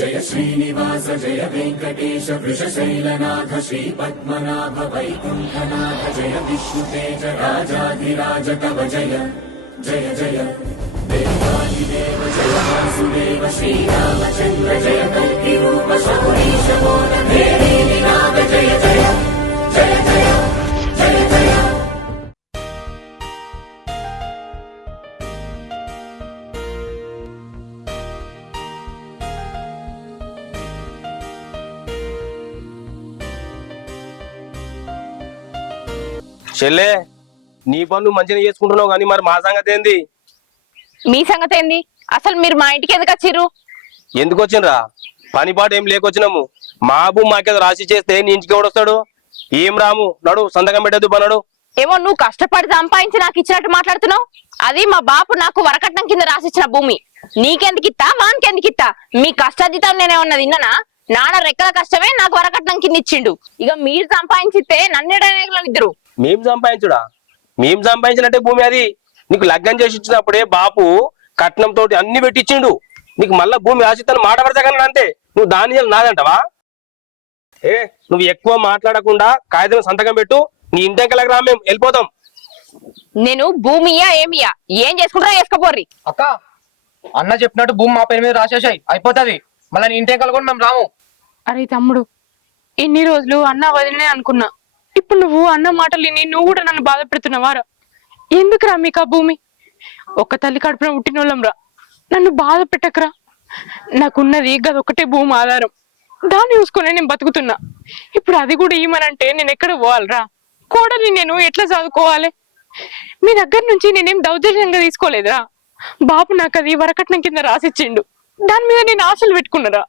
జయ శ్రీనివాస జయ వెంకటేశ వృషశైలనాథ శ్రీ పద్మనాభ వైకుంఠనాథ జయ విష్ణుతేజ రాజాధిరాజ కవ జయ జయ జయ దేవాదిదేవ జయ వాసుదేవ శ్రీరామచంద్ర జయ కల్కి రూప శౌరీశ మోద దేవీ వినాద జయ జయ జయ జయ జయ జయ. చెల్లే నీ పనులు మంచిగా చేసుకుంటున్నావు కానీ మరి మా సంగతి ఏంది? మీ సంగతి ఏంది? అసలు మీరు మా ఇంటికి ఎందుకు వచ్చిర్రు? ఎందుకు వచ్చినరా? పని పాట ఏం లేకొచ్చినాము. మా అబ్బు మాకేదో రాసి చేస్తే నీ ఇంటికి ఎవడొస్తాడు? ఏం రాము నడు సంతకం పెట్టద్దు పనడు. ఏమో నువ్వు కష్టపడి సంపాదించి నాకు ఇచ్చినట్టు మాట్లాడుతున్నావు. అది మా బాపు నాకు వరకట్నం కింద రాసిచ్చిన భూమి. నీకెందుకు ఇత్తా మానకెందుకు ఇత్తా? మీ కష్టాజితం నేనేమన్నా తిన్నానా? నాన్న రెక్కల కష్టమే నాకు వరకట్నం కింద ఇచ్చిండు. ఇక మీరు సంపాదించితే నన్నేడనేగలు ఇద్దరు. మేం సంపాదించుడా? మేం సంపాదించినట్టే భూమి అది. నీకు లగ్గం చేసి ఇచ్చినప్పుడే బాపు కట్నం తోటి అన్ని పెట్టించిండు. నీకు మళ్ళా భూమి రాసిస్తాను మాట పడతా కన్నా అంటే నువ్వు దాని నాదంటవా? ఏ నువ్వు ఎక్కువ మాట్లాడకుండా కాగితం సంతకం పెట్టు. నీ ఇంటెంకలకు రా, మేము వెళ్ళిపోతాం. నేను భూమియా ఏమియా ఏం చేసుకుంటారా చేసుకోపోర్రి. అక్క అన్న చెప్పినట్టు భూమి మా పేరు మీద రాసేసాయి అయిపోతుంది. మళ్ళీ నీ ఇంటి కూడా మేము రాము. అరే తమ్ముడు, ఇన్ని రోజులు అన్న వదిలినే అనుకున్నా. ఇప్పుడు నువ్వు అన్న మాటలు విని నువ్వు కూడా నన్ను బాధ పెడుతున్నావారా? ఎందుకురా మీకు ఆ భూమి? ఒక్క తల్లి కడుపున పుట్టినోళ్ళం రా, నన్ను బాధ పెట్టకరా. నాకున్నది గదొక్కటే భూమి ఆధారం. దాన్ని చూసుకునే నేను బతుకుతున్నా. ఇప్పుడు అది కూడా ఇవ్వమనంటే నేను ఎక్కడ పోవాలరా? కోడల్ని నేను ఎట్లా చదువుకోవాలి? మీ దగ్గర నుంచి నేనేం దౌర్జన్యంగా తీసుకోలేదురా. బాబు నాకు అది వరకట్నం కింద రాసిచ్చిండు. దాని మీద నేను ఆశలు పెట్టుకున్నారా.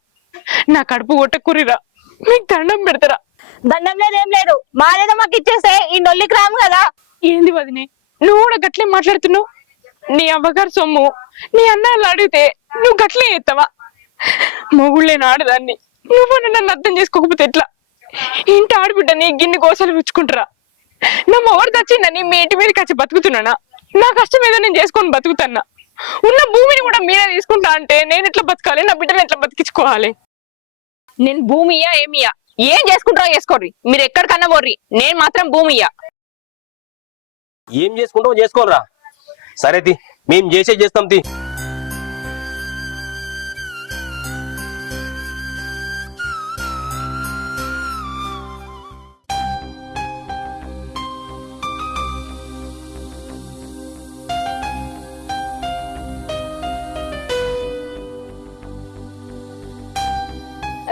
నా కడుపు కొట్టకురిరా, మీకు దండం పెడతారా? దండం లేదేం లేదు, మాదేదో మాకు ఇచ్చేస్తే ఈ నొల్లికి రాము కదా. ఏంది వదినే, నువ్వు కూడా గట్లే మాట్లాడుతున్నావు? నీ అవ్వగారు సొమ్ము నీ అన్నాళ్ళు అడిగితే నువ్వు గట్లే చేస్తావా? మొగుళ్ళేని ఆడదాన్ని నువ్వు నన్ను అర్థం చేసుకోకపోతే ఎట్లా? ఇంటి ఆడబిడ్డని గిన్నె గోసలు పుచ్చుకుంటారా? నా మొగడు తెచ్చిండని మీ ఇంటి మీదకి వచ్చి బతుకుతున్నానా? నా కష్టం ఏదో నేను చేసుకొని బతుకుతున్నా. ఉన్న భూమిని కూడా మీరే తీసుకుంటా అంటే నేను ఎట్లా బతకాలి? నా బిడ్డను ఎట్లా బతికించుకోవాలి? నేను భూమియా ఏమియా ఏం చేసుకుంటారో చేసుకోర్రి. మీరు ఎక్కడికన్నా పోర్రి, నేను మాత్రం భూమియా. ఏం చేసుకుంటావు చేసుకోరా. సరే తి, మేం చేస్తాం తి.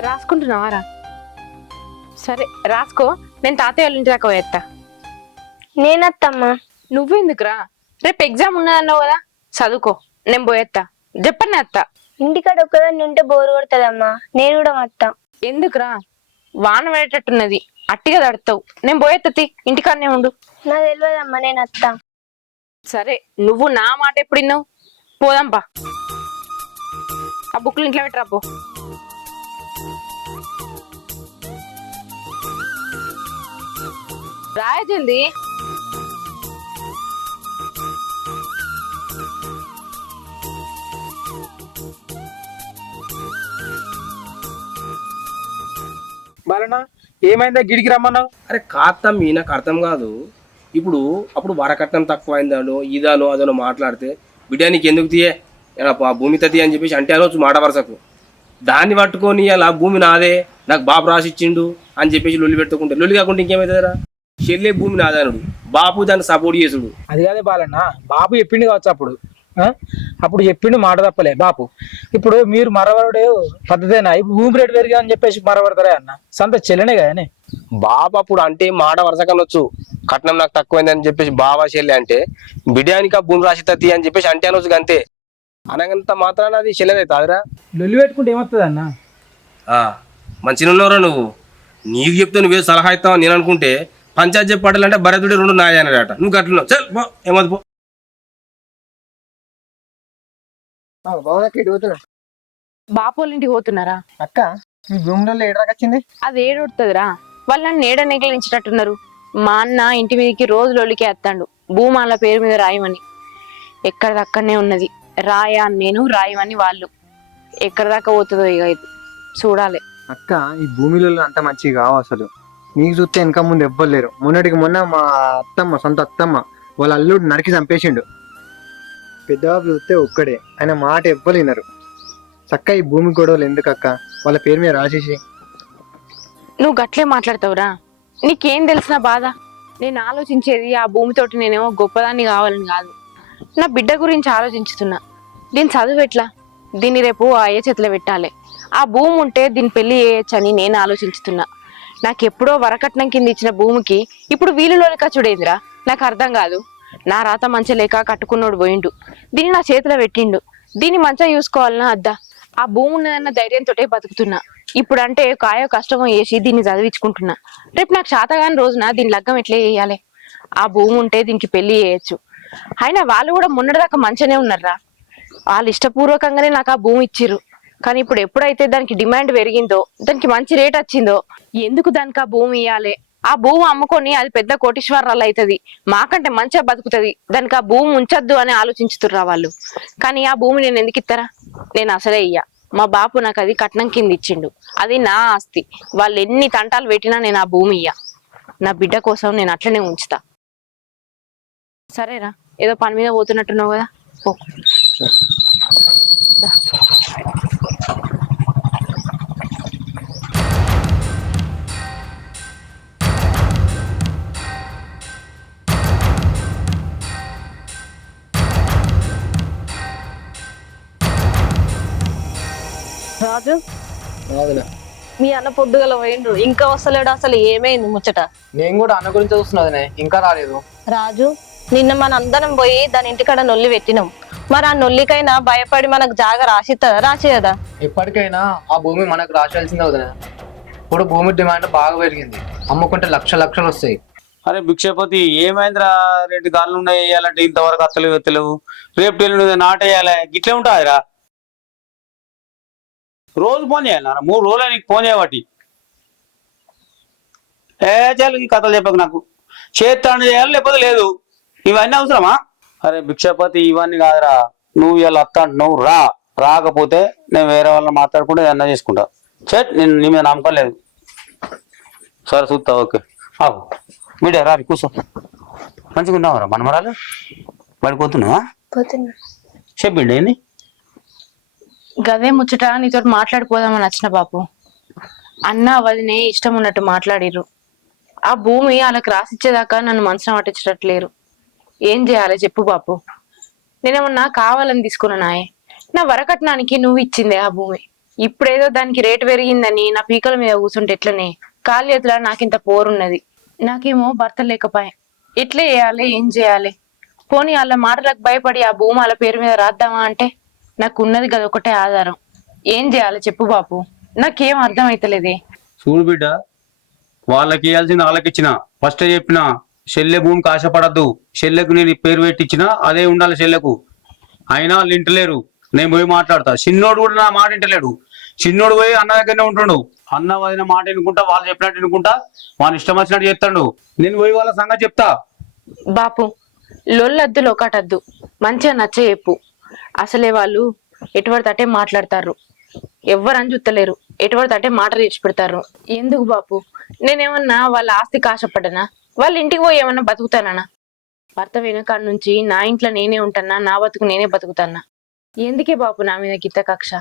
రాసుకుంటున్నావారా? సరే రాసుకో, నేను తాతయ్య వాళ్ళ ఇంటి దాకా పోయేస్తా. నేనత్తమ్మా. నువ్వెందుకురా? రేపు ఎగ్జామ్ ఉన్నదన్నావు కదా, చదువుకో, నేను పోయేస్తా. చెప్పండి అత్త. ఇంటికాడ ఒక్కదాన్ని ఉంటే బోరు కొడుతుందమ్మా, నేను కూడా వస్తా. ఎందుకురా? వాన పడేటట్టున్నది, అట్టిగా తడతావు. నేను పోయేత్తది, ఇంటికాడనే ఉండు. నాకు తెలియదమ్మా, నేను వస్తా. సరే నువ్వు నా మాట ఎప్పుడు విన్నావు? పోదాంపా. ఆ బుక్లు ఇంట్లో పెట్టరా పో. రాయ జల్దీ. బాలన్నా ఏమైందా గిడికి రమ్మన్నావు? అరే కాత్తమ్మి నాకు అర్థం కాదు. ఇప్పుడు అప్పుడు వరకట్నం తక్కువ అయిందానో ఇదానో అదనో మాట్లాడితే బిడ్డ నీకు ఎందుకు తీయే భూమి తీ అని చెప్పేసి అంటే అనొచ్చు మాట వరసకు. దాన్ని పట్టుకొని అలా భూమి నాదే నాకు బాబు రాసిచ్చిండు అని చెప్పేసి లొల్లి పెట్టుకుంటే లొల్లి కాకుండా ఇంకేమవుతుందిరా? చెల్లె భూమి నాదనుడు, బాపు దాన్ని సపోర్ట్ చేసుడు. అది కాదే బాలన్న, బాబు చెప్పిండు కావచ్చు అప్పుడు చెప్పిండు, మాట తప్పలే బాపు. ఇప్పుడు మీరు మరవరుడు పద్ధతేనా? ఇప్పుడు భూమి రేటు పెరిగా అని చెప్పేసి మరవడతారే అన్న, సంత చెల్లెనే కానీ. బాబు అప్పుడు అంటే మాట వరసకనొచ్చు, కట్నం నాకు తక్కువైంది అని చెప్పేసి బాబా చెల్లె అంటే బిడ్డానికి ఆ భూమి రాసి తీ అని చెప్పేసి అంటే అనొచ్చు అంతే. అనగంత మాత్రాన అది చెల్లెదే కాదురా. లొల్లి పెట్టుకుంటే ఏమవుతుంది అన్న? మంచిగా ఉన్నావురా నువ్వు. నీకు చెప్తే నువ్వే సలహా ఇస్తావని నేను అనుకుంటే పంచాయతీ పడాలంటే భరతుడి రెండు నాయనట. నువ్వు గట్లున్నావు, చల్ పో, ఏమది పో. బాపోళ్ళ ఇంటికి పోతున్నారా? అక్క మీ భూమిలో ఏడాకొచ్చింది? అది ఏడుతుందిరా, వాళ్ళు నన్ను నీడ నెగిలించేటట్టున్నారు. మా అన్న ఇంటి మీదకి రోజు లొల్లికి వేస్తాడు, భూమాల పేరు మీద రాయమని. ఎక్కడిదక్కడనే ఉన్నది, రాయా నేను రాయమని వాళ్ళు. ఎక్కడ దాకా పోతుందో ఇక ఇది. చూడాలి. అక్క ఈ భూమిలో అంత మంచిగా కావు అసలు. నీకు చూస్తే వెనక ముందు ఎవ్వలేరు. మొన్నటికి మొన్న మా సొంత అత్తమ్మ వాళ్ళ అల్లుడు నరికి చంపేసిండు. పెద్దబాబు చూస్తే ఒక్కడే, ఆయన మాట ఎవ్వలేనరు. చక్క ఈ భూమి గొడవలు ఎందుకు అక్క, వాళ్ళ పేరు మీద రాసేసి. నువ్వు గట్లే మాట్లాడతావురా, నీకేం తెలిసిన బాధ? నేను ఆలోచించేది ఆ భూమితోటి నేనేమో గొప్పదాన్ని కావాలని కాదు, నా బిడ్డ గురించి ఆలోచించుతున్నా. దీని చదువు ఎట్లా, దీన్ని రేపు ఆ అయ్య చేతిలో పెట్టాలి. ఆ భూమి ఉంటే దీన్ని పెళ్లి చేయొచ్చని నేను ఆలోచించుతున్నా. నాకు ఎప్పుడో వరకట్నం కింద ఇచ్చిన భూమికి ఇప్పుడు వీలులోని ఖర్చుడేందిరా, నాకు అర్థం కాదు. నా రాత మంచి లేక కట్టుకున్నోడు పోయిండు, దీన్ని నా చేతిలో పెట్టిండు. దీన్ని మంచిగా చూసుకోవాలన్నా అద్దా? ఆ భూమి ఉన్నదన్న ధైర్యంతో బతుకుతున్నా. ఇప్పుడు అంటే కాయో కష్టమో వేసి దీన్ని చదివించుకుంటున్నా. రేపు నాకు శాతగాని రోజున దీని లగ్గం ఎట్లా చేయాలి? ఆ భూమి ఉంటే దీనికి పెళ్లి చేయొచ్చు. అయినా వాళ్ళు కూడా మొన్నటిదాకా మంచిగానే ఉన్నారా, వాళ్ళు ఇష్టపూర్వకంగానే నాకు ఆ భూమి ఇచ్చిర్రు. కానీ ఇప్పుడు ఎప్పుడైతే దానికి డిమాండ్ పెరిగిందో, దానికి మంచి రేట్ వచ్చిందో, ఎందుకు దానికి ఆ భూమి ఇవ్వాలి? ఆ భూమి అమ్ముకొని అది పెద్ద కోటీశ్వరాలు అవుతుంది, మాకంటే మంచిగా బతుకుతుంది, దానికి ఆ భూమి ఉంచొద్దు అని ఆలోచించుతుర్రా వాళ్ళు. కానీ ఆ భూమి నేను ఎందుకు ఇస్తారా? నేను అసలే ఇయ్య. మా బాపు నాకు అది కట్నం కింద ఇచ్చిండు, అది నా ఆస్తి. వాళ్ళు ఎన్ని తంటాలు పెట్టినా నేను ఆ భూమి ఇయ్య. నా బిడ్డ కోసం నేను అట్లనే ఉంచుతా. సరేరా, ఏదో పని మీద పోతున్నట్టున్నావు కదా, పో. దా. రాజు, మీ అన్న పొద్దుగల పోయిండ్రు, ఇంకా వస్తలేడు. అసలు ఏమైంది ముచ్చట? నేను కూడా అన్న గురించి చూస్తున్నది, ఇంకా రాలేదు. రాజు, నిన్న మన అందరం పోయి దాని ఇంటికాడ నొల్లి పెట్టినాం. మరి ఆ నొల్లికైనా భయపడి మనకు జాగ రాసిస్తుందా, రాసేయదా? ఎప్పటికైనా ఆ భూమి మనకు రాసాల్సిందే వదిన. ఇప్పుడు భూమి డిమాండ్ బాగా పెరిగింది, అమ్ముకుంటే లక్షలు వస్తాయి. అరే భిక్షపతి, ఏమైందిరా? 2 గాళ్ళు ఉన్నాయి వేయాలంటే ఇంతవరకు అత్తలేవు. రేపు నాటేయాలి, గిట్లే ఉంటాదిరా. రోజు ఫోన్ చేయాలి, 3 రోజులు నీకు ఫోన్ చేయబట్టి. చాలు ఈ కథలు చెప్పక, నాకు చేస్తాను చేయాలి, లేకపోతే లేదు. ఇవన్నీ అవసరమా? అరే భిక్షపతి, ఇవన్నీ కాదురా. నువ్వు ఇలా అత్త అంటున్నావు, రాకపోతే నేను వేరే వాళ్ళని మాట్లాడుకుంటే ఏదన్నా చేసుకుంటా. నేను నీ మీద నమ్మకం లేదు. సరే చూస్తా, ఓకే. మీడియా రారి, కూర్చో. మంచిగా ఉన్నావురా మనమరాలు? వాడికి పోతున్నావా? చెప్పిండి ఏంది? గదే ముచ్చట నీతో మాట్లాడిపోదామని వచ్చిన బాపు. అన్న వదినే ఇష్టం ఉన్నట్టు మాట్లాడిర్రు. ఆ భూమి వాళ్ళకి రాసిచ్చేదాకా నన్ను మనసున పట్టించట్లేరు. ఏం చేయాలి చెప్పు బాపు? నేనేమన్నా కావాలని తీసుకున్నానాయే? నా వరకట్నానికి నువ్వు ఇచ్చిందే ఆ భూమి. ఇప్పుడేదో దానికి రేటు పెరిగిందని నా పీకల మీద కూర్చుంటే ఎట్లనే? కాలు చేతుల నాకింత పోరున్నది. నాకేమో భర్త లేకపోయా. ఎట్లా చేయాలి, ఏం చేయాలి? పోనీ వాళ్ళ మాటలకు భయపడి ఆ భూమి వాళ్ళ పేరు మీద రాద్దామా అంటే నాకున్నది కదా ఒకటే ఆధారం. ఏం చేయాలి చెప్పు బాపు? నాకేం అర్థం అయితలేదే. చూడు బిడ్డ, వాళ్ళకి ఇవ్వాల్సింది వాళ్ళకి ఇచ్చిన. ఫస్ట్ చెప్పిన చెల్లె భూమికి ఆశపడద్దు. చెల్లెకు నేను పేరు పెట్టించిన అదే ఉండాలి చెల్లెకు. అయినా వాళ్ళు ఇంటలేరు. నేను పోయి మాట్లాడతా. చిన్నోడు కూడా నా మాట ఇంటలేడు. చిన్నోడు పోయి అన్న దగ్గరనే ఉంటుండు. అన్న వదిన మాట వినుకుంటా, వాళ్ళు చెప్పినట్టు వినుకుంటా, వాళ్ళ ఇష్టం వచ్చినట్టు చెప్తాడు. నేను పోయి వాళ్ళ సంగతి చెప్తా. బాపు, లొల్లద్దు లోకటద్దు, మంచిగా నచ్చ చెప్పు. అసలే వాళ్ళు ఎటువంటి అటే మాట్లాడతారు, ఎవ్వరని చూస్తలేరు. ఎటువంటి అటే మాటలు ఇచ్చి పెడతారు. ఎందుకు బాపు? నేనేమన్నా వాళ్ళ ఆస్తికి ఆశపడ్డానా? వాళ్ళ ఇంటికి పోయి ఏమన్నా బతుకుతానా? భర్త వెనకాడ నుంచి నా ఇంట్లో నేనే ఉంటానా, నా బతుకు నేనే బతుకుతానా? ఎందుకే బాపు నా మీద గిత్త కక్ష?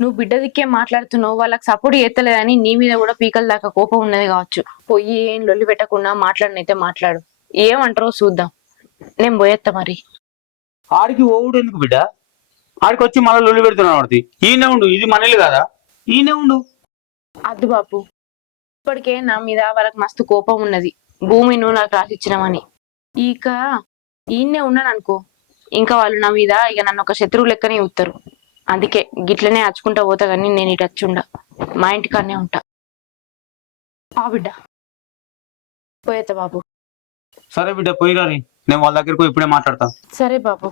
నువ్వు బిడ్డ దిక్కే మాట్లాడుతున్నావు, వాళ్ళకి సపోర్ట్ చేస్తలేదని నీ మీద కూడా పీకల దాకా కోపం ఉన్నది కావచ్చు. పోయి ఏం లొల్లి పెట్టకుండా మాట్లాడినైతే మాట్లాడు. ఏమంటారో చూద్దాం. నేను పోయేస్తా మరి. ఆడికి ఓవుడు ఎందుకు బిడ్డ? ఆడికి వచ్చి మళ్ళీ లొల్లి పెడుతున్నాడు. ఆడికి ఈయనే ఉండు, ఇది మనీలు కదా, ఈయనే ఉండు. అద్దు బాపు, ఇప్పటికే నా మీద వాళ్ళకి మస్తు కోపం ఉన్నది. భూమి నువ్వు నాకు రాసిచ్చినామని. ఇక ఈయన్నే ఉన్నాను అనుకో, ఇంకా వాళ్ళు నా మీద ఇక నన్ను ఒక శత్రువు లెక్కనే ఉత్తరు. అందుకే గిట్లనే అచ్చుకుంటా పోతా, కానీ నేను ఇటు అచ్చుండా, మా ఇంటికాడనే ఉంటా. ఆ బిడ్డ పోయేత బాబు. సరే బిడ్డ, పోయిరారి. నేను వాళ్ళ దగ్గరకు ఇప్పుడే మాట్లాడతా. సరే బాబు.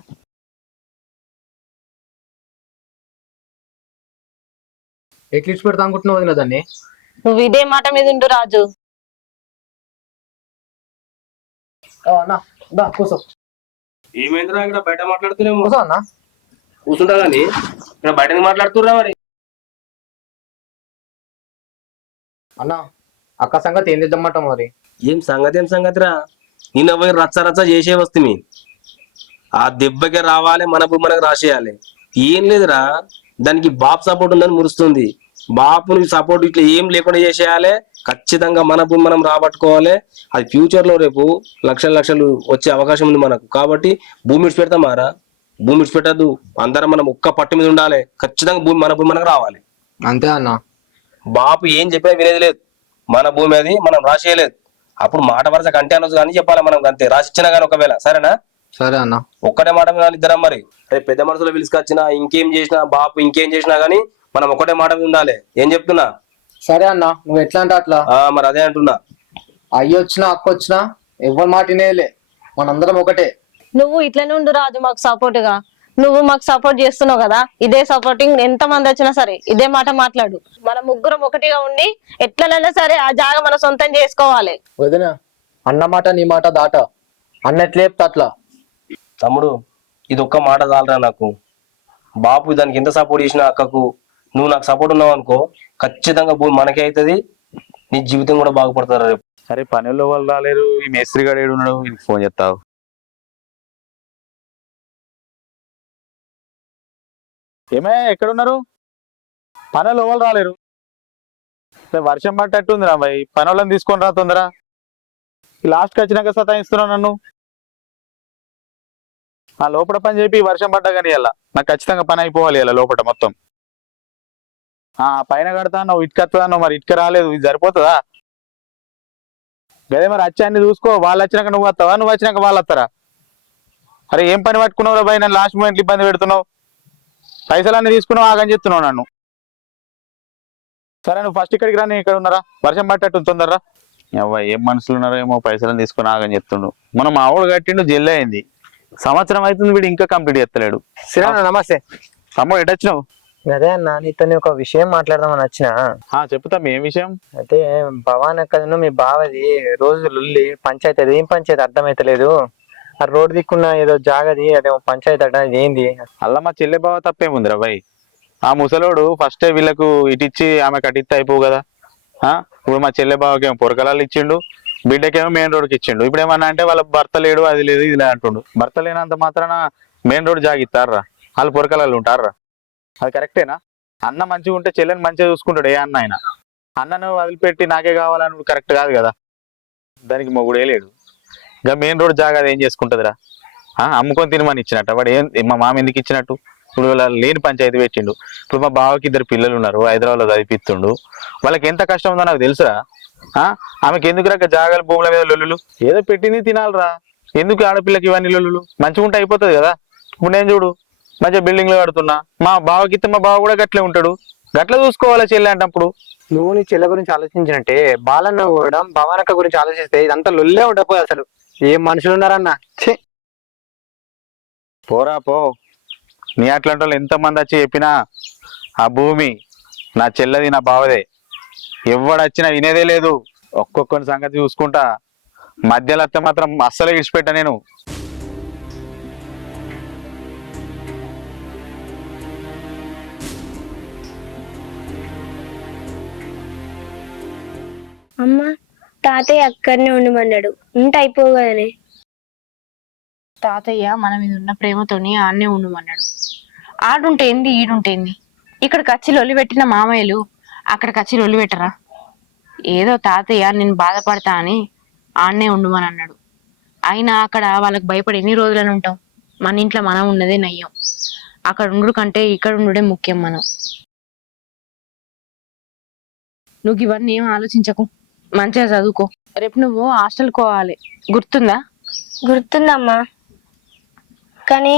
ఎక్లిప్స్ పెడతా అనుకుంటున్నావు వదిన దాన్ని. నువ్వు ఇదే మాట మీద ఉండు రాజు. కూర్చో. ఏమైందిరా ఇక్కడ బయట మాట్లాడుతున్నాము? కూర్చో అన్న. కూర్చుంటా కానీ ఇక్కడ బయట మాట్లాడుతుర్రా మరి. అన్న అక్క సంగతి ఏం తెద్దామట మరి? ఏం సంగతిరా, నిన్న పోయి రచ్చ రచ్చ చేసే వస్తుంది. ఆ దెబ్బకి రావాలి, మనకు రాసేయాలి. ఏం లేదురా, దానికి బాప్ సపోర్ట్ ఉందని మురుస్తుంది. బాపుని సపోర్ట్ ఇట్లా ఏం లేకుండా చేసేయాలి. ఖచ్చితంగా మన భూమి మనం రాబట్టుకోవాలి. అది ఫ్యూచర్ లో రేపు లక్షలు వచ్చే అవకాశం ఉంది మనకు. కాబట్టి భూమి విడిచిపెడతామారా? భూమి విడిచిపెట్టద్దు. అందరం మనం ఒక్క పట్టు మీద ఉండాలి. ఖచ్చితంగా మన భూమి మనకు రావాలి. అంతే అన్న. బాపు ఏం చెప్పినా వినేది లేదు. మన భూమి అది మనం రాసేయలేదు. అప్పుడు మాట వరుస కంటే అనొచ్చు కానీ చెప్పాలి మనం, అంతే. రాసిచ్చినా కానీ ఒకవేళ. సరేనా? సరే అన్న. ఒక్కటే మాట వినాలి ఇద్దరం. మరి రేపు పెద్ద మనుషులు పిలుచుకొచ్చినా ఇంకేం చేసినా, బాపు ఇంకేం చేసినా గానీ మనం ఒకటే మాట మీద ఉండాలి. ఏం చెప్తున్నా? సరే అన్న, నువ్వు ఎట్లా అంటే అట్లా. మరి అదే అంటున్నా. అయ్యొచ్చినా అక్క వచ్చినా ఎవరి మాట వినేలే, మనందరం ఒకటే. నువ్వు ఇట్లనే ఉండు రాజు, మాకు సపోర్ట్ గా. నువ్వు మాకు సపోర్ట్ చేస్తున్నావు కదా, ఇదే సపోర్టింగ్. ఎంత మంది వచ్చినా సరే ఇదే మాట మాట్లాడు. మన ముగ్గురం ఒకటిగా ఉండి ఎట్లనైనా సరే ఆ జాగ మన సొంతం చేసుకోవాలి. వదిన, అన్న మాట నీ మాట దాట. అన్న ఎట్లా చెప్తా అట్లా. తమ్ముడు, ఇది ఒక్క మాట చాలరా నాకు. బాపు దానికి ఎంత సపోర్ట్ చేసినా అక్కకు, నువ్వు నాకు సపోర్ట్ ఉన్నావు అనుకో, ఖచ్చితంగా భూమి మనకే అవుతుంది. నీ జీవితం కూడా బాగుపడతారా రేపు. సరే, పనుల్లో వాళ్ళు రాలేరు. ఈ మేస్త్రి గారు ఏడు ఉన్నాడు, ఇంక ఫోన్ చేస్తావు. ఏమే, ఎక్కడున్నారు? పనులు వాళ్ళు రాలేరు. వర్షం పట్టేట్టుంది రా భయ్, పనులను తీసుకొని రా తొందర. లాస్ట్కి వచ్చినాక సతాయిస్తున్నావు నన్ను. ఆ లోపల పని చెప్పి వర్షం పడ్డా కానీ ఇలా నాకు ఖచ్చితంగా పని అయిపోవాలి ఇలా లోపల మొత్తం. పైన కడతాను, ఇటుక వస్తుందన్నో, మరి ఇటుక రాలేదు. ఇది సరిపోతుందా? గదే మరి వచ్చాన్ని చూసుకో. వాళ్ళు వచ్చినాక నువ్వు వస్తావా, నువ్వు వచ్చినాక వాళ్ళు వస్తారా? అరే ఏం పని పట్టుకున్నావు భయ్, నన్ను లాస్ట్ మూమెంట్ ఇబ్బంది పెడుతున్నావు. పైసలన్నీ తీసుకున్నావు, ఆగని చెప్తున్నావు నన్ను. సరే, నువ్వు ఫస్ట్ ఇక్కడికి రా, నేను ఇక్కడ ఉన్నారా. వర్షం పట్టేట్టు తొందరరా. ఏం మనుషులు ఉన్నారో ఏమో, పైసలను తీసుకుని ఆగని చెప్తుండు. మనం మా ఊడు కట్టిండు, జల్లి అయింది. సంవత్సరం అవుతుంది, వీడు ఇంకా కంప్లీట్ చేస్తలేడు. శ్రీరామ్ నమస్తే. తమ్ముడు ఎటొచ్చినావు? అదే అన్న, నీతో ఒక విషయం మాట్లాడదామని వచ్చిన. చెప్తాం, ఏం విషయం? అయితే భవాన్ అక్కడను మీ బావది రోజు లుల్లి పంచాయతీ. అది ఏం పంచాయతీ అర్థమైతలేదు. ఆ రోడ్డు దిక్కున్న ఏదో జాగది, అదేమో పంచాయతీ అడ్డ. ఏంది అలా మా చెల్లె బావ తప్పేముందిరా భయ్. ఆ ముసలోడు ఫస్టే వీళ్ళకు ఇటిచ్చి ఆమె కట్టిస్తే అయిపోవు కదా. ఇప్పుడు మా చెల్లె బావకి ఏమో పొరకలాలు ఇచ్చిండు, బిడ్డకేమో మెయిన్ రోడ్కి ఇచ్చిండు. ఇప్పుడు ఏమన్నా అంటే వాళ్ళ భర్త లేడు, అది లేదు, ఇది లేదు అంటుండు. భర్త లేనంత మాత్రాన మెయిన్ రోడ్ జాగిస్తారా? వాళ్ళు పొరకలాలు ఉంటారా? అది కరెక్టేనా? అన్న మంచిగా ఉంటే చెల్లెని మంచిగా చూసుకుంటాడు ఏ అన్న అయినా. అన్నను వదిలిపెట్టి నాకే కావాలని కరెక్ట్ కాదు కదా. దానికి మొగుడే లేడు. ఇంకా మెయిన్ రోడ్ జాగా ఏం చేసుకుంటుందిరా? అమ్ముకొని తినమని ఇచ్చినట్టు వాడు. మా మామ ఎందుకు ఇచ్చినట్టు? ఇప్పుడు వాళ్ళ లేని పంచాయతీ పెట్టిండు. ఇప్పుడు మా బావకి 2 పిల్లలు ఉన్నారు, హైదరాబాద్లో చదివిస్తుండు. వాళ్ళకి ఎంత కష్టం ఉందో నాకు తెలుసురా. ఆమెకి ఎందుకు రక జాగాలు, భూముల మీద లొల్లులు? ఏదో పెట్టింది తినాలిరా. ఎందుకు ఆడపిల్లకి ఇవన్నీ లొల్లులు? మంచిగా ఉంటే అయిపోతుంది కదా. ఇప్పుడు నేను చూడు, మంచిగా బిల్డింగ్లు కడుతున్నా. మా బావకి ఇస్తే మా బావ కూడా గట్లే ఉంటాడు. గట్ల చూసుకోవాలా చెల్లె అంటప్పుడు. నువ్వు నీ చెల్లె గురించి ఆలోచించినట్టే బాలన్న కూడా భవానక్క గురించి ఆలోచిస్తే ఇదంతా లొల్లే ఉండకపోదు. అసలు ఏం మనుషులు ఉన్నారన్న. పోరా పో. నీ అట్లాంటి వాళ్ళు ఎంతమంది వచ్చి చెప్పినా ఆ భూమి నా చెల్లెది, నా బావదే. ఎవడొచ్చినా వినేదే లేదు. ఒక్కొక్కని సంగతి చూసుకుంటా. మధ్యలో వస్తే మాత్రం అస్సలే విడిచిపెట్టా నేను. అమ్మ, తాతయ్య అక్కడనే ఉండమన్నాడు. ఉంటే అయిపోగానే. తాతయ్య మన మీద ఉన్న ప్రేమతోని ఆడనే ఉండమన్నాడు. ఆడుంటే ఏంది, ఈడుంటేంది. ఇక్కడికి వచ్చి లొల్లి పెట్టిన మామయ్యలు అక్కడికి వచ్చి లొల్లి పెట్టరా? ఏదో తాతయ్య నేను బాధపడతా అని ఆడనే ఉండమని అన్నాడు. అయినా అక్కడ వాళ్ళకి భయపడి ఎన్ని రోజులని ఉంటాం? మన ఇంట్లో మనం ఉన్నదే నయ్యం. అక్కడ ఉండు కంటే ఇక్కడ ఉండే ముఖ్యం. మనం నువ్వు ఇవన్నీ ఏం ఆలోచించకు, మంచిగా చదువుకో. రేపు నువ్వు హాస్టల్ కోవాలి, గుర్తుందా? గుర్తుందమ్మా, కానీ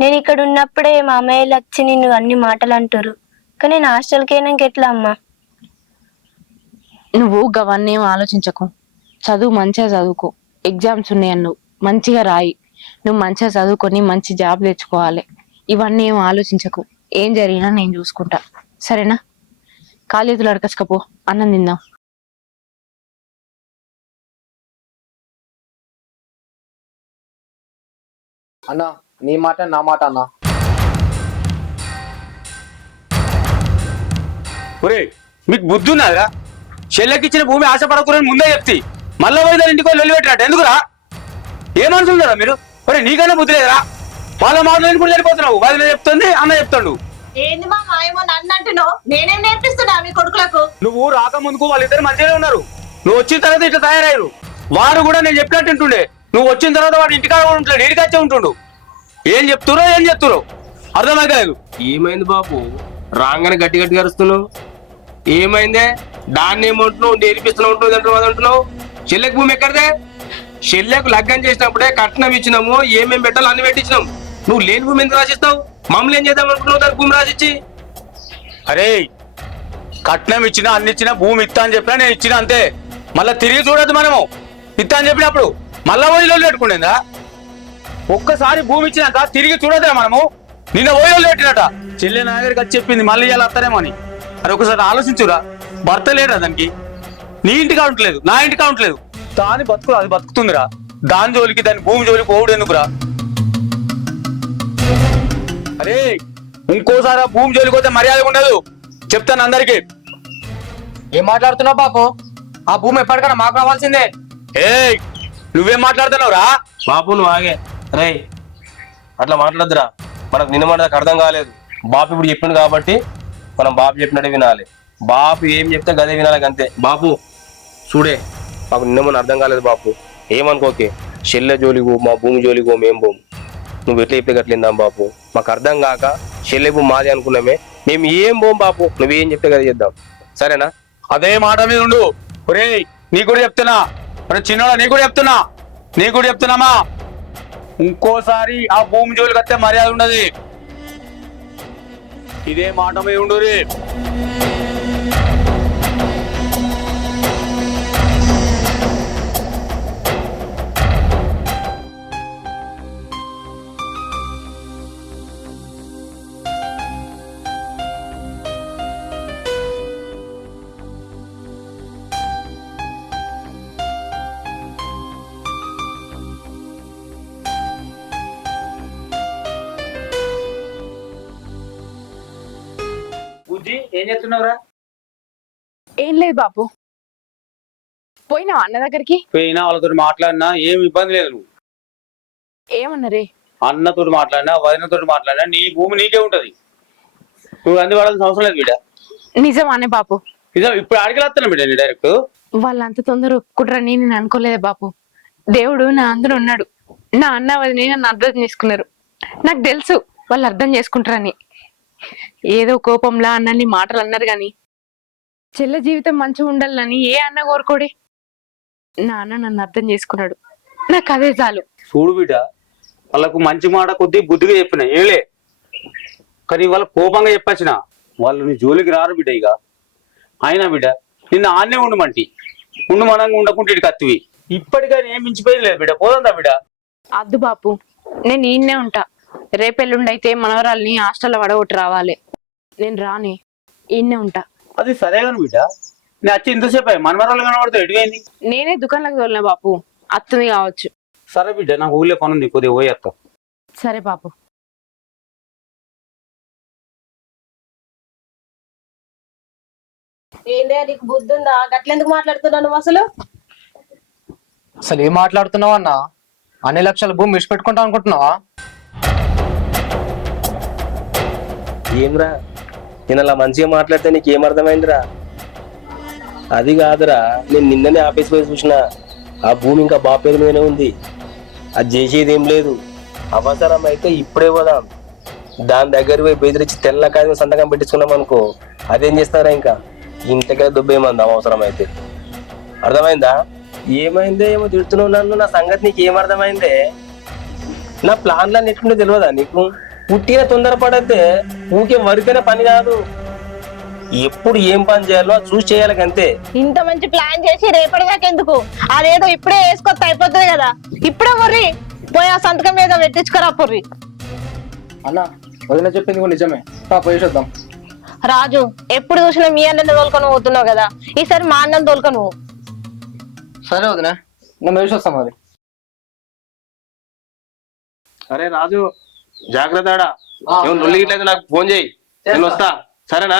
నేను ఇక్కడ ఉన్నప్పుడే మా అమ్మాయిలు వచ్చి నిన్ను అన్ని మాటలు అంటారు. కానీ నేను హాస్టల్కి అయినాక ఎట్లా అమ్మా? నువ్వు గవన్నీ ఏం ఆలోచించకు, చదువు మంచిగా చదువుకో. ఎగ్జామ్స్ ఉన్నాయని నువ్వు మంచిగా రాయి. నువ్వు మంచిగా చదువుకొని మంచి జాబ్ తెచ్చుకోవాలి. ఇవన్నీ ఏం ఆలోచించకు. ఏం జరిగినా నేను చూసుకుంటా, సరేనా? కాలేజీలో అడకసుకపో, అన్నం తిందాం. అన్నా, నీ మాట నా మాట అన్నా. ఒరే, మీకు బుద్ధి ఉన్నదా? చెల్లెకిచ్చిన భూమి ఆశపడకూడని ముందే చెప్తి మళ్ళా పోయి దాని ఇంటికి వెళ్ళి పెట్టినట్టు ఎందుకురా? ఏ మనుషులున్నారా మీరు? మరి నీకైనా బుద్ధి లేదురా? వాళ్ళ మాటలు కూడా వెళ్ళిపోతున్నావు. వదిలే చెప్తుంది, అన్న చెప్తాడు. ఏంది మా మాయమో నన్ను అంటున్నావు? నేనేం నేర్పిస్తున్నా మీ కొడుకులకు? నువ్వు రాకముందుకు వాళ్ళిద్దరు మంచిగానే ఉన్నారు. నువ్వు వచ్చిన తర్వాత ఇట్లా తయారయ్యారు. వాడు కూడా నేను చెప్పినట్టు ఉంటుండే. నువ్వు వచ్చిన తర్వాత వాడు ఇంటికాడ కూడా ఉంటాడు, ఇంటికొచ్చే ఉంటుండు. ఏం చెప్తురో అర్థమైతే లేదు. ఏమైంది బాపు? రాగానే గట్టి గట్టిగా అరుస్తున్నావు. ఏమైందే? దాన్ని ఏమంటున్నావు? నేర్పిస్తున్నావు ఉంటుంది అంటున్నావు. చెల్లెకు భూమి ఎక్కడదే? చెల్లెకు లగ్గం చేసినప్పుడే కట్నం ఇచ్చినాము, ఏమేమి పెట్టాలో అన్ని పెట్టించినాం. నువ్వు లేని భూమి ఎందుకు రాసిస్తావు? మమ్మల్ని ఏం చేద్దాం అనుకున్నావు దానికి భూమి రాసిచ్చి? అరే కట్నం ఇచ్చినా అన్ని ఇచ్చినా భూమి ఇస్తా అని చెప్పినా నేను ఇచ్చినా అంతే. మళ్ళా తిరిగి చూడద్దు మనము. ఇస్తా అని చెప్పినప్పుడు మళ్ళా ఓయిలో పెట్టుకుంటుందా? ఒక్కసారి భూమి ఇచ్చినాక తిరిగి చూడదురా మనము. నిన్న ఓయిలో పెట్టినట చెల్లె నాగరికి వచ్చి చెప్పింది మళ్ళీ ఇలా వస్తారేమో అని. అది ఒకసారి ఆలోచించురా. భర్త లేరా దానికి? నీ ఇంటికి ఉండట్లేదు, నా ఇంటికి ఉండట్లేదు. దాని బతుకు అది బతుకుతుందిరా. దాని జోలికి దాని భూమి జోలికి పోవుడు ఎందుకురా? అరే ఇంకోసారి ఆ భూమి జోలికి పోతే మర్యాద ఉండదు, చెప్తాను అందరికి. ఏం మాట్లాడుతున్నావు బాపు? ఆ భూమి ఎప్పటికైనా మాకు రావాల్సిందే. ఏ నువ్వేం మాట్లాడుతున్నావురా? బాపు నువ్వు ఆగే. రే అట్లా మాట్లాడద్దురా. మనకు నిన్న మాట అర్థం కాలేదు. బాపు ఇప్పుడు చెప్పిండు కాబట్టి మనం బాపు చెప్పినట్టే వినాలి. బాపు ఏం చెప్తే గదే వినాలి అంతే. బాపు చూడే, మాకు నిన్న మన అర్థం కాలేదు బాపు. ఏమనుకోకే, చెల్లె జోలిగో మా భూమి జోలిగో మేం పోము. నువ్వు ఎట్లా చెప్తే గట్లిందాం బాపు. మాకు అర్థం కాక చెల్లె భూమి మాది అనుకున్నామే. మేము ఏం పోం బాపు, నువ్వేం చెప్తే కదా చేద్దాం. సరేనా? అదే మాట మీద ఉండు. ఒరే నీకు కూడా చెప్తున్నా, చిన్నోడా నీకు కూడా చెప్తున్నామా, ఇంకోసారి ఆ భూమి జోలికి వస్తే మర్యాద ఉండదు. ఇదే మాట మీద ఉండు రే. బుజ్జి ఏం చేస్తున్నావురా? ఏం లేదు బాపు. పోయినావా అన్న దగ్గరికి? పోయినా వాళ్ళతో మాట్లాడినా ఏం ఇబ్బంది లేదు. నువ్వు ఏమన్నారే? అన్నతో మాట్లాడినా వదినతో మాట్లాడినా నీ భూమి నీకే ఉంటది. నువ్వు అందిపడాల్సిన అవసరం లేదు బిడ్డ. నిజమానే బాపు? నిజం. ఇప్పుడు అడిగి వస్తాను బిడ్డ నీ డైరెక్ట్. వాళ్ళంత తొందర ఒప్పుకుంటారని నేను అనుకోలేదు బాపు. దేవుడు నా అందరూ ఉన్నాడు. నా అన్న వదిన నన్ను అర్థం చేసుకున్నారు. నాకు తెలుసు వాళ్ళు అర్థం చేసుకుంటారని. ఏదో కోపంలా అన్నని మాటలు అన్నారు గాని చెల్లె జీవితం మంచిగా ఉండాలని ఏ అన్న కోరుకోడే. నా అన్న నన్ను అర్థం చేసుకున్నాడు. నాకు అదే చాలు. చూడు బిడ్డ, వాళ్ళకు మంచి మాట కొద్ది బుద్ధిగా చెప్పిన ఏలే, కానీ వాళ్ళ కోపంగా చెప్పచ్చిన వాళ్ళు నీ జోలికి రారు బిడ్డ. ఇక అయినా బిడ్డ నిన్న ఆన్నే ఉండమంటి మనంగా ఉండకుంటే ఇటు కత్తివి. ఇప్పటికైనా ఏం మించిపోయింది లేదు బిడ్డ. పోదా బిడ్డ? అద్దు బాపు, నేను ఈయన్నే ఉంటా. రేపెల్లుండి అయితే మనవరాల్ని హాస్టల్లో వడగొట్టి రావాలి. నేను రాని ఈయన్నే ఉంటా. అది సరే కానీ బిడ్డ, నేను వచ్చి ఇంతసేపు మనవరాలు కనబడితే ఎటువైంది? నేనే దుకాణంలోకి తోలినా బాపు, అత్తుంది కావచ్చు. సరే బిడ్డ, నాకు ఊళ్ళో పని ఉంది, కొద్దిగా పోయి వస్తా. సరే బాపు. ఏందే నీకు బుద్ధి ఉందా? గట్లెందుకు మాట్లాడుతున్నావు నువ్వు అసలు? అసలు ఏం మాట్లాడుతున్నావు అన్న? అన్ని లక్షల భూమి విడిచిపెట్టుకుంటా అనుకుంటున్నావా? ఏమ్రా నేను అలా మంచిగా మాట్లాడితే నీకేం అర్థమైందిరా? అది కాదురా, నేను నిన్ననే ఆఫీస్ పోయి చూసిన. ఆ భూమి ఇంకా బాబు పేరు మీదనే ఉంది. అది చేసేది ఏం లేదు. అవసరం అయితే ఇప్పుడే పోదాం. దాని దగ్గర పోయి బెదిరించి తెల్ల కాగితం సంతకం పెట్టించుకున్నాం అనుకో, అదేం చేస్తారా? ఇంకా ఇంతకే దుబ్బేమందాం అవసరం అయితే. అర్థమైందా? ఏమైందే ఏమో తిడుతున్నావు నన్ను. నా సంగతి నీకు ఏం అర్థమైందే? నా ప్లాన్లన్నీ ఎట్లుంటే తెలియదా నీకు? పుట్టిన తొందరపడితే ఊకే వరికైన పని కాదు. ఎప్పుడు ఏం పని చేయాలో చూసి చేయాలి అంతే. ఇంత మంచి ప్లాన్ చేసి రేపటిదాకా ఎందుకు? అదేదో ఇప్పుడే వేసుకొస్తే అయిపోతుంది కదా. ఇప్పుడే పొర్రి పోయి ఆ సంతకం మీద పెట్టించుకోరా పొర్రి. అన్న వదిన చెప్పింది కూడా నిజమే. పోయి చూద్దాం. రాజు, ఎప్పుడు చూసినా మీ అన్నని తోలుకొని పోతున్నావు కదా, ఈసారి మా అన్నని తోలుకొని పో. సరే వదిన, నేను వేసి వస్తాం. అది అరే రాజు, జాగ్రత్త. నొల్లి ఇట్లయితే నాకు ఫోన్ చేయి, నేను వస్తా. సరేనా?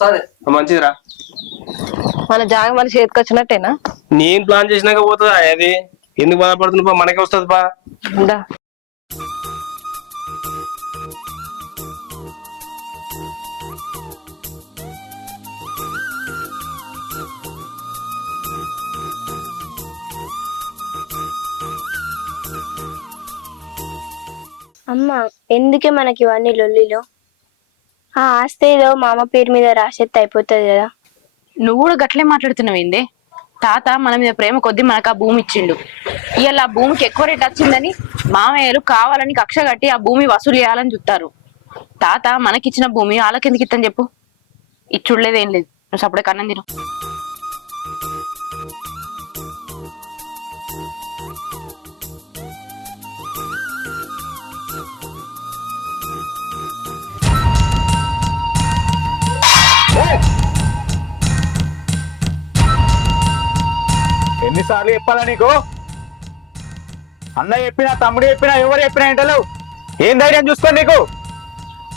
సరే మంచిదిరా. మన జాగ మన చేతికి వచ్చినట్టేనా? నేను ప్లాన్ చేసినాక పోతుందా అది? ఎందుకు బాధపడుతుంది బా, మనకే వస్తుంది బా. ఉందా? అమ్మ, ఎందుకే మనకి ఇవన్నీ లొల్లిలో? ఆ ఆస్తి ఏదో మా అమ్మ పేరు మీద రాసేస్తే అయిపోతుంది కదా. నువ్వు కూడా గట్లే మాట్లాడుతున్నావేందే? తాత మన మీద ప్రేమ కొద్దీ మనకు ఆ భూమి ఇచ్చిండు. ఇవాళ ఆ భూమికి ఎక్కువ రేట్ వచ్చిందని మామయ్యలు కావాలని కక్ష కట్టి ఆ భూమి వసూలు చేయాలని చూస్తారు. తాత మనకిచ్చిన భూమి వాళ్ళకెందుకు ఇత్తని చెప్పు? ఇచ్చుడులేదు ఏం లేదు. నువ్వు సప్పుడే కన్నం తిను. ఎన్నిసార్లు చెప్పాలా నీకు? అన్న చెప్పినా, తమ్ముడు చెప్పినా, ఎవరు చెప్పినా ఏంటలేవు. ఏం ధైర్యం చూసుకోండి నీకు?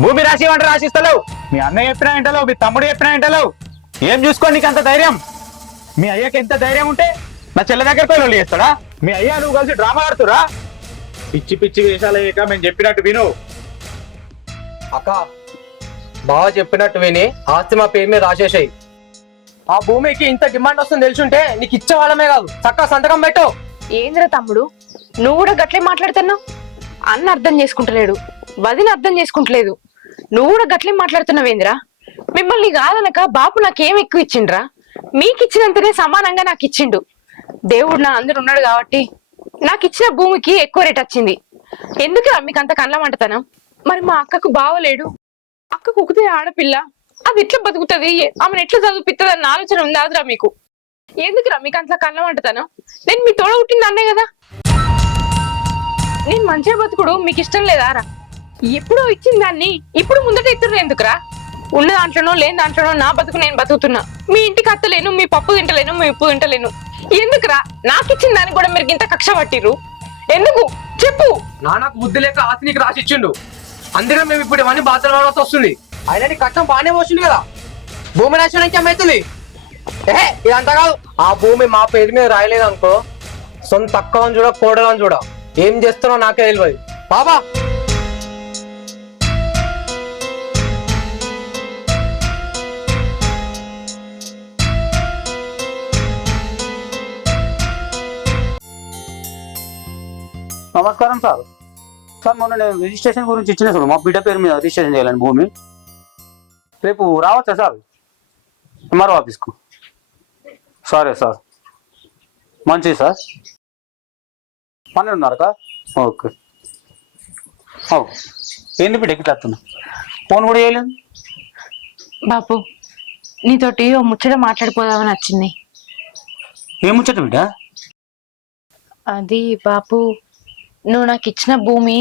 భూమి రాసి వంట రాసిస్తలేవు. మీ అన్న చెప్పినా ఏంటలేవు, మీ తమ్ముడు చెప్పినా ఏంటలేవు. ఏం చూసుకోండి నీకు అంత ధైర్యం? మీ అయ్యకి ఎంత ధైర్యం ఉంటే నా చెల్ల దగ్గర పోయి చేస్తాడా? మీ అయ్యా నువ్వు కలిసి డ్రామా ఆడుతురా? పిచ్చి పిచ్చి వేషాలు అయ్యాక మేము చెప్పినట్టు విను. అక్క, బాగా చెప్పినట్టు విని ఆస్తి మా పేరు మీద రాసేసాయి. ఆ భూమికి ఇంత డిమాండ్ వస్తుంది తెలుసుంటే నీకు ఇచ్చే వాళ్ళమే కాదు, చక్కగా సంతకం పెట్టు. ఏంద్రా తమ్ముడు, నువ్వు కూడా గట్లే మాట్లాడుతున్నావు? అన్న అర్థం చేసుకుంటలేడు, వదిన అర్థం చేసుకుంటలేదు, నువ్వు కూడా గట్లే మాట్లాడుతున్నావేంద్రా? మిమ్మల్ని కాదనక బాపు నాకేం ఎక్కువ ఇచ్చిండ్రా? మీకు ఇచ్చినంతనే సమానంగా నాకు ఇచ్చిండు. దేవుడు నా అందరు ఉన్నాడు కాబట్టి నాకు ఇచ్చిన భూమికి ఎక్కువ రేట్ వచ్చింది. ఎందుకురా మీకు అంత కళ్ళమంటతనం? మరి మా అక్కకు బావలేడు, అక్కకు ఒకతే ఆడపిల్ల, అది ఎట్లా బతుకుతుంది, ఆమెను ఎట్లా చదువుపిస్తుంది అన్న ఆలోచన ఉందాదురా మీకు? ఎందుకురా మీకు అంత కళ్ళమంటతనం? నేను మీ తోడ పుట్టింది అన్నే కదా. నేను మంచిగా బతుకుడు మీకు ఇష్టం లేదారా? ఎప్పుడో ఇచ్చిన దాన్ని ఇప్పుడు ముందట ఎత్తురు ఎందుకురా? ఉన్న దాంట్లోనో లేని దాంట్లోనో నా బతుకు నేను బతుకుతున్నా. మీ ఇంటికి అత్తలేను, మీ పప్పు తింటలేను, మీ ఉప్పు తింటలేను. ఎందుకురా నాకు ఇచ్చిన దాన్ని కూడా మీరు ఇంత కక్ష పట్టిర్రు? ఎందుకు చెప్పు? నాన్నకు బుద్ధి లేక ఆస్తి నీకు రాసి ఇచ్చిండు, అందుకే మేము ఇప్పుడు ఇవన్నీ బాధలు పడాల్సి వస్తుంది. అయినా నీ కట్టం బాగానే వచ్చింది కదా, భూమి రాసినానికి ఏమవుతుంది? ఇదంతా కాదు, ఆ భూమి మా పేరు మీద రాయలేదు అనుకో, సొంత తక్కువని చూడ కోడలని చూడ, ఏం చేస్తున్నావు నాకే తెలియదు. బాబా నమస్కారం సార్. సార్ మొన్న నేను రిజిస్ట్రేషన్ గురించి ఇచ్చిన సార్, మా బిడ్డ పేరు మీద రిజిస్ట్రేషన్ చేయాలని భూమి. రేపు రావచ్చా సార్ ఎంఆర్ఓ ఆఫీస్కు? సరే సార్, మంచిది సార్. 12:30కా? ఓకే. ఏంది బిడ్డ ఎక్కి తత్తున్నా? ఫోన్ కూడా చేయలేదు. బాపు, నీతోటి ఓ ముచ్చట మాట్లాడిపోదామని వచ్చింది. ఏం ముచ్చట బిడ్డ? అది బాపు, నువ్వు నాకు ఇచ్చిన భూమి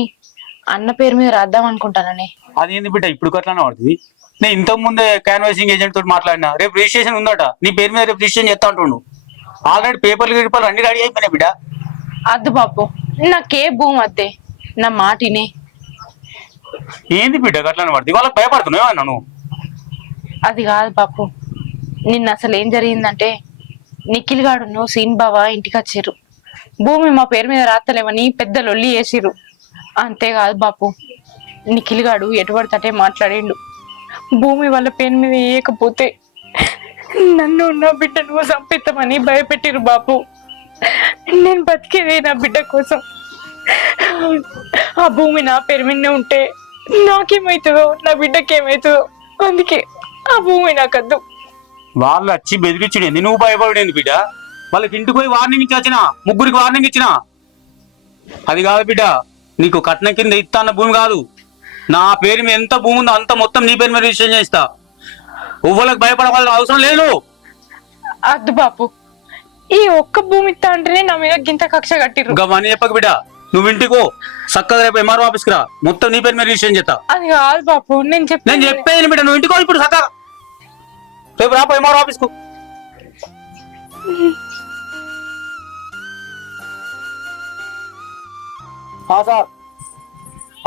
అన్న పేరు మీద రాద్దాం అనుకుంటానని. అదేంది బిడ్డ ఇప్పుడు అట్లానే పడుతుంది? నేను ఇంతకు ముందే క్యాన్వాసింగ్ ఏజెంట్ తోటి మాట్లాడినా, రేపు రిజిస్ట్రేషన్ ఉందట, నీ పేరు మీద రేపు రిజిస్ట్రేషన్ చేస్తా అంటుండు. ఆల్రెడీ పేపర్లు అన్ని రెడీ అయిపోయినాయి బిడ్డ. అద్దు బాపు, నాకే భూమి అద్దే, నా మాటిని. ఏంది బిడ్డ అట్లానే పడుతుంది? వాళ్ళకి భయపడుతున్నావా నన్ను? అది కాదు బాపు, నిన్న అసలు ఏం జరిగిందంటే, నిఖిల్ గాడును సీన్ బావ ఇంటికి వచ్చిర్రు. భూమి మా పేరు మీద రాత్తలేమని పెద్ద లొల్లి వేసిర్రు. అంతేకాదు బాపు, నిఖిల్ గాడు ఎటుపడితే మాట్లాడిండు. భూమి వాళ్ళ పేరు మీద వేయకపోతే నన్ను నా బిడ్డను చంపిస్తామని భయపెట్టిరు బాపు. నేను బతికేదే నా బిడ్డ కోసం. ఆ భూమి నా పేరు మీదనే ఉంటే నాకేమవుతుందో, నా బిడ్డకేమవుతుందో, అందుకే ఆ భూమి నాకద్దు. వాళ్ళు వచ్చి బెదిరించుడేంది, నువ్వు భయపడేంది బిడ్డ? వాళ్ళకి ఇంటికి పోయి వార్నింగ్ ఇచ్చిన, ముగ్గురికి వార్నింగ్ ఇచ్చిన. అది కాదు బిడ్డ, నీకు కట్నం కింద ఇస్తా అన్న భూమి కాదు, నా పేరు మీద ఎంత భూమి ఉందో అంత మొత్తం నీ పేరు మీద రిజిస్ట్రేషన్ చేస్తా. ఉవ్వలకు భయపడవలసిన అవసరం లేదు. అద్దు బాపు, ఈ ఒక్క భూమి ఇస్తా అంటేనే నా మీద గింత కక్ష కట్టిర్రు. ఇంకా మనీ చెప్పక బిడ్డ, నువ్వు ఇంటికో చక్కగా రేపు ఎంఆర్ఓ ఆఫీస్కి రా, మొత్తం నీ పేరు మీద రిజిస్ట్రేషన్ చేస్తా. అది కాదు బాపు, నేను చెప్పేది బిడ్డ, నువ్వు ఇంటికో ఇప్పుడు చక్కగా రేపు రాపో ఎంఆర్ఓ ఆఫీస్కు. సార్,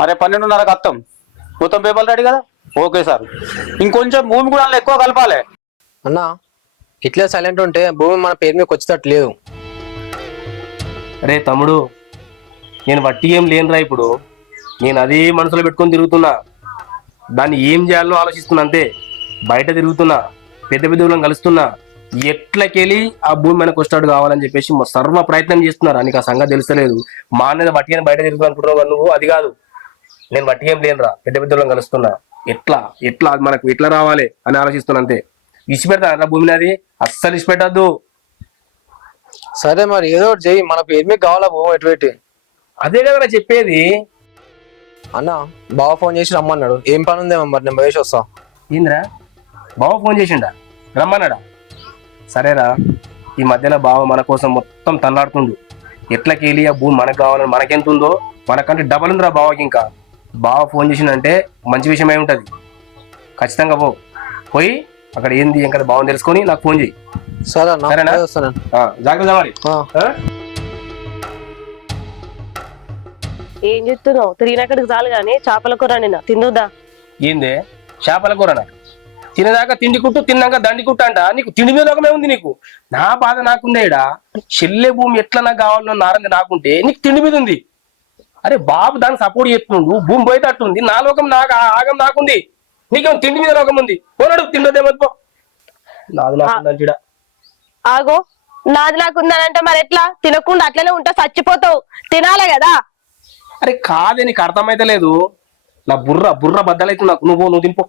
అరే 12:30కి వస్తాం, మొత్తం పేపర్లు రెడీ కదా? Okay sir. ఇంకొంచెం భూమి కూడా ఎక్కువ కలపాలి అన్నా. ఇట్లా సైలెంట్ ఉంటే భూమి మన పేరు మీదకి వచ్చేటట్టు లేదు. రే తమ్ముడు, నేను వట్టి ఏం లేనురా. ఇప్పుడు నేను అదే మనసులో పెట్టుకొని తిరుగుతున్నా. దాన్ని ఏం చేయాలో ఆలోచిస్తున్నా అంతే. బయట తిరుగుతున్నా, పెద్ద పెద్ద వాళ్ళని కలుస్తున్నా. ఎట్లకెళ్ళి ఆ భూమి మనకు వస్తాడు కావాలని చెప్పేసి సర్వ ప్రయత్నం చేస్తున్నారు. నీకు ఆ సంగతి తెలుస్తలేదు. మా అన్నది వట్టిగా బయట తిరుగుతున్నా అనుకుంటున్నావు నువ్వు. అది కాదు, నేను వట్టి ఏం లేనురా. పెద్ద పెద్ద వాళ్ళని కలుస్తున్నా. ఎట్లా ఎట్లా మనకు ఎట్లా రావాలి అని ఆలోచిస్తున్నా అంతే. ఇచ్చిపెడతా భూమిని, అది అస్సలు ఇచ్చిపెట్టద్దు. సరే మరి ఏదో ఒకటి చెయ్యి, మన పేరు మీకు కావాలా భూమి ఎటు పెట్టి. అదే కదా చెప్పేది. అన్న బావ ఫోన్ చేసి రమ్మన్నాడు. ఏం పని ఉందేమో మరి, నేను వేసి వస్తా. ఏంద్రా బావ ఫోన్ చేసిండా, రమ్మన్నాడా? సరేరా, ఈ మధ్యలో బావ మన కోసం మొత్తం తన్నాడుతుండు. ఎట్లకెళ్ళి ఆ భూమి మనకు కావాలని మనకెంత ఉందో మనకంటే డబల్ ఉందిరా బావకి. ఇంకా బావ ఫోన్ చేసిండంటే మంచి విషయం అయి ఉంటుంది. ఖచ్చితంగా పోయి అక్కడ ఏంది ఇంకా బావని తెలుసుకొని నాకు ఫోన్ చేయి. సరే అన్న, సరేనా? వస్తాను. జాగ్రత్త మరి. ఏం చెప్తున్నావు? తిరిగినక్కడికి చాలు గానీ చేపల కూర నిన్న తిందుదా? ఏందే చేపల కూరనా? తినేదాకా తిండి కుట్టు, తిన్నాక దండి కుట్టు అంట. నీకు తిండి మీద ఒకమే ఉంది నీకు. నా బాధ నాకుందే. ఇడా చెల్లె భూమి ఎట్లా నాకు కావాలో నారంది నాకుంటే నీకు తిండి మీద ఉంది. అరే బాబు దానికి సపోర్ట్ చేస్తుండు, భూమి పోయేటట్టుంది. నా లోకం నాకు ఆగం నాకుంది. నీకేమో తిండి మీద లోకం ఉంది. పోనాడు తిండోదేమో. నాది నాకుందంట. ఆగో, నాది నాకుందనంటే మరి ఎట్లా? తినకుండా అట్లనే ఉంటా, చచ్చిపోతావు. తినాలే కదా. అరే కాదే, నీకు అర్థమైతే లేదు. నా బుర్ర బద్దలైతే నాకు. నువ్వు తింపో.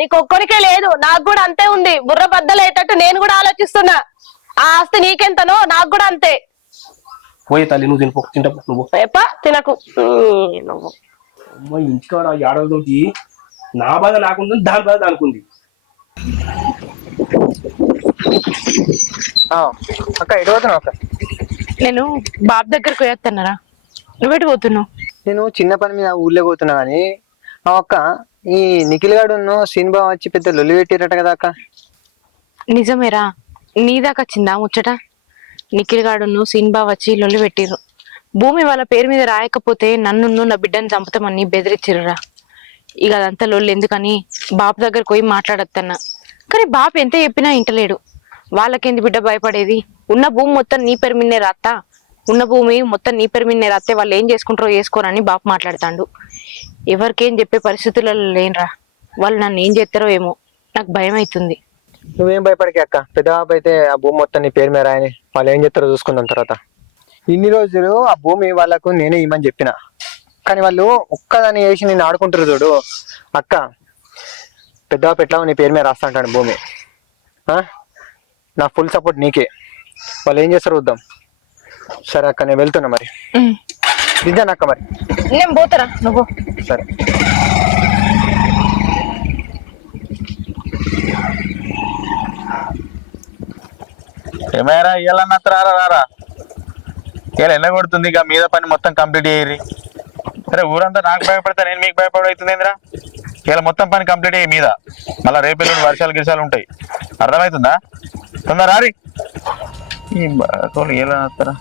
నీకు ఒక్కరికే లేదు, నాకు కూడా అంతే ఉంది. బుర్ర బద్దలయ్యేటట్టు నేను కూడా ఆలోచిస్తున్నా. ఆ ఆస్తి నీకెంతనో నాకు కూడా అంతే. పోయే తల్లి, నువ్వు తినిపో. తింటా నువ్వు. తినకు నువ్వు. అమ్మ ఇంటికాడ ఏడవతోటి నా బాధ నాకుంది, దాని బాధ దానికుంది. అక్క ఎటు పోతున్నావు అక్క? నేను బాబు దగ్గరకు పోయేస్తున్నారా, నువ్వెటు పోతున్నావు? నేను చిన్న పని మీద ఊర్లో పోతున్నా కానీ అక్క, ఈ నిఖిల్ గాడు సీన్ బావ వచ్చి పెద్ద లొల్లి పెట్టిరట కదా అక్క? నిజమేరా, నీ దాకా వచ్చిందా ముచ్చట? నిఖిల్ గాడును సీన్ బావ వచ్చి లొల్లి పెట్టిర్రు. భూమి వాళ్ళ పేరు మీద రాయకపోతే నన్ను నా బిడ్డను చంపుతామని బెదిరించిర్రురా. ఇక అదంతా లొల్లి ఎందుకని బాబు దగ్గరకు పోయి మాట్లాడొద్దన్నా. కానీ బాబు ఎంత చెప్పినా ఇంటలేడు. వాళ్ళకేంది బిడ్డ భయపడేది? ఉన్న భూమి మొత్తం నీ పేరు మీదనే రాత్తా, ఉన్న భూమి మొత్తం నీ పేరు మీదనే రాస్తే వాళ్ళు ఏం చేసుకుంటారో చేసుకోరని బాబు మాట్లాడతాడు. ఎవరికేం చెప్పే పరిస్థితులలో లేనరా. వాళ్ళు నన్ను ఏం చేస్తారో ఏమో, నాకు భయం అవుతుంది. నువ్వేం భయపడకే అక్క, పెద్ద బాబు అయితే ఆ భూమి మొత్తం నీ పేరు మీద రాయని, వాళ్ళు ఏం చేస్తారో చూసుకుందాం తర్వాత. ఇన్ని రోజులు ఆ భూమి వాళ్ళకు నేనే ఇమ్మని చెప్పిన, కానీ వాళ్ళు ఒక్కదాన్ని వేసి నేను ఆడుకుంటారు చూడు అక్క. పెద్ద బాబు ఎట్లా నీ పేరు మీద రాస్తా అంటాడు భూమి. నా ఫుల్ సపోర్ట్ నీకే. వాళ్ళు ఏం చేస్తారో చూద్దాం. సరే అక్క, నేను వెళ్తున్నా మరి. నిజాను అక్క, మరి నేను పోతారా నువ్వు? సరే. ఏమైనా ఇవ్వాలన్న రారా ఇలా ఎండ కొడుతుంది, ఇక మీద పని మొత్తం కంప్లీట్ చేయరి. సరే ఊరంతా నాకు భయపడతా, నేను మీకు భయపడవుతుంది ఏంద్రా? ఇలా మొత్తం పని కంప్లీట్ అయ్యి మీద, మళ్ళీ రేపు వర్షాలు గిరిశాలు ఉంటాయి. అర్థమవుతుందా? తొందర ఈ తోలు ఎలా వస్తారా?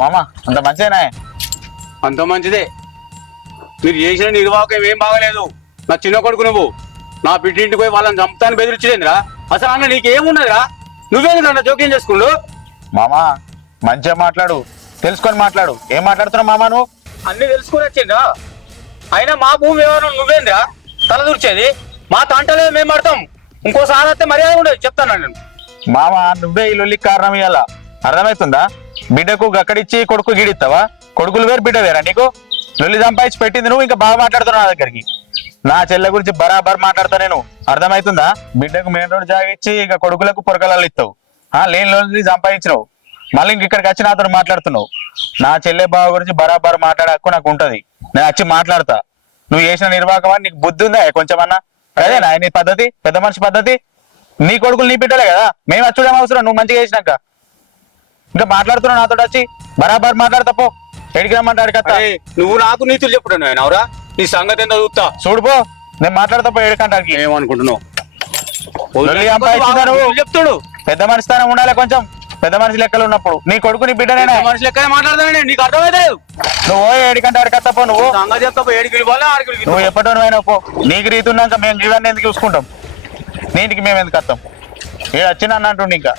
మామ అంత మంచిదేనా? అంత మంచిదే. మీరు చేసిన నిర్వాహకం ఏం బాగలేదు. నా చిన్న కొడుకు నువ్వు నా బిడ్డింటికి పోయి వాళ్ళని చంపుతాను బెదిరించలేదురా. అసలు అన్న నీకేమున్నదిరా? నువ్వేందుకు జోక్యం చేసుకుండు? మామా మంచిగా మాట్లాడు, తెలుసుకొని మాట్లాడు. ఏం మాట్లాడుతున్నావు మామా నువ్వు? అన్ని తెలుసుకుని వచ్చిండ్రా. అయినా మా భూమి వ్యవహారం నువ్వేంద్రా తల దూర్చేది? మా తంటలే మేము పడతాం. ఇంకోసారి వస్తే మర్యాద ఉండదు చెప్తాను నేను. మామా నువ్వే ఈ లొల్లికి కారణం ఇయ్యాల. అర్థమవుతుందా? బిడ్డకు గక్కడిచ్చి కొడుకు గిడిస్తావా? కొడుకులు వేరు బిడ్డ వేరా నీకు? లొల్లి సంపాదించి పెట్టింది నువ్వు, ఇంకా బాగా మాట్లాడుతున్నావు నా దగ్గరికి. నా చెల్లె గురించి బరాబర్ మాట్లాడతా నేను. అర్థమవుతుందా? బిడ్డకు మెయిన్ రోడ్ జాగిచ్చి ఇక కొడుకులకు పొరకలాలు ఇస్తావు. లేని లొల్లి సంపాదించినావు, మళ్ళీ ఇంక ఇక్కడికి వచ్చి నాతో మాట్లాడుతున్నావు. నా చెల్లె బావ గురించి బరాబర్ మాట్లాడే హక్కు నాకు ఉంటది. నేను వచ్చి మాట్లాడతా. నువ్వు చేసిన నిర్వాహకం నీకు బుద్ధి ఉందా కొంచెమన్నా? అదేనా నీ పద్ధతి? పెద్ద మనిషి పద్ధతి? నీ కొడుకులు నీ బిడ్డలే కదా, మేము వచ్చుడేం అవసరం? నువ్వు మంచిగా చేసినాక ఇంకా మాట్లాడుతున్నావు నాతో వచ్చి. బరాబర్ మాట్లాడతాపో. ఎడికి రమ్మంటాడు కదా. నువ్వు నాకు నీతులు చెప్పుడు అవరా? నీ సంగతి ఎంత చూస్తా చూడుపో. నేను మాట్లాడతాపో ఏడుకంటానికి. ఏమనుకుంటున్నావు? చెప్తాడు పెద్ద మనిషి స్థానం ఉండాలి కొంచెం. పెద్ద మనిషి లెక్కలు ఉన్నప్పుడు నీ కొడుకు నీ బిడ్డనేనా? మనిషి లెక్కనే మాట్లాడతానే. నీకు అర్థమైతే నువ్వు ఏడికంటే అడగత్తపో. నువ్వు సంగతి చెప్తాపో. ఏడికి నువ్వు ఎప్పటి అయినా పో. నీకు రీతి ఉన్నాక మేము జీవాన్ని ఎందుకు చూసుకుంటాం? నీటికి మేము ఎందుకు వస్తాం? ఏ వచ్చిన అంటుండు ఇంకా.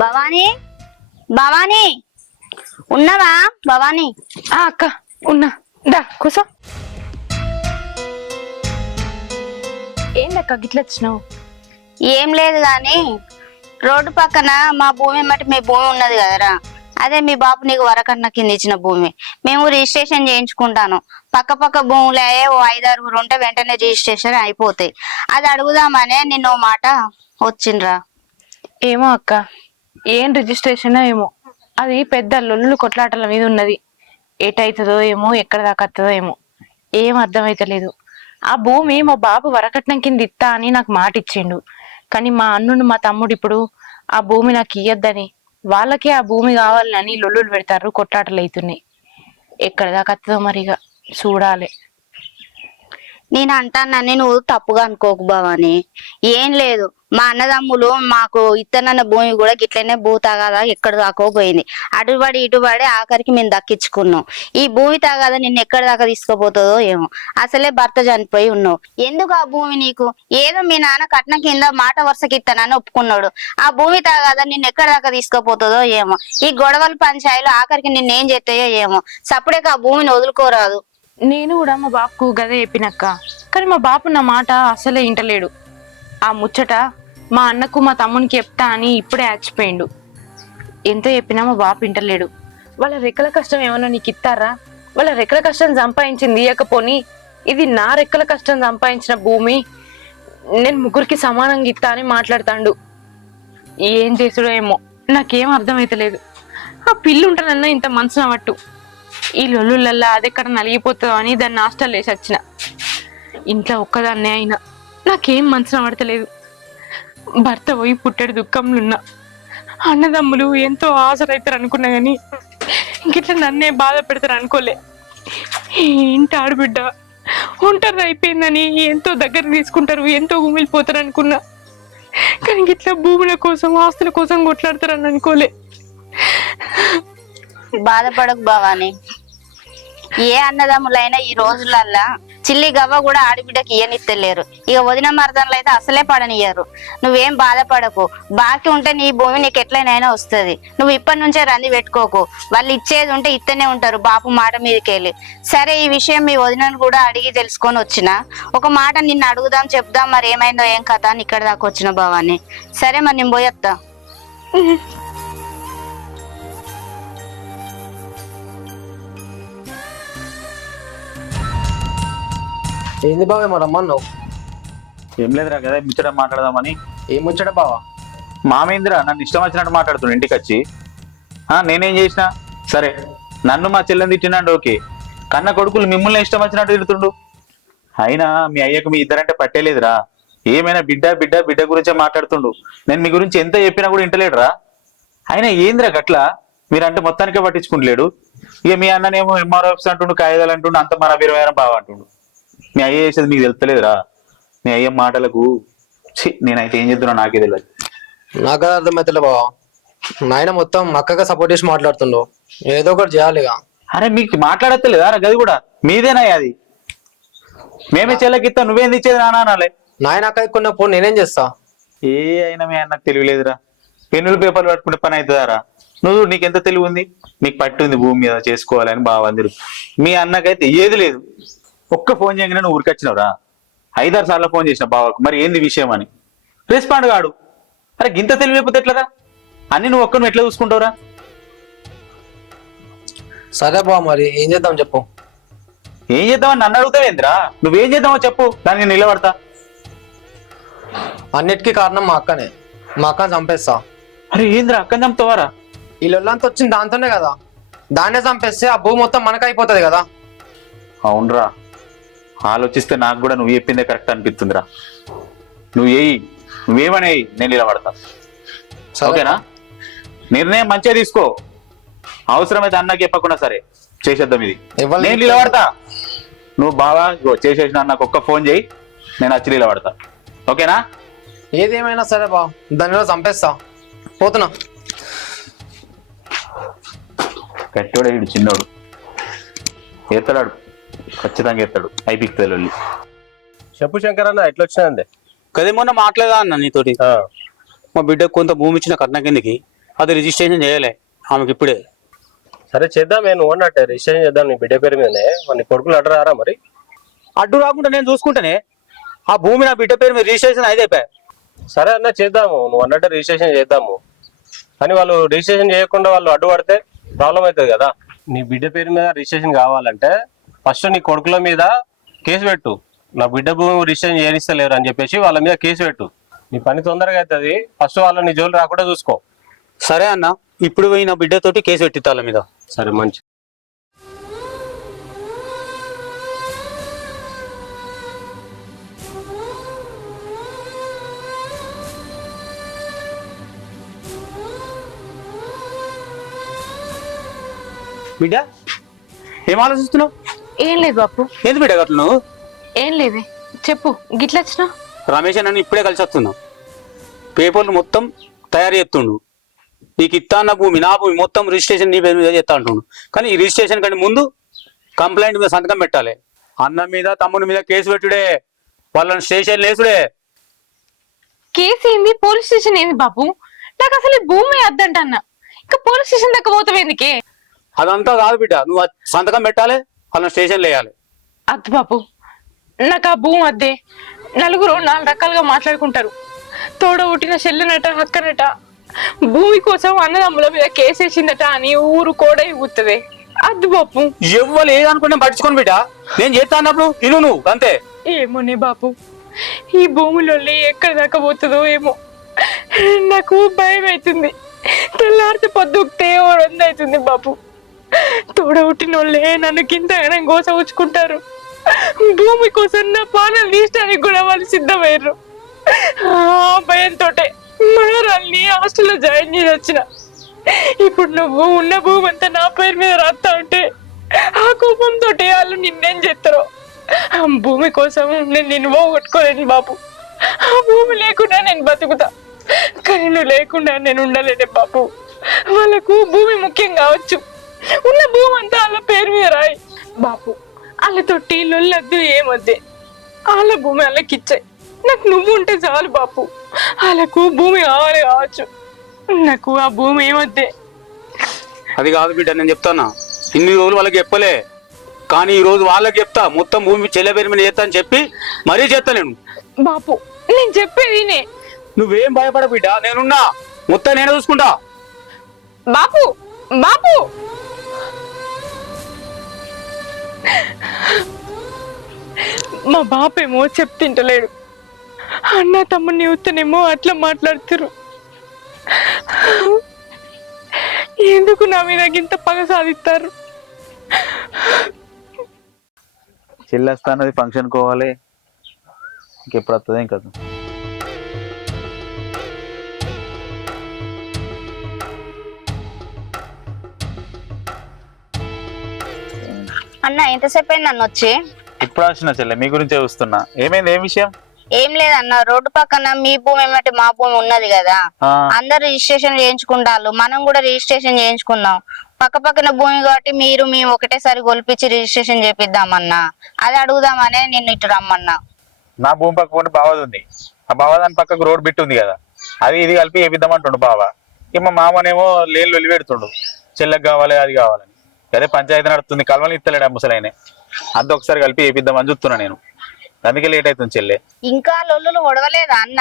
భవానీ భవానీ ఉన్నావా భవానీ? అక్క ఉన్నా, దా కూసో. ఏందక్క గిట్ల వచ్చినావు? ఏం లేదు గాని రోడ్డు పక్కన మా భూమి మట్టి మీ భూమి ఉన్నది కదరా, అదే మీ బాబు నీకు వరకట్న కింద ఇచ్చిన భూమి. మేము రిజిస్ట్రేషన్ చేయించుకుంటాను. పక్క పక్క భూములే ఓ 5-6 ఉంటే వెంటనే రిజిస్ట్రేషన్ అయిపోతాయి. అది అడుగుదామనే నిన్న మాట వచ్చిండ్రా. ఏమో అక్క, ఏం రిజిస్ట్రేషన్ ఏమో, అది పెద్ద లొల్లు కొట్లాటల మీద ఉన్నది. ఎటైతుందో ఏమో, ఎక్కడ దాకా వస్తుందో ఏమో, ఏం అర్థమైతలేదు. ఆ భూమి మా బాబు వరకట్నం కింద ఇస్తా అని నాకు మాట ఇచ్చిండు. కానీ మా అన్నుడు మా తమ్ముడు ఇప్పుడు ఆ భూమి నాకు ఇయ్యొద్దని, వాళ్ళకే ఆ భూమి కావాలని లొల్లులు పెడతారు, కొట్లాటలు అవుతున్నాయి. ఎక్కడ దాకా వస్తుందో మరిగా చూడాలి. నేను అంటానని నువ్వు తప్పుగా అనుకోకు భవాని. ఏం లేదు, మా అన్నదమ్ములు మాకు ఇత్తనన్న భూమి కూడా గిట్లనే భూ తగాదా ఎక్కడ దాకా పోయింది. అటుబడి ఇటుబడి ఆఖరికి మేము దక్కించుకున్నాం. ఈ భూమి తగాదా నిన్ను ఎక్కడ దాకా తీసుకుపోతుందో ఏమో. అసలే భర్త చనిపోయి ఉన్నావు. ఎందుకు ఆ భూమి నీకు? ఏదో మీ నాన్న కట్నం కింద మాట వరుసకి ఇస్తానని ఒప్పుకున్నాడు. ఆ భూమి తగాదా నిన్ను ఎక్కడ దాకా తీసుకుపోతుందో ఏమో. ఈ గొడవలు పంచాయలు ఆఖరికి నిన్నేం చేస్తాయో ఏమో. సప్పుడేక ఆ భూమిని వదులుకోరాదు. నేను కూడా మా బాపుకు గదే చెప్పినక్క, కానీ మా బాపు నా మాట అసలే ఇంటలేడు. ఆ ముచ్చట మా అన్నకు మా తమ్మునికి చెప్తా అని ఇప్పుడే ఆచిపోయిండు. ఎంత చెప్పినా మా బాపు ఇంటలేడు. వాళ్ళ రెక్కల కష్టం ఏమన్నా నీకు ఇస్తారా? వాళ్ళ రెక్కల కష్టం సంపాదించింది ఇయ్యకపోని, ఇది నా రెక్కల కష్టం సంపాదించిన భూమి, నేను ముగ్గురికి సమానంగా ఇస్తా అని మాట్లాడతాండు. ఏం చేసుడో ఏమో, నాకేం అర్థమైతలేదు. ఆ పిల్లు ఉంటానన్నా ఇంత మనసున పట్టు, ఈ లొల్లులల్లా అదెక్కడ నలిగిపోతుందో అని దాన్ని హాస్టల్ వేసి వచ్చిన. ఇంట్లో ఒక్కదాన్నే అయినా నాకేం మనసున పడతలేదు. భర్త పోయి పుట్టడు దుఃఖంలో ఉన్నా. అన్నదమ్ములు ఎంతో ఆసరైతారు అనుకున్నా గాని ఇంకిట్లా నన్నే బాధ పెడతారు అనుకోలే. ఇంటి ఆడబిడ్డ ఒంటరి అయిపోయిందని ఎంతో దగ్గర తీసుకుంటారు, ఎంతో ఉమిలిపోతారు అనుకున్నా. కానీ ఇట్లా భూముల కోసం ఆస్తుల కోసం కొట్లాడతారని అనుకోలే. బాధపడకు భవాని. ఏ అన్నదమ్ములైనా ఈ రోజులల్లా చిల్లి గవ్వ కూడా ఆడిబిడ్డకి ఇయ్యనిత్తలేరు. ఇక వదిన మరదనలు అయితే అసలే పడనియ్యరు. నువ్వేం బాధపడకు. బాకీ ఉంటే నీ భూమి నీకు ఎట్లయినా వస్తుంది. నువ్వు ఇప్పటి నుంచే రంది పెట్టుకోకు. వాళ్ళు ఇచ్చేది ఉంటే ఇత్తనే ఉంటారు బాపు మాట మీదకెళ్ళి. సరే, ఈ విషయం మీ వదినను కూడా అడిగి తెలుసుకొని వచ్చిన. ఒక మాట నిన్ను అడుగుదాం చెప్దాం, మరి ఏమైందో ఏం కథ అని ఇక్కడ దాకా వచ్చిన భవాని. సరే మరి నేను పోయొత్తా. ఏంది బావ మరి రమ్మన్నావు? ఏం లేదురా కదా ముచ్చట మాట్లాడదామని. ఏం ముచ్చట బావా? మామేంద్ర నన్ను ఇష్టం వచ్చినట్టు మాట్లాడుతుండు ఇంటికి వచ్చి. నేనేం చేసిన సరే, నన్ను మా చెల్లెని తిట్టినాడు ఓకే, కన్న కొడుకులు మిమ్మల్ని ఇష్టం వచ్చినట్టు తిడుతుండు. అయినా మీ అయ్యకు మీ ఇద్దరంటే పట్టేలేదురా. ఏమైనా బిడ్డ బిడ్డ బిడ్డ గురించే మాట్లాడుతుండు. నేను మీ గురించి ఎంత చెప్పినా కూడా ఇంటలేడురా. అయినా ఏంద్రా గట్లా మీరంటే మొత్తానికే పట్టించుకుంటలేడు. ఇక మీ అన్ననేమో ఎంఆర్ఓ ఆఫీస్ అంటుండు, కాయిదాలు అంటుండు, అంత మన 20,000 బావ అంటుండు. మీ అయ్య చేసేది మీకు తెలుస్తలేదురా. మీ అయ్య మాటలకు నేనైతే ఏం చేస్తున్నా నాకే తెలియదు. నాకు అర్థమైతలే బావా. నాయన మొత్తం అక్కగా సపోర్ట్ చేసి మాట్లాడుతుండు. ఏదో ఒకటి చేయాలిగా. అరే మీకు మాట్లాడతలేదా గది కూడా మీదేనా? అది మేమే చెల్లకిస్తా, నువ్వేం ఇచ్చేది నానాలే. నాయన అక్క కొన్నప్పుడు నేనేం చేస్తా? ఏ అయినా మీ అన్నకు తెలియలేదురా. పెన్నులు పేపర్లు పట్టుకుంటే పని అవుతుందారా? నువ్వు నీకెంత తెలివి ఉంది, నీకు పట్టు ఉంది భూమి మీద చేసుకోవాలని బాగా అందరు. మీ అన్నకైతే ఏది లేదు. ఒక్క ఫోన్ చేయగానే నువ్వు ఊరికొచ్చినవురా. 5-6 సార్లు ఫోన్ చేసిన బావకు, మరి ఏంది విషయం అని రెస్పాండ్ కాడు. అరే గింత తెలివిపోతే ఎట్లరా? అన్ని నువ్వు ఒక్క నువ్వు ఎట్లా చూసుకుంటావురా? సరే బావ, మరి ఏం చేద్దాం చెప్పు. ఏం చేద్దామని నన్ను అడుగుతావేంద్రా? నువ్వేం చేద్దామో చెప్పు, దానికి నేను నిలబడతా. అన్నిటికీ కారణం మా అక్కనే. మా అక్కని చంపేస్తా. అరే ఏంద్రా అక్కని చంపుతావారా? ఈ లొల్లంతా వచ్చింది దాంతోనే కదా. దాన్నే చంపేస్తే ఆ భూమి మొత్తం మనకైపోతుంది కదా. అవునరా, ఆలోచిస్తే నాకు కూడా నువ్వు చెప్పిందే కరెక్ట్ అనిపిస్తుందిరా. నువ్వేమనే నేను నిలబడతా. ఓకేనా? నిర్ణయం మంచిగా తీసుకో. అవసరమైతే అన్నకి చెప్పకుండా సరే చేసేద్దాం. ఇది నేను నిలబడతా. నువ్వు బాగా చేసేసిన నాకు ఒక్క ఫోన్ చేయి, నేను వచ్చి నిలబడతా. ఓకేనా? ఏదేమైనా సరే బా, దానిలో చంపేస్తా. పోతున్నా. కట్టోడు వీడు చిన్నోడు, ఎత్తడాడు ఖచ్చితంగా ఎత్తాడు. అయిపోతుంది. చెప్పు శంకర్ అన్న, ఎట్లా వచ్చినా? కదే మొన్న మాట్లాడదా అన్న నీతోటి మా బిడ్డకు కొంత భూమి ఇచ్చిన కట్నం కిందకి అది రిజిస్ట్రేషన్ చేయలే ఆమెకి ఇప్పుడే. సరే చేద్దాం, నేను ఓన్నట్టే రిజిస్ట్రేషన్ చేద్దాం నీ బిడ్డ పేరు మీదనే. నీ కొడుకులు అడ్డు రారా మరి? అడ్డు రాకుండా నేను చూసుకుంటానే, ఆ భూమి నా బిడ్డ పేరు మీద రిజిస్ట్రేషన్ అయితే. సరే అన్న చేద్దాము, నువ్వు అన్నట్టే రిజిస్ట్రేషన్ చేద్దాము. కానీ వాళ్ళు రిజిస్ట్రేషన్ చేయకుండా వాళ్ళు అడ్డు పడితే ప్రాబ్లం అవుతుంది కదా. నీ బిడ్డ పేరు మీద రిజిస్ట్రేషన్ కావాలంటే ఫస్ట్ నీ కొడుకుల మీద కేసు పెట్టు. నా బిడ్డ భూమి రిజిస్ట్రేషన్ చేయనిస్తలేరు అని చెప్పేసి వాళ్ళ మీద కేసు పెట్టు. నీ పని తొందరగా అవుతుంది. ఫస్ట్ వాళ్ళ నీ జోలు రాకుండా చూసుకో. సరే అన్న, ఇప్పుడు పోయి నా బిడ్డతోటి కేసు పెట్టి వాళ్ళ మీద. సరే మంచి. బిడ్డ ఏం ఆలోచిస్తున్నావు? ఏం లేదు బాపు. ఏంది బిడ్డ గట్ల నువ్వు? ఏం లేదే, చెప్పు. గిట్లా వచ్చినా రమేష్ నన్ను ఇప్పుడే కలిసి వస్తున్నావు. పేపర్లు మొత్తం తయారు చేస్తుండు. నీకు ఇత్తా అన్న భూమి, నా భూమి మొత్తం రిజిస్ట్రేషన్ నీ పేరు మీద చేస్తా అంటుండు. కానీ ఈ రిజిస్ట్రేషన్ కంటే ముందు కంప్లైంట్ మీద సంతకం పెట్టాలి. అన్న మీద తమ్ముడి మీద కేసు పెట్టుడే, వాళ్ళని స్టేషన్ లేసుడే. కేసు ఏంది, పోలీస్ స్టేషన్ ఏంది బాపు? నాకు అసలు ఈ భూమి వద్దంట అన్న, ఇంకా పోలీస్ స్టేషన్ దాకా పోతావు ఎందుకే? అదంతా కాదు బిడ్డ, నువ్వు సంతకం పెట్టాలి, వాళ్ళని స్టేషన్ వేయాలి. అద్దు బాపు, నాకు ఆ భూమి వద్దే. నలుగురు 4 రకాలుగా మాట్లాడుకుంటారు. తోడ పుట్టిన చెల్లెనట, హక్కనట, భూమి కోసం అన్నదమ్ముల మీద కేసేసిందట అని ఊరు కూడా ఇగుతుంది. అద్దు బాపు. ఎవ్వరు ఏదనుకున్నా పట్టించుకోను బిడ్డ, నేను చేస్తా అన్నప్పుడు ఇను నువ్వు అంతే. ఏమోనే బాపు, ఈ భూమిలో ఎక్కడ దాకా పోతుందో ఏమో, నాకు భయం అవుతుంది. తెల్లారితే పొద్దుకితే ఓ 2 అవుతుంది బాపు. తోడ పుట్టిన వాళ్ళే నన్ను కింద గోస ఉంచుకుంటారు. భూమి కోసం నా పానాలు తీయడానికి కూడా వాళ్ళు సిద్ధమయ్యారు. భయంతో మనరాల్ని హాస్టల్లో జాయిన్ చేసి వచ్చిన. ఇప్పుడు నువ్వు ఉన్న భూమి అంతా నా పేరు మీద రాస్తా ఉంటే ఆ కోపంతో వాళ్ళు నిన్నేం చేస్తారో. ఆ భూమి కోసం నేను నిన్ను పోగొట్టుకోలేను బాబు. ఆ భూమి లేకుండా నేను బతుకుతా, కానీ నువ్వు లేకుండా నేను ఉండలేనే బాబు. వాళ్ళకు భూమి ముఖ్యం కావచ్చు, ఉన్న భూమి అంతా వాళ్ళ పేరు మీద రాయి బాపు. వాళ్ళతోటి లొల్లద్దు, ఏమొద్దే. వాళ్ళ భూమి వాళ్ళకి ఇచ్చాయి, నాకు నువ్వు ఉంటే చాలు బాపు. వాళ్ళకు భూమి కావాలి కావచ్చు, నాకు ఆ భూమి ఏమొద్దే. అది కాదు బిడ్డ, నేను చెప్తానా, ఇన్ని రోజులు వాళ్ళకి చెప్పలే, కానీ ఈ రోజు వాళ్ళకి చెప్తా. మొత్తం భూమి చెల్లె పేరు మీద చేస్తా అని చెప్పి మరీ చేస్తా నేను. బాపు నేను చెప్పేది నువ్వేం భయపడ బిడ్డ, నేనున్నా, మొత్తం నేనే చూసుకుంటా. బాపు. బాపు మా బాపేమో చెప్తింటలేడు, అన్న తమ్ముడిని ఊతనేమో అట్లా మాట్లాడుతురు. ఎందుకు నా మీద ఇంత పగ సాధిస్తారు? చెల్లెస్తానది ఫంక్షన్ కోవాలి, ఇంకెప్పుడు వస్తుంది ఇంకా. అన్న ఎంతసేపు అయింది అన్న వచ్చి? ఇప్పుడు వచ్చిన చెల్లె, మీ గురించే చూస్తున్నా. ఏమైంది, ఏం విషయం? ఏం లేదన్న, రోడ్డు పక్కన మీ భూమి ఏమంటే మా భూమి ఉన్నది కదా, అందరు రిజిస్ట్రేషన్ చేయించుకుంటారు, మనం కూడా రిజిస్ట్రేషన్ చేయించుకుందాం. పక్క పక్కన భూమి కాబట్టి మేము ఒకటేసారి గొలిపించి రిజిస్ట్రేషన్ చేపిద్దామన్నా, అది అడుగుదామనే నిన్ను ఇటు రమ్మన్నా. నా భూమి పక్క పోటీ బావది ఉంది, ఆ బావ దాని పక్కకు రోడ్ బిట్ ఉంది కదా, అది ఇది కలిపి వేపిద్దామంటుండు బావ. ఇక మా మామనేమో లేళ్ళు వెళ్ళి పెడుతుండు, చెల్లెకి కావాలి అది కావాలని. అదే పంచాయతీ నడుతుంది, కలవని ఇస్తలేడు ఆ ముసలైనే. అంత ఒకసారి కలిపి వేపిద్దామని చూస్తున్నా నేను, అందుకే లేట్ అవుతుంది చెల్లె. ఇంకా లొల్లులు ఒడవలేదా అన్న?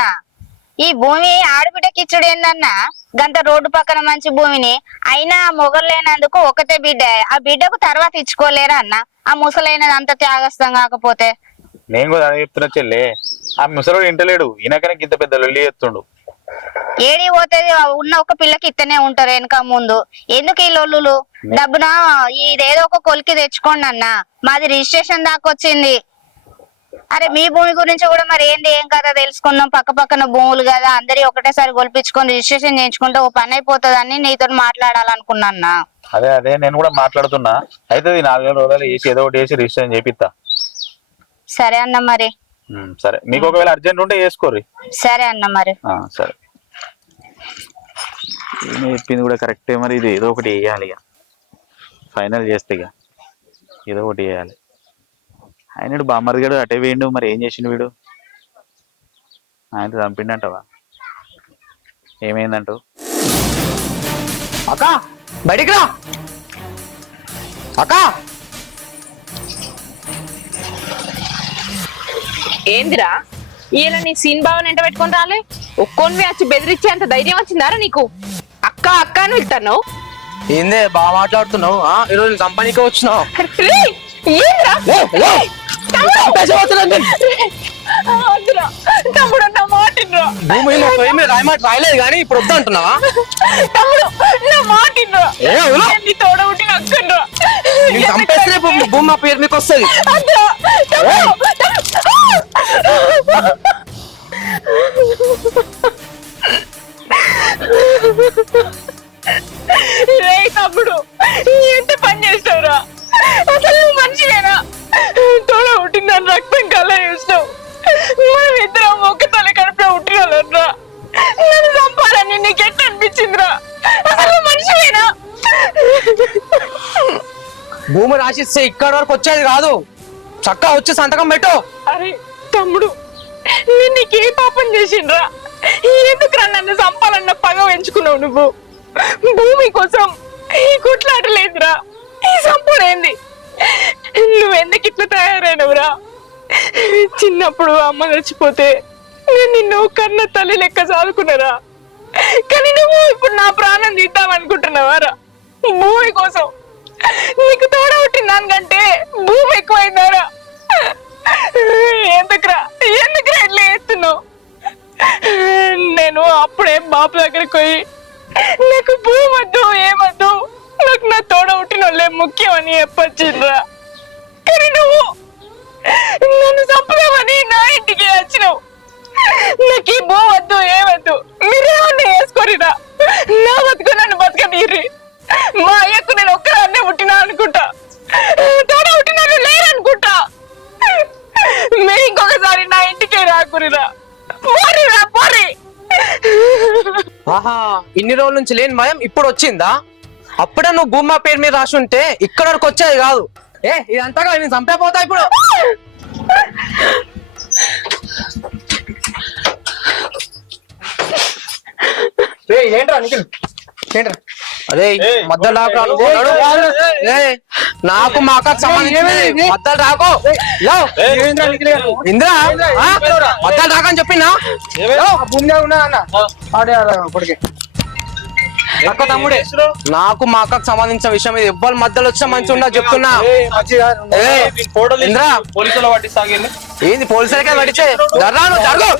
ఈ భూమి ఆడబిడ్డకి ఇచ్చుడు ఏందన్నా, గంత రోడ్డు పక్కన మంచి భూమిని అయినా మొగలు లేనందుకు ఒకటే బిడ్డ, ఆ బిడ్డకు తర్వాత ఇచ్చుకోలేరా అన్న? ఆ ముసలైనది అంత త్యాగస్తం కాకపోతే. నేను కూడా అదే చెప్తున్నా చెల్లె, ఆ ముసలోడు ఇంటలేడు, ఈయనకనే ఇంత పెద్ద లొల్లి చేస్తుండు. ఏడి పోతుంది, ఉన్న ఒక పిల్లకి ఇత్తనే ఉంటారు వెనక ముందు, ఎందుకు ఈ లొల్లులు? డబ్బున ఇదేదో ఒక కొలికి తెచ్చుకోండి అన్న, మాది రిజిస్ట్రేషన్ దాకా వచ్చింది. అరే మీ భూమి గురించి కూడా మరి ఏంది ఏం కదా తెలుసుకుందాం. పక్క పక్కన భూములు కదా, అందరి ఒకటేసారి గొలిపించుకొని రిజిస్ట్రేషన్ చేయించుకుంటే ఓ పని అయిపోతుందని నీతో మాట్లాడాలనుకున్నా. అదే అదే నేను కూడా మాట్లాడుతున్నా, అయితే 4 రోజులు వేసి ఏదో ఒకటి వేసి రిజిస్ట్రేషన్ చేపిస్తా. సరే అన్న మరి. సరే, మీకు ఒకవేళ అర్జెంట్ ఉంటే చేసుకోర్రి. సరే అన్న మరి. సరే, చెప్పింది కూడా కరెక్టే. మరి ఇది ఏదో ఒకటి వేయాలి, ఇక ఫైనల్ చేస్తే ఇక ఏదో ఒకటి వేయాలి. ఆయన బామ్మరిగాడు అటే వేయండు, మరి ఏం చేసిండు వీడు? ఆయన చంపిండంటవా? ఏమైందంటూ? అక్క బయటికి రా అక్క. ఏందిరా ఈయన నీ సీన్ బావని ఎంట పెట్టుకొని రాలే? ఒక్కొనివి వచ్చి బెదిరించే అంత ధైర్యం వచ్చిందారా నీకు? అక్క అక్క అని వెళ్తాను. ఏందే బాగా మాట్లాడుతున్నావు? ఈరోజు కంపెనీకి వచ్చినావు. తమ్ముడు నా మాటిన్రా. రాయలేదు కానీ ఇప్పుడు వద్దు అంటున్నావా? తమ్ముడు నా మాటిన్రా. నీ తోడబుట్టి నక్కన్రా. చంపేస్తే భూమి మా పేరు మీకు వస్తుంది. తమ్ముడు ఎంత పని చేస్తావురా? అసలు నువ్వు మనిషివేనా? తోడ పుట్టిందని రక్తం కల్లా చూసినావు. మనం ఇద్దరం ఒక్క తల్లి కడుపులో పుట్టిన వాళ్ళరా. నన్ను చంపాలని నీకు ఎట్లా అనిపించిందిరా? అసలు నువ్వు మనిషివేనా? భూమి రాసిస్తే ఇక్కడ వరకు వచ్చేది కాదు. చక్కగా వచ్చి సంతకం పెట్టు. అరే తమ్ముడు, నేను నీకే పాపం చేసిండ్రా? ఎందుకురా నన్ను చంపాలన్న పగ పెంచుకున్నావు నువ్వు? భూమి కోసం ఈ కొట్లాటలేదురా, ఈ సంపూడేంది? నువ్వెందుకు ఇట్లా తయారైనవురా? చిన్నప్పుడు అమ్మ చచ్చిపోతే నేను నిన్ను కన్న తల్లి లెక్క చదువుకున్నారా? కానీ నువ్వు ఇప్పుడు నా ప్రాణం తీద్దామనుకుంటున్నావారా? భూమి కోసం నీకు తోడబుట్టిన దానికంటే భూమి ఎక్కువైందారా? ఎందుకురా ఎందుకురా ఇట్లా చేస్తున్నావు? నేను అప్పుడే బాపు దగ్గరికి పోయి నాకు భూమి వద్దు ఏమద్దు, నాకు నా తోడబుట్టిన వాళ్ళే ముఖ్యం అని చెప్పొచ్చిండ్రా. కానీ నువ్వు నన్ను చంపుదామని నా ఇంటికి వచ్చినావు. నాకు ఈ భూమి వద్దు ఏమద్దు, మీరేమన్నా వేసుకోరిరా. నా బతుకు నన్ను బతకనీరి. మా అయ్యకు నేను ఒక్కదాన్నే పుట్టినా అనుకుంటా, తోడబుట్టిన వాళ్ళు లేరనుకుంటా. మీరు ఇంకొకసారి నా ఇంటికే రాకురిరా. పోరిరా పోరి. ఆహా, ఇన్ని రోజుల నుంచి లేని భయం ఇప్పుడు వచ్చిందా? అప్పుడే నువ్వు భూమా పేరు మీద రాసి ఉంటే ఇక్కడ వరకు వచ్చేది కాదు. ఇదంతగా నేను చంపేపోతా ఇప్పుడు. ఏంట్రా నిఖిల్, ఏంట్రా? అదే మధ్యలో నాకు మా అక్కకు సంబంధించింది. మధ్యలో రాకో ఇంద్రా, మధ్యలో రాకని చెప్పినా అక్క తమ్ముడే. నాకు మా అక్కకు సంబంధించిన విషయం ఇది ఎవ్వరి మధ్యలో వచ్చినా మంచి ఉండదు చెప్తున్నా. ఇంద్రా పోలీసులు పట్టి సాగింది. ఏంది పోలీసులకే పడితే దర్రాను జరుగు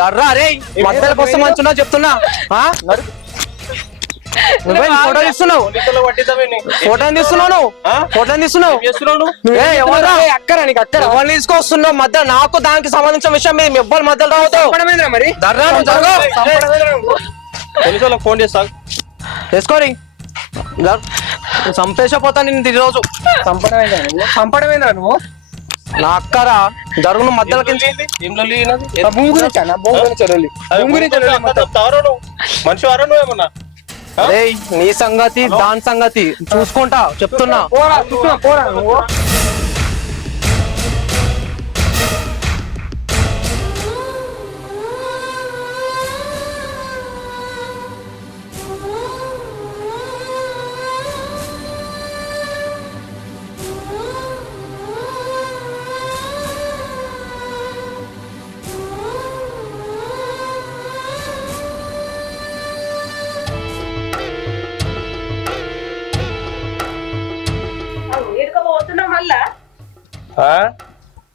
దర్రా రే, మధ్యలోకి వస్తే మంచి ఉండదు చెప్తున్నా. నువ్వే ఫోటో తీస్తున్నావు, ఫోటో తీస్తున్నావు, ఫోటో తీస్తున్నావు. ఎవరిని తీసుకొస్తున్నావు మధ్య? నాకు దానికి సంబంధించిన విషయం మీద ఎవ్వరి మధ్యలో రావుతావు. మరి పోలీసులకు ఫోన్ చేస్తా చేసుకోరి. చంపేసపోతా నిన్ను ఈరోజు. చంపడమేందా నువ్వు? నా అక్కరా జరుగును మధ్యలోకి మనిషి వారా నువ్వేమన్నా? అరే నీ సంగతి దాని సంగతి చూసుకుంటా చెప్తున్నా.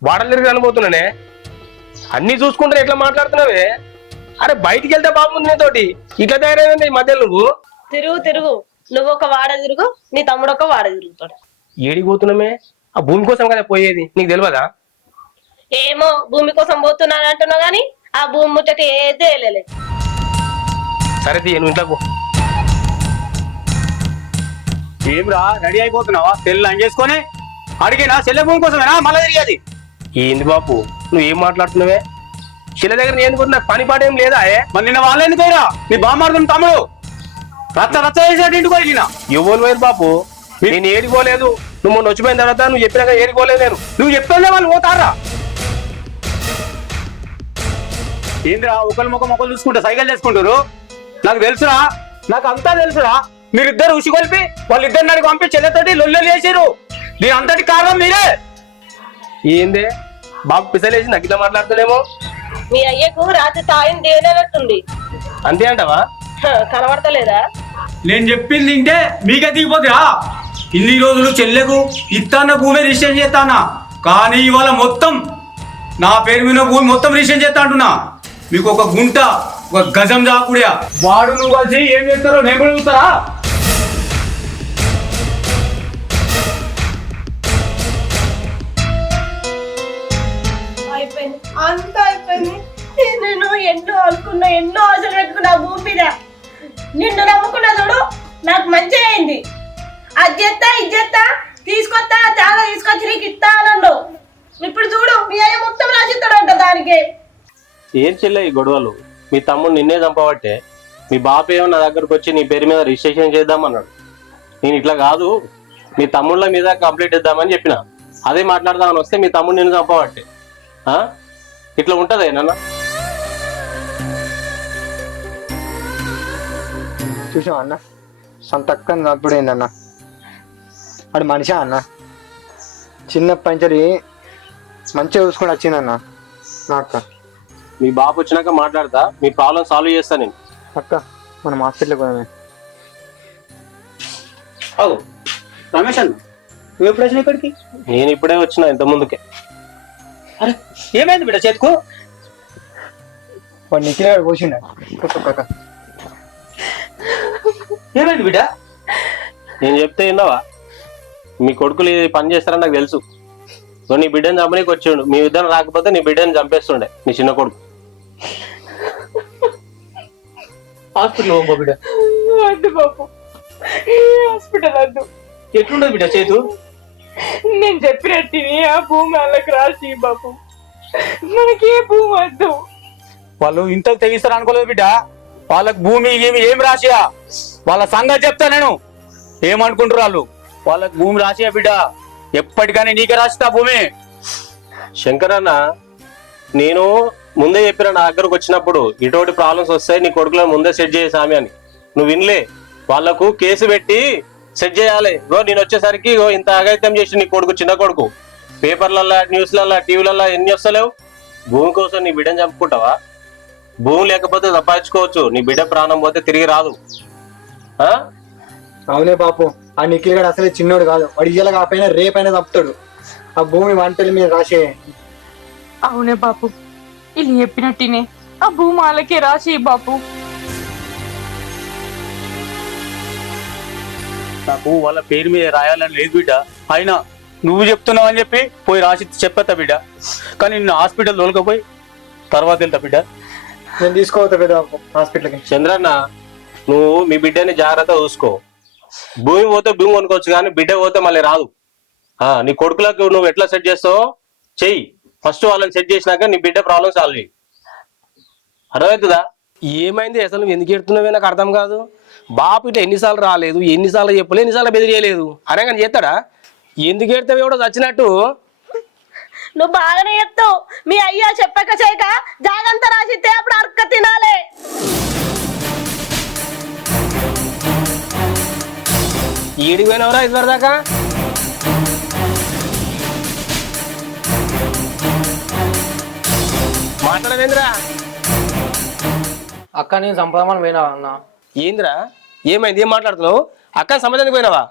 వాడలు తిరిగి వెళ్ళిపోతున్నానే. అన్ని చూసుకుంటే ఎట్లా మాట్లాడుతున్నావే? అరే బయటికి వెళ్తే బాగుంది నీతోటి, ఇట్లా తయారైంది ఈ మధ్యలో. నువ్వు తిరుగు నువ్వు ఒక వాడ తిరుగు, నీ తమ్ముడు ఒక వాడ తిరుగుతాడు. ఏడికి పోతున్నామే? ఆ భూమి కోసం కదా పోయేది, నీకు తెలియదా? ఏమో భూమి కోసం పోతున్నాను అంటున్నావు గానీ ఆ భూమి ముచ్చట ఏదే వెళ్ళలే. సరే తీ, నువ్వు ఇంట్లోకి పో. ఏమిరా రెడీ అయిపోతున్నావా? సెల్ ఆన్ చేసుకొని అడిగినా సెల్ భూమి కోసమేనా మళ్ళీ తిరిగేది? ఏంది బాపు నువ్వు ఏం మాట్లాడుతున్నావే? శిల దగ్గర నేను కూడా నాకు పని పాట ఏం లేదా? మరి నిన్న వాళ్ళు ఎందుకోరా? నీ బామ్మాడుతున్న తమ్ముడు రచ్చ రచ్చ చేసేటి ఇంటికి పోయినా. ఎవరు వేరు బాపు, నేను ఏడిపోలేదు. నువ్వు మొన్న వచ్చిపోయిన తర్వాత నువ్వు చెప్పినాక ఏడిపోలేదు. నేను నువ్వు చెప్తే వాళ్ళు పోతారా? ఏంద్రా ఒకరి మొక్కలు చూసుకుంటా సైకిల్ చేసుకుంటారు? నాకు తెలుసురా, నాకు అంతా తెలుసురా. మీరిద్దరు ఉసి కొలిపి వాళ్ళిద్దరు నాడికి పంపి చెల్లెతోటి లొల్లెలు చేసారు. దీని అంతటి కారణం మీరే. ఏందే బాబు పిసలేసి నగిలా మాట్లాడుతాడేమో. మీ అయ్యకు రాత్రి తాయిని దేనట్టుంది, అంతే అంటావా? కనబడతలేదా? నేను చెప్పింది తింటే మీకే దిగిపోతుందా? ఇన్ని రోజులు చెల్లెకు ఇస్తాన్న భూమి రిజిస్ట్రేషన్ చేస్తానా, కానీ ఇవాళ మొత్తం నా పేరు మీద భూమి మొత్తం రిజిస్ట్రేషన్ చేస్తా అంటున్నా. మీకు ఒక గుంట ఒక గజం దాకుడియా. వాడు నువ్వు కలిసి ఏం చేస్తారో నేను కూడా చూస్తారా? అయిపోయింది, అంతా అయిపోయింది. నేను ఎన్నో అనుకున్నా, ఎన్నో ఆశలు పెట్టుకున్నా భూమి మీద. నిన్ను నమ్ముకున్నా చూడు, నాకు మంచిగా అయింది. అది చేస్తా ఇది చేస్తా తీసుకొస్తా చాలా తీసుకొచ్చి నీకు ఇస్తా అన్నాడు. ఇప్పుడు చూడు మీ అయ్య మొత్తం రాసిస్తాడంట దానికి. ఏం చెల్లె ఈ గొడవలు? మీ తమ్ముడు నిన్నే చంపబట్టే మీ బాప ఏమో నా దగ్గరకు వచ్చి నీ పేరు మీద రిజిస్ట్రేషన్ చేద్దామన్నాడు. నేను ఇట్లా కాదు మీ తమ్ముళ్ళ మీద కంప్లీట్ ఇద్దామని చెప్పిన. అదే మాట్లాడదామని వస్తే మీ తమ్ముడు నిన్ను చంపబట్టే. ఇట్లా ఉంటదే నాన్న? చూసావా అన్న, సంతక్క నప్పుడు ఏందన్న, వాడు మనిషా అన్న? చిన్న పంచరి మంచిగా చూసుకొని వచ్చిందన్న నా అక్క. మీ బాబు వచ్చినాక మాట్లాడతా, మీ ప్రాబ్లం సాల్వ్ చేస్తా నేను. అక్క మనం హాస్పిటల్కి పోయామే. రమేష్ అన్న, నువ్వు ఎప్పుడు వచ్చినా ఇక్కడికి? నేను ఇప్పుడే వచ్చిన, ఇంత ముందుకే. అరే ఏమైంది బిడ్డ చేతుకు? వాడు నిఖిల్ పోసిండ. ఏమైంది బిడ్డ? నేను చెప్తే విన్నావా? మీ కొడుకులు ఈ పని చేస్తారని నాకు తెలుసు. నీ బిడ్డని చంపనీకి వచ్చిండు. మీ ఇద్దరు రాకపోతే నీ బిడ్డని చంపేస్తుండే నీ చిన్న కొడుకు. హాస్పిటల్ పోబో బిడ్డ. వద్దు బాబు, హాస్పిటల్ వద్దు. ఎట్లుండదు బిడ్డ చేతు? నేను చెప్పినట్టు ఆ భూమి వాళ్ళకి రాసి బాబు, మనకి ఏ భూమి వద్దు. వాళ్ళు ఇంతకు తెగిస్తారు అనుకోలేదు బిడ్డ. వాళ్ళకి భూమి ఏమి రాసియా? వాళ్ళ సంగతి చెప్తా నేను. ఏమనుకుంటారు వాళ్ళు? వాళ్ళకి భూమి రాసియా బిడ్డ. ఎప్పటికైనా నీకే రాసిస్తా భూమి. శంకరన్న, నేను ముందే చెప్పిన నా దగ్గరకు వచ్చినప్పుడు ఇటువంటి ప్రాబ్లమ్స్ వస్తాయి, నీ కొడుకులను ముందే సెట్ చేసామి అని. నువ్వు వినలే. వాళ్ళకు కేసు పెట్టి సెట్ చేయాలి. నేను వచ్చేసరికి ఇంత అఘాయిత్యం చేసి నీ కొడుకు, చిన్న కొడుకు, పేపర్లల్లో, న్యూస్లల్లో, టీవీలలో ఎన్ని వస్తలేవు. భూమి కోసం నీ బిడ్డను చంపుకుంటావా? భూమి లేకపోతే సంపాదించుకోవచ్చు, నీ బిడ్డ ప్రాణం పోతే తిరిగి రాదు. అవునే బాపు, ఆ నిఖిల్ గడు అసలే చిన్నోడు కాదు. వాడు ఇయ్యాల కాకపోయినా రేపైనా తప్పుతాడు. ఆ భూమి వంటల మీద రాసే. అవునే బాపు, వీళ్ళు చెప్పినట్టునే ఆ భూమి వాళ్ళకే రాసి బాపు. నాకు వాళ్ళ పేరు మీద రాయాలని లేదు బిడ్డ. అయినా నువ్వు చెప్తున్నావు అని చెప్పి పోయి రాసి చెప్పేస్తా బిడ్డ. కానీ నిన్ను హాస్పిటల్ తోలుకపోయి తర్వాత వెళ్తా బిడ్డ. నేను తీసుకోవద్దా పెద్ద హాస్పిటల్కి? చంద్రన్న, నువ్వు మీ బిడ్డని జాగ్రత్త చూసుకో. భూమి పోతే భూమి కొనుక్కోవచ్చు, కానీ బిడ్డ పోతే మళ్ళీ రాదు. నీ కొడుకులకు నువ్వు ఎట్లా సెట్ చేస్తావో చెయ్యి. ఫస్ట్ వాళ్ళని సెట్ చేసినాక నీ బిడ్డ ప్రాబ్లమ్ సాల్వ్ చేయి. అర్థమవుతుందా? ఏమైంది అసలు? నువ్వు ఎందుకు ఎడుతున్నావే నాకు అర్థం కాదు. బాపు ఇట్లా ఎన్నిసార్లు రాలేదు, ఎన్నిసార్లు చెప్పలేదు, ఎన్నిసార్లు బెదిరియలేదు అనే కానీ చేస్తాడా? ఎందుకు ఎడతావు ఎవడో చచ్చినట్టు? నువ్వు బాగానే చెప్తావు. మీ అయ్యా చెప్పక చేయక జాగంతా రాసిస్తే అప్పుడు అర్క తినాలే. ఏడికి పోయినవరా ఇదివర దాకా? మాట్లాడవేంద్రా? అక్క నేను సంపదమని పోయినా అన్న. ఏంద్రా ఏమైంది? ఏం మాట్లాడుతున్నావు? అక్క సమాధానికి పోయినావా?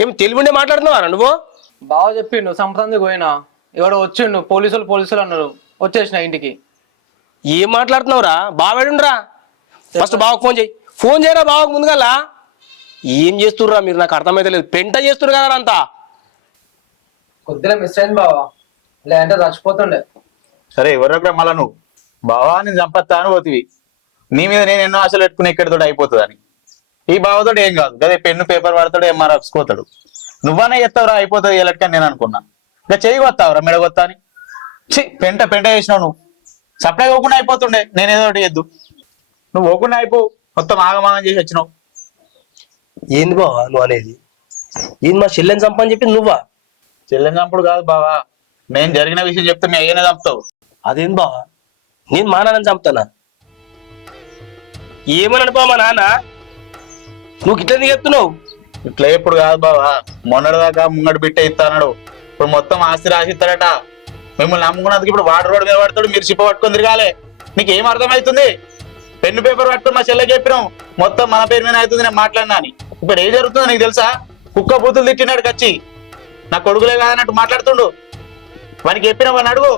ఏమి తెలివిండే మాట్లాడుతున్నావా నువ్వు? బావ చెప్పిండు సంపదంది పోయినా, ఎవడో వచ్చిండు, పోలీసులు అన్నారు, వచ్చేసిన ఇంటికి. ఏం మాట్లాడుతున్నావురా? బావేడుండ్రా? ఫస్ట్ బావకు ఫోన్ చేయి. ఫోన్ చేయరా బావకు ముందుగా. ఏం చేస్తుర్రా మీరు? నాకు అర్థమైతే లేదు. పెంట చేస్తుర్రు కదా అంతా. కొద్దిగా మిస్ అయింది బావా, లేదంటే చచ్చిపోతుండే. సరే ఎవరక్కడ మళ్ళా నువ్వు బావా నేను చంపత్తా అని పోతివి. నీ మీద నేను ఎన్నో ఆశలు పెట్టుకుని ఇక్కడితో అయిపోతుంది అని. ఈ బావతో ఏం కాదు, అదే పెన్ను పేపర్ వాడతాడు, ఎంఆర్ రాసుకోతాడు. నువ్వనే చెప్తావురా అయిపోతుంది ఎలక్ట్గా నేను అనుకున్నా. ఇంకా చెయ్యి కొత్తావురా మెడగొత్తా అని. పెంట చేసినావు నువ్వు. సప్లై పోకుండా అయిపోతుండే, నేనేదో ఒకటి చేద్దు. నువ్వు పోకుండా అయిపో, మొత్తం ఆగమాగం చేసి వచ్చినావు. ఏంది బావా నువ్వు అనేది? ఏంది మా చెల్లెని చంపని చెప్పింది నువ్వా? చెల్లెని చంపుడు కాదు బావా, నేను జరిగిన విషయం చెప్తే మీ అయ్యనే చంపుతావు. అదేం బావా? నేను మా నాన్నని చంపుతానా? ఏమని అనిపా మా నాన్న? నువ్వు ఇట్లా ఎందుకు చెప్తున్నావు? ఇట్లా ఎప్పుడు కాదు బావా, మొన్నటిదాకా ముంగడు బిట్ట ఇస్తాడు, ఇప్పుడు మొత్తం ఆస్తి రాసిస్తాడట. మిమ్మల్ని నమ్ముకున్నందుకు ఇప్పుడు వాటర్ రోడ్ మీద పడతాడు, మీరు చిప్ప పట్టుకొని తిరగాలి. నీకు ఏం అర్థమవుతుంది? పెన్ను పేపర్ పట్టుకుని మా చెల్లెకి చెప్పినాం మొత్తం మన పేరు మీద అవుతుంది నేను మాట్లాడినా అని. ఇప్పుడు ఏం జరుగుతుందో నీకు తెలుసా? కుక్క బూతులు తిట్టినాడు కచ్చి, నా కొడుకులే కాదన్నట్టు మాట్లాడుతుండు. వానికి చెప్పినా వాడిని అడుగు.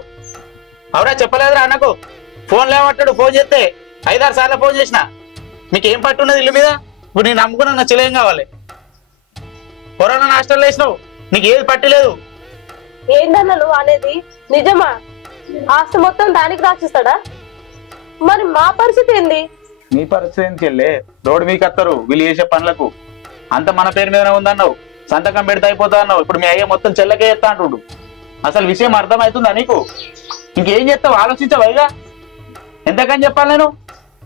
అవునా చెప్పలేదురా అన్నకు? ఫోన్ లేవట్టాడు, ఫోన్ చేస్తే 5-6 సార్లు ఫోన్ చేసిన. మీకు ఏం పట్టున్నది ఇల్లు మీద? ఇప్పుడు నేను నమ్ముకున్నా, నా చెల్లెం కావాలి. కరోనా హాస్టల్లో వేసినావు, నీకు ఏది పట్టలేదు. ఏందన్నా నువ్వు అనేది? నిజమా? ఆస్తి మొత్తం దానికి రాసిస్తాడా? మరి మా పరిస్థితి ఏంది? మీ పరిస్థితి ఏంటి చెల్లె? రోడ్డు మీకు వస్తారు వీళ్ళు చేసే పనులకు. అంత మన పేరు మీదనే ఉందన్నావు, సంతకం పెడితే అయిపోతా అన్నావు. ఇప్పుడు మీ అయ్యే మొత్తం చెల్లకే చేస్తా అంటుండు. అసలు విషయం అర్థమవుతుందా నీకు? ఇంకేం చేస్తావు? ఆలోచించవైగా. ఎంతకని చెప్పాలి నేను?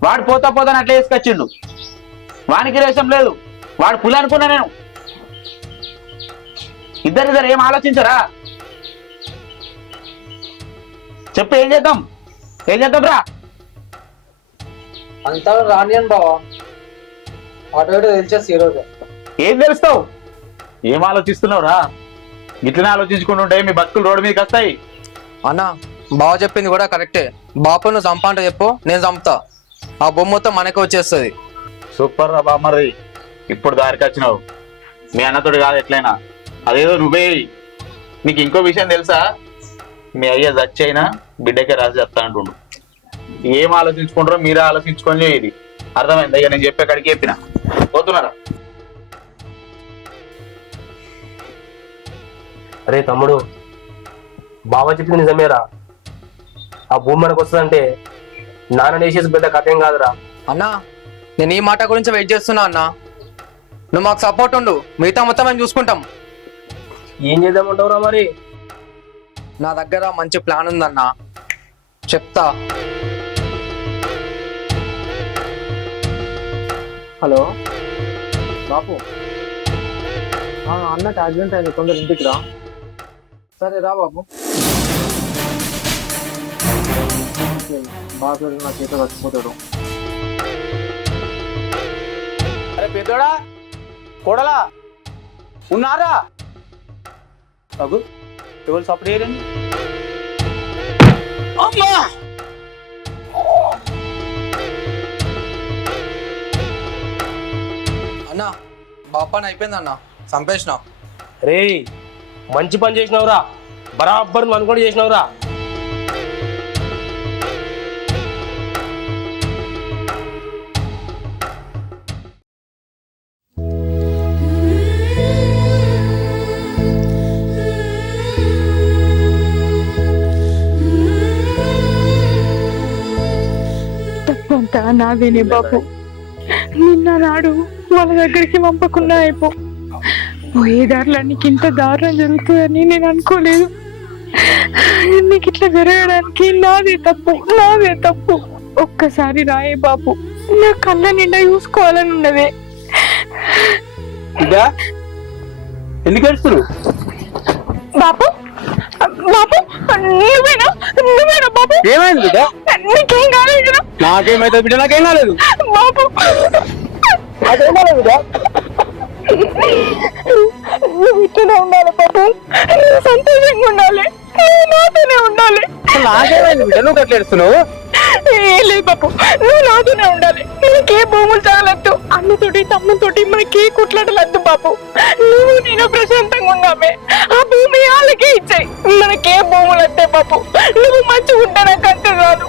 వాడు పోతా పోతాను అట్లా వేసుకొచ్చిండు. వానికి రేషం లేదు, వాడు పులి అనుకున్నా నేను. ఇద్దరిద్దరు ఏం ఆలోచించరా? చెప్పు, ఏం చేద్దాం? ఏం చేద్దాం రా? అంతా రానియన్ బావా, అటు ఇటు తెలిసేసి ఈరోజు. ఏం తెలుస్తావు? ఏం ఆలోచిస్తున్నావు రా? ఇట్లనే ఆలోచించుకుంటుంటే మీ బతుకులు రోడ్డు మీదకి వస్తాయి. అన్న బావ చెప్పింది కూడా కరెక్టే. బాపు నువ్వు చంపా అంటే చెప్పు, నేను చంపుతా. ఆ బొమ్మ మొత్తం మనకే వచ్చేస్తుంది. సూపర్ రా బామ్మది, ఇప్పుడు దారికి వచ్చినావు. మీ అన్నతోడు కాదు ఎట్లయినా, అదేదో నువ్వే. నీకు ఇంకో విషయం తెలుసా? మీ అయ్య చచ్చైనా బిడ్డకే రాసి చెప్తా అంటుండు. ఏం ఆలోచించుకుంటారో మీరే ఆలోచించుకొని ఇది అర్థమైంది. ఇక నేను చెప్పే కాడికి చెప్పిన పోతున్నారా? అరే తమ్ముడు, బాబా చెప్పింది నిజమేరా. ఆ భూమి మనకు వస్తుందంటే నాన్న వేసేసి పెద్ద కథ ఏం కాదురా. అన్నా నేను ఈ మాట గురించి వెయిట్ చేస్తున్నా అన్నా. నువ్వు మాకు సపోర్ట్ ఉండు, మిగతా మొత్తం మేము చూసుకుంటాం. ఏం చేద్దామంటావురా మరి? నా దగ్గర మంచి ప్లాన్ ఉందన్నా, చెప్తా. హలో బాపు, అన్నకి యాక్సిడెంట్ అయింది, తొందర ఇంటికి రా. సరే రా బాబు. బాగా నా చేత చచ్చిపోతాడు. అరే పెద్దోడా, కోడలా ఉన్నారా? అగు ఎవరు సపరేట్ చేయరండి. అమ్మా అన్నా బాపాని అయిపోయింది అన్న, చంపేసిన. రే మంచి పని చేసినావురా, బరాబర్ అనుకోండి చేసినావురా. తప్పంతా నాదేనే బాపు. నిన్న నాడు వాళ్ళ దగ్గరికి పంపకుండా అయిపో. పోయే దారిలో నీకు ఇంత దారుణం జరుగుతుందని నేను అనుకోలేదు. నీకు ఇట్లా జరగడానికి నాదే తప్పు. ఒక్కసారి రాయే బాపు, నా కళ్ళ నిండా చూసుకోవాలని ఉన్నదే. ఎందుకు ఏడుస్తున్నావు? బాపు నువ్వేనా బాపు? ఏమైంది? నీకేం కాలేదు? నాకేమైతే బిడ్డ, నాకేం కాలేదు బాపు. నువ్వు ఇట్లనే ఉండాలి బాబు, నువ్వు సంతోషంగా ఉండాలి, నువ్వు నాతోనే ఉండాలి. నాకేమైంది బిడ్డ, నువ్వు అట్లా ఏడుస్తున్నావు? ఏం లేదు బాబు, నువ్వు నాతోనే ఉండాలి. నీకే భూములు తగలద్దు, అన్నతోటి తమ్ముతోటి మనకే కుట్లాడలద్దు బాబు. నువ్వు నేను ప్రశాంతంగా ఉన్నామే. ఆ భూమి వాళ్ళకే ఇచ్చాయి, మనకే భూములు వస్తాయి బాబు. నువ్వు మంచిగా ఉంటా, నాకు అంతే చాలు.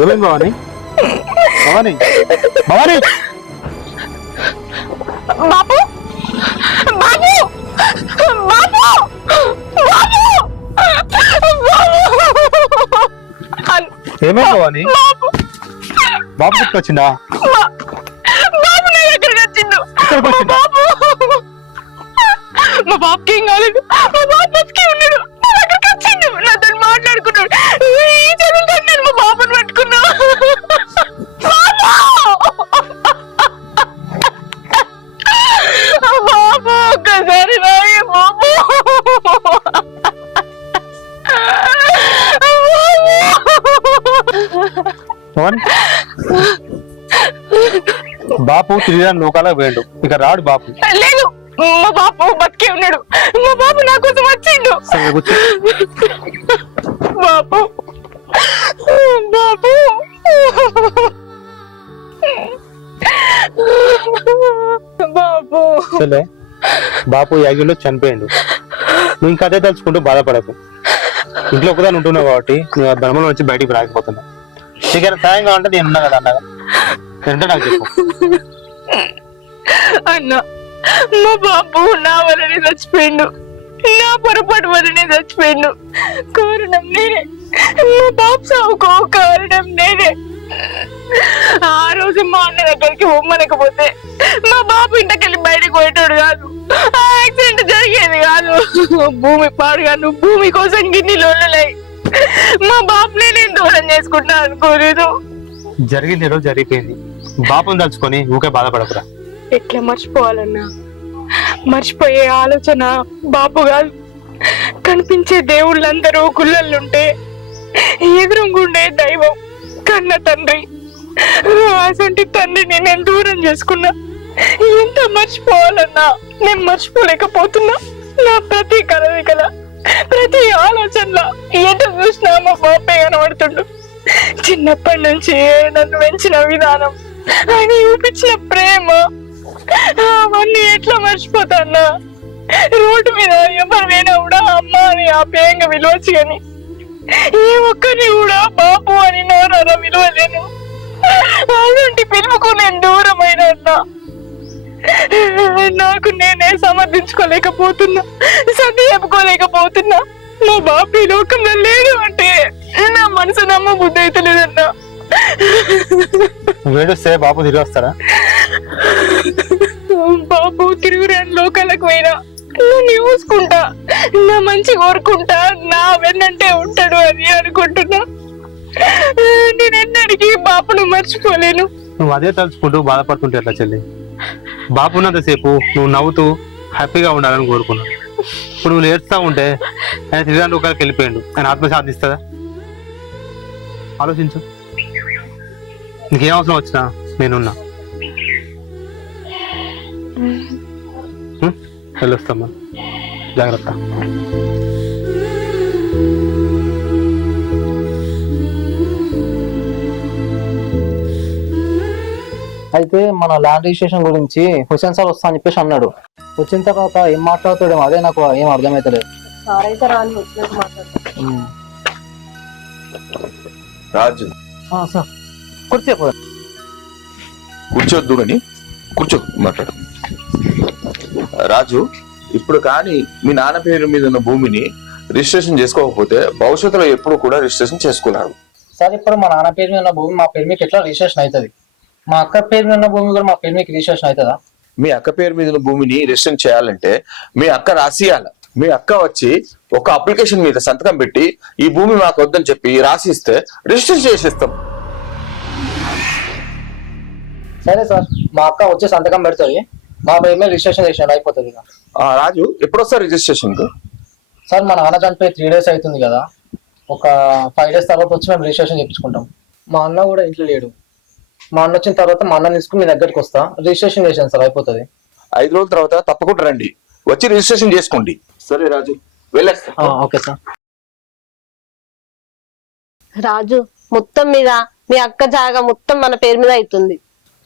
ఏమైంది భవాని? భవాని భవాని బాబు బాబు బాబు ఏమైంది భవాని? బాబు గుర్తొచ్చిందా? బాబు నా దగ్గరకు వచ్చిండు. మా బాబుకి ఏం కాలేదు, మా బాబు బతికే ఉన్నాడు. నా దగ్గరకు వచ్చిండు, నాతో మాట్లాడుకున్నాడు. ఈ చదువుతో నేను మా బాబుని పట్టుకున్నా. బాబు ఒక్కసారి రాయే బాబు. బాపు తిరిగి లోకాలకు వేయండు, ఇక రాడు బాపు. లేదు, మా బాపు బతికే ఉన్నాడు. మా బాపు నా కోసం వచ్చిండు. సరే కూర్చో. బాపు బాపు బాపు సరే, బాపు యాగిలో చనిపోయిండు. నువ్వు ఇంకా అదే తలుచుకుంటూ బాధపడకు. ఇంట్లో ఒకదాన్ని ఉంటున్నావు కాబట్టి నువ్వు ఆ ధర్మంలో నుంచి బయటికి రాకపోతున్నావు. నీకైనా సాయం కావాలంటే నేను ఉన్నా కదా అన్నగా, ఏంటో నాకు చెప్పు. అన్న, మా బాపు నా వల్లనే చచ్చిపోయిండు. నా పొరపాటు వల్లనే చచ్చిపోయిండు. కారణం నేనే. మా బాపు సావుకో కారణం నేనే. ఆ రోజు మా అన్న దగ్గరికి ఒమ్మనకపోతే మా బాబు ఇంటికెళ్ళి బయటకు పోయేటోడు కాదు. ఆ యాక్సిడెంట్ జరిగేది కాదు. భూమి పాడుగా నువ్వు భూమి కోసం గిన్ని లోన్లై మా బాబునే నేను దూరం చేసుకుంటా అనుకోలేదు. జరిగింది ఏదో జరిగిపోయింది. బాపుని తలుచుకొని ఊకే బాధపడకురా. ఎట్లా మర్చిపోవాలన్నా? మర్చిపోయే ఆలోచన బాపు కాదు. కనిపించే దేవుళ్ళందరూ గుళ్ళల్లుంటే ఎదురుగుండే దైవం కన్న తండ్రి. అసంటి తండ్రిని నేను దూరం చేసుకున్నా. ఎంత మర్చిపోవాలన్నా నేను మర్చిపోలేకపోతున్నా. నా ప్రతి కలవికల, ప్రతి ఆలోచనలో ఎటు చూసినా మా బాపే కనబడుతుండు. చిన్నప్పటి నుంచి నన్ను పెంచిన విధానం, ఆయన చూపించిన ప్రేమ, అవన్నీ ఎట్లా మర్చిపోతాన్నా? రోడ్డు మీద ఎవరినైనా కూడా అమ్మ అని ఆప్యాయంగా విలువచ్చు కానీ ఏ ఒక్కరిని కూడా బాపు అని నోరారా విలువలేను. అలాంటి పిలుపుకు నేను దూరమైన నాకు నేనే సమర్థించుకోలేకపోతున్నా, సర్ది చెప్పుకోలేకపోతున్నా. మా బాపు ఈ లోకంలో లేడు అంటే నా మనసు నమ్మ బుద్ధి అయితే లేదన్నా. వేడొస్తే బాపు తిరిగి వస్తారా? బాపు తిరుగురాని లోకాలకు పోయినా నన్ను చూసుకుంటా, నా మంచి కోరుకుంటా, నా వెన్నంటే ఉంటాడు అని అనుకుంటున్నా. నేను ఎన్నడికి బాపును మర్చిపోలేను. నువ్వు అదే తలుచుకుంటూ బాధపడుతుంటే ఎట్లా చెల్లి? బాపు ఉన్నంతసేపు నువ్వు నవ్వుతూ హ్యాపీగా ఉండాలని కోరుకున్నావు. ఇప్పుడు నువ్వు ఏడుస్తూ ఉంటే ఆయన తిరిగి లోకాలకు వెళ్ళిపోయాడు. ఆయన ఆత్మ సాధిస్తుందా? ఆలోచించు. నీకేం అవసరం వచ్చినా నేనున్నా. వెళ్ళొస్తామా, జాగ్రత్త. అయితే మన ల్యాండ్ రిజిస్ట్రేషన్ గురించి హుసేన్ సార్ వస్తా అని చెప్పేసి అన్నాడు. వచ్చిన తర్వాత ఏం మాట్లాడుతాడేమో అదే నాకు ఏం అర్థమైతలేదు. రాజు, సార్ కూర్చోపో. కూర్చోద్దు అని కూర్చో, మాట్లాడు. రాజు, ఇప్పుడు కానీ మీ నాన్న పేరు మీద ఉన్న భూమిని రిజిస్ట్రేషన్ చేసుకోకపోతే భవిష్యత్తులో ఎప్పుడు కూడా రిజిస్ట్రేషన్ చేసుకున్నారు. సార్ ఇప్పుడు మా నాన్న పేరు మీద ఉన్న భూమి మా పేరు మీకు ఎట్లా రిజిస్ట్రేషన్ అవుతుంది? మా అక్క పేరు మీద ఉన్న భూమి కూడా మా పేరు మీకు రిజిస్ట్రేషన్ అవుతుందా? మీ అక్క పేరు మీద ఉన్న భూమిని రిజిస్ట్రేషన్ చేయాలంటే మీ అక్క రాసియాల. మీ అక్క వచ్చి ఒక అప్లికేషన్ మీద సంతకం పెట్టి ఈ భూమి మాకు వద్దని చెప్పి రాసిస్తే రిజిస్ట్రేషన్ చేసేస్తాం. సరే సార్, మా అక్క వచ్చి సంతకం పెడుతుంది, మా పేరు మీద రిజిస్ట్రేషన్ చేసినట్టు అయిపోతుంది. రాజు, ఎప్పుడు వస్తారు రిజిస్ట్రేషన్ కు? సార్ మా నాన్న చనిపోయి 3 days అవుతుంది కదా, ఒక 5 days తర్వాత వచ్చి మేము రిజిస్ట్రేషన్ చేయించుకుంటాం. మా అన్న కూడా ఇంట్లో లేడు. మా అన్న వచ్చిన తర్వాత మా అన్న తీసుకుని మీ దగ్గరికి వస్తా, రిజిస్ట్రేషన్ చేసాను సార్, అయిపోతుంది. 5 రోజుల తర్వాత తప్పకుండా రండి, వచ్చి రిజిస్ట్రేషన్ చేసుకోండి. సరే రాజు, వెళ్ళేస్తా. Okay sir. రాజు, మొత్తం మీద మీ అక్క జాగా మొత్తం మన పేరు మీద అవుతుంది.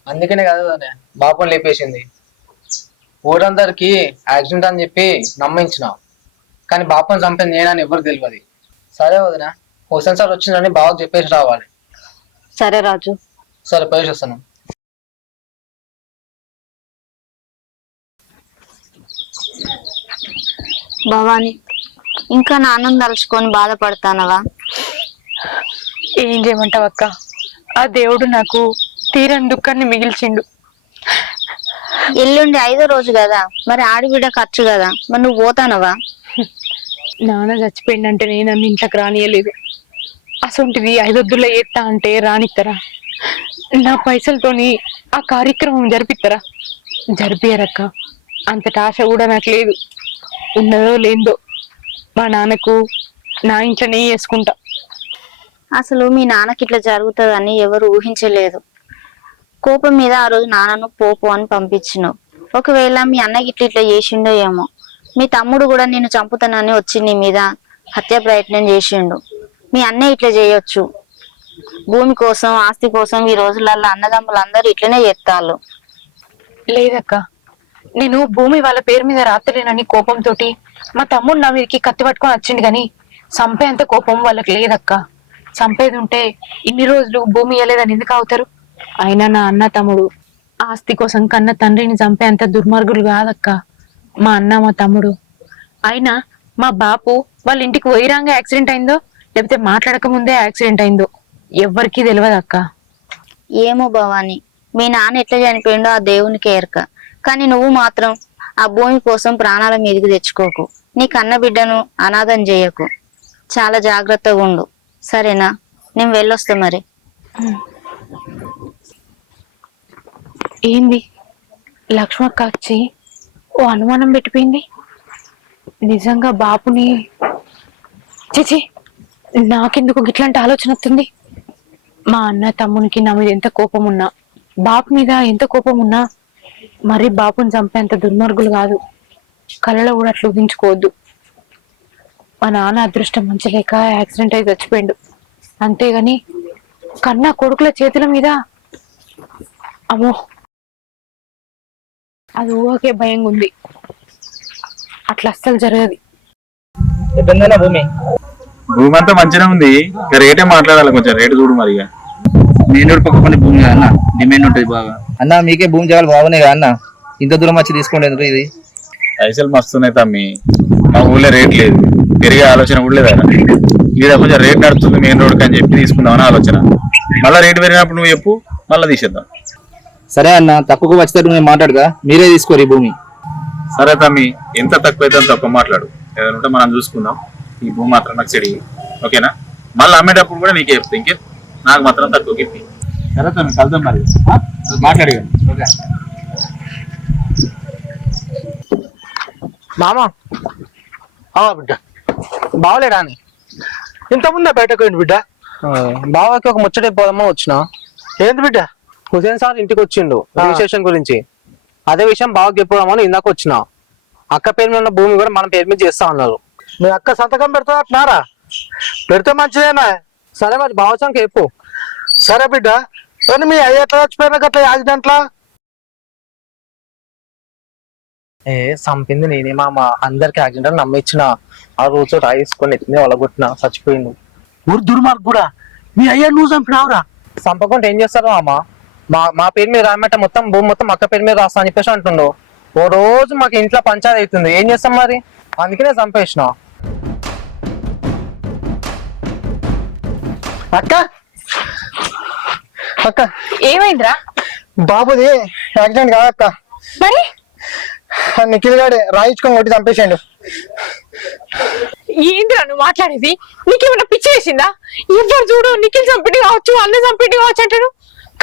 అందుకనే కదా బాపుని లేపేసింది. ఊరందరికి యాక్సిడెంట్ అని చెప్పి నమ్మించిన, కానీ బాపుని చంపింది నేనని ఎవరు తెలియదు. సరే వదినా, హుసేన్ సార్ వచ్చిందని బాగా చెప్పేసి రావాలి. సరే రాజు. సరే, పోయేసి వస్తాను. భవాని, ఇంకా నాన్నని తలుచుకొని బాధపడతానవా? ఏం చేయమంటావు అక్క? ఆ దేవుడు నాకు తీరని దుఃఖాన్ని మిగిల్చిండు. ఎల్లుండి 5వ రోజు కదా, మరి ఆడిబిడ్డ ఖర్చు కదా, మరి నువ్వు పోతానవా? నాన్న చచ్చిపోయిందంటే నేను నన్ను ఇంట్లోకి రానియలేదు. అసొంటిది 5 ఎత్తా అంటే రానిస్తారా? నా పైసలతోని ఆ కార్యక్రమం జరిపిస్తారా? జరిపియరక్క. అంతటి ఆశ కూడా నాకు లేదు. ఉన్నదో లేదో మా నాన్నకు నా ఇంట్లోనే చేసుకుంటా. అసలు మీ నాన్నకి ఇట్లా జరుగుతుందని ఎవరు ఊహించలేదు. కోపం మీద ఆ రోజు నాన్నను పోపు అని పంపించినావు. ఒకవేళ మీ అన్నకి ఇట్లా చేసిండో ఏమో. మీ తమ్ముడు కూడా నిన్ను చంపుతానని వచ్చి నీ మీద హత్య ప్రయత్నం చేసిండు. మీ అన్నయ్య ఇట్లా చేయొచ్చు. భూమి కోసం, ఆస్తి కోసం ఈ రోజులలో అన్నదమ్ములందరూ ఇట్లనే చేస్తాళ్ళు. లేదక్క, నేను భూమి వాళ్ళ పేరు మీద రాత్రిలేనని కోపంతో మా తమ్ముడు నా మీదకి కత్తి పట్టుకొని వచ్చిండు గాని చంపేంత కోపం వాళ్ళకి లేదక్క. చంపేది ఉంటే ఇన్ని రోజులు భూమి ఇవ్వలేదని ఎందుకు అవుతారు? అయినా నా అన్న తమ్ముడు ఆస్తి కోసం కన్న తండ్రిని చంపేంత దుర్మార్గులు కాదక్క మా అన్న మా తమ్ముడు. అయినా మా బాపు వాళ్ళ ఇంటికి పోయిరాంగా యాక్సిడెంట్ అయిందో లేకపోతే మాట్లాడక ముందే యాక్సిడెంట్ అయిందో ఎవ్వరికీ తెలియదు అక్క. ఏమో భవాని, మీ నాన్న ఎట్లా చనిపోయిండో ఆ దేవునికి ఎరక. కానీ నువ్వు మాత్రం ఆ భూమి కోసం ప్రాణాల మీదకి తెచ్చుకోకు. నీ కన్న బిడ్డను అనాథం చేయకు. చాలా జాగ్రత్తగా ఉండు, సరేనా? నేను వెళ్ళొస్తా మరి. ఏంది లక్ష్మక్క వచ్చి ఓ అనుమానం పెట్టిపోయింది? నిజంగా బాపుని చిచి, నాకెందుకు గిట్లాంటి ఆలోచన వస్తుంది? మా అన్న తమ్మునికి నా మీద ఎంత కోపం ఉన్నా, బాపు మీద ఎంత కోపం ఉన్నా మరి బాపుని చంపేంత దుర్మార్గులు కాదు. కళ్ళలో కూడా అట్లా ఊహించుకోవద్దు. మా నాన్న అదృష్టం మంచి లేక యాక్సిడెంట్ అయి చచ్చిపోయిండు, అంతేగాని కన్నా కొడుకుల చేతుల మీద అమ్మో అది ఊహకే భయంగా ఉంది. అట్లా అస్సలు జరగదు. భూమి భూమి అంతా మంచిగా ఉంది, రేటే మాట్లాడాలి, కొంచెం రేటు చూడు మరి. మెయిన్ రోడ్ పక్కన భూమి కదా అన్న, డిమాండ్ ఉంటుంది బాగా. అన్న మీకే భూమి జాగాలు బాగున్నాయి కదా అన్న, ఇంత దూరం వచ్చి తీసుకోండి. ఎందుకు ఇది పైసలు మస్తున్నాయి తమ్మి, మా ఊళ్ళో రేట్ లేదు, పెరిగే ఆలోచన కూడా లేదా. ఈడ కొంచెం రేట్ నడుస్తుంది మెయిన్ రోడ్ అని చెప్పి తీసుకుందామని ఆలోచన. మళ్ళీ రేటు పెరిగినప్పుడు నువ్వు చెప్పు, మళ్ళీ తీసేద్దాం. సరే అన్న, తక్కువ వచ్చేటట్టు నేను మాట్లాడదా, మీరే తీసుకోరు ఈ భూమి. సరే తమ్మి, ఎంత తక్కువ అయితే తక్కువ మాట్లాడు, ఏదైనా ఉంటే మనం చూసుకుందాం. ఈ భూమి మాత్రం నాకు చెడి, ఓకేనా? మళ్ళీ అమ్మేటప్పుడు కూడా నీకే చెప్తా, ఇంకే నాకు మాత్రం తక్కువ గిప్పి. సరే తమ్మి, కలుద్దాం మరి, మాట్లాడి. మామా బిడ్డ బావలేడా అని ఇంతకుముందే బయటకు పోయింది బిడ్డ. బావకి ఒక ముచ్చట పోదామా వచ్చిన. ఏంది బిడ్డ? హుసేన్ సార్ ఇంటికి వచ్చిండు రిజిస్ట్రేషన్ గురించి. అదే విషయం బావకి చెప్పుదామని ఇందాక వచ్చిన. అక్క పేరు మీద ఉన్న భూమి కూడా మన పేరు మీద చేస్తా ఉన్నారు. మీ అక్క సంతకం పెడతా అంటున్నారా? పెడితే మంచిదేనా? సరే మరి బావచానికి చెప్పు. సరే బిడ్డ. కానీ మీ అయ్య ఎట్లా చచ్చిపోయినా అట్లా యాక్సిడెంట్లా? చంపింది నేనే మామ, అందరికి యాక్సిడెంట్ నమ్మించిన. ఆ రోజు రాయిసుకొని ఎత్తింది వాళ్ళగొట్టిన, చచ్చిపోయింది. ఊరు దుర్మార్గు కూడా మీ అయ్యా నువ్వు చంపినావురా? చంపకుండా ఏం చేస్తారు మామ? మా పేరు మీద రాయమంటే మొత్తం భూమి మొత్తం అక్క పేరు మీద రాస్తా అని చెప్పేసి అంటుండు. ఓ రోజు మాకు ఇంట్లో పంచాయతీ అవుతుంది, ఏం చేస్తాం మరి? అందుకనే చంపేసిన. అక్క అక్క ఏమైందిరా? బాబుది యాక్సిడెంట్ కాదక్క, మరి నిఖిల్ గాడే రాయించుకొని కొట్టి చంపేసాడు. ఏందిరా నువ్వు మాట్లాడేది? నీకేమైనా పిచ్చి వేసిందా? ఎవరు చూడు నిఖిల్ చంపిడి కావచ్చు, అన్న చంపిడి కావచ్చు అంటాడు.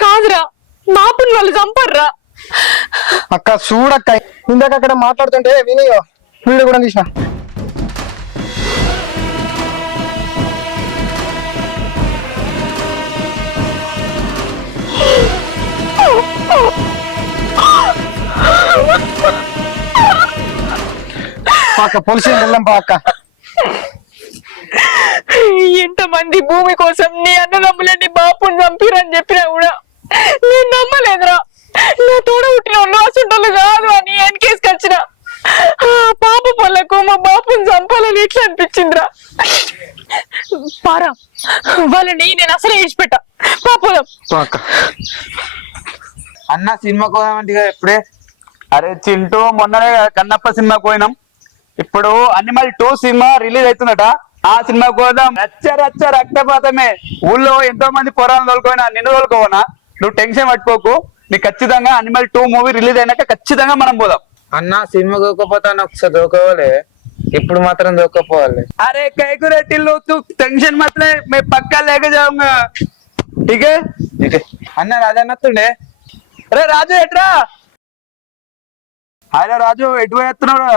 కాదురా, బాపుని వాళ్ళు చంపర్రా. అక్క చూడక్క, ఇందాక అక్కడ మాట్లాడుతుంటే విని వీడియో కూడా తీసిన. పోలీసు వెళ్ళాం అక్క. ఎంతమంది భూమి కోసం నీ అన్నదమ్ములని బాపుని చంపిరని చెప్పినా కూడా నేను నమ్మలేదురా. నా తోడ పుట్టిన వాళ్ళు అసంటోళ్ళు కాదు అని వెనకేసుకొచ్చిన. పాప పొలకు మా బాపుని చంపాలని ఎట్లా అనిపించిందిరా. పారా, వాళ్ళని నేను అసలు వేసిపెట్టా. పాపోదాం. అన్న సినిమాకి పోదామంటే ఎప్పుడే? అరే చింటూ, మొన్ననే కన్నప్ప సినిమాకి పోయినాం. ఇప్పుడు అనిమల్ 2 సినిమా రిలీజ్ అవుతుందట, ఆ సినిమాకి పోదాం. రచ్చ రచ్చ రక్తపాతమే. ఊళ్ళో ఎంతో మంది పొరాలను తోలుకోయినా, నిన్ను తోలుకోవనా? నువ్వు టెన్షన్ పట్టుకోకు, నీకు ఖచ్చితంగా అనిమల్ 2 మూవీ రిలీజ్ అయినాక ఖచ్చితంగా మనం పోదాం. అన్న సినిమా దొక్కపోతాను, ఒకసారి దొరకవాలి, ఇప్పుడు మాత్రం దొరకపోవాలి. అరే కైకు రెట్టిల్లు, టెన్షన్ మాత్రం మేము పక్కా లేక జాంగా. ఠీకే అన్న రాజన్నత్తుండే. అరే రాజు ఎట్రా? అరే రాజు ఎటు పోయేస్తున్నాడు?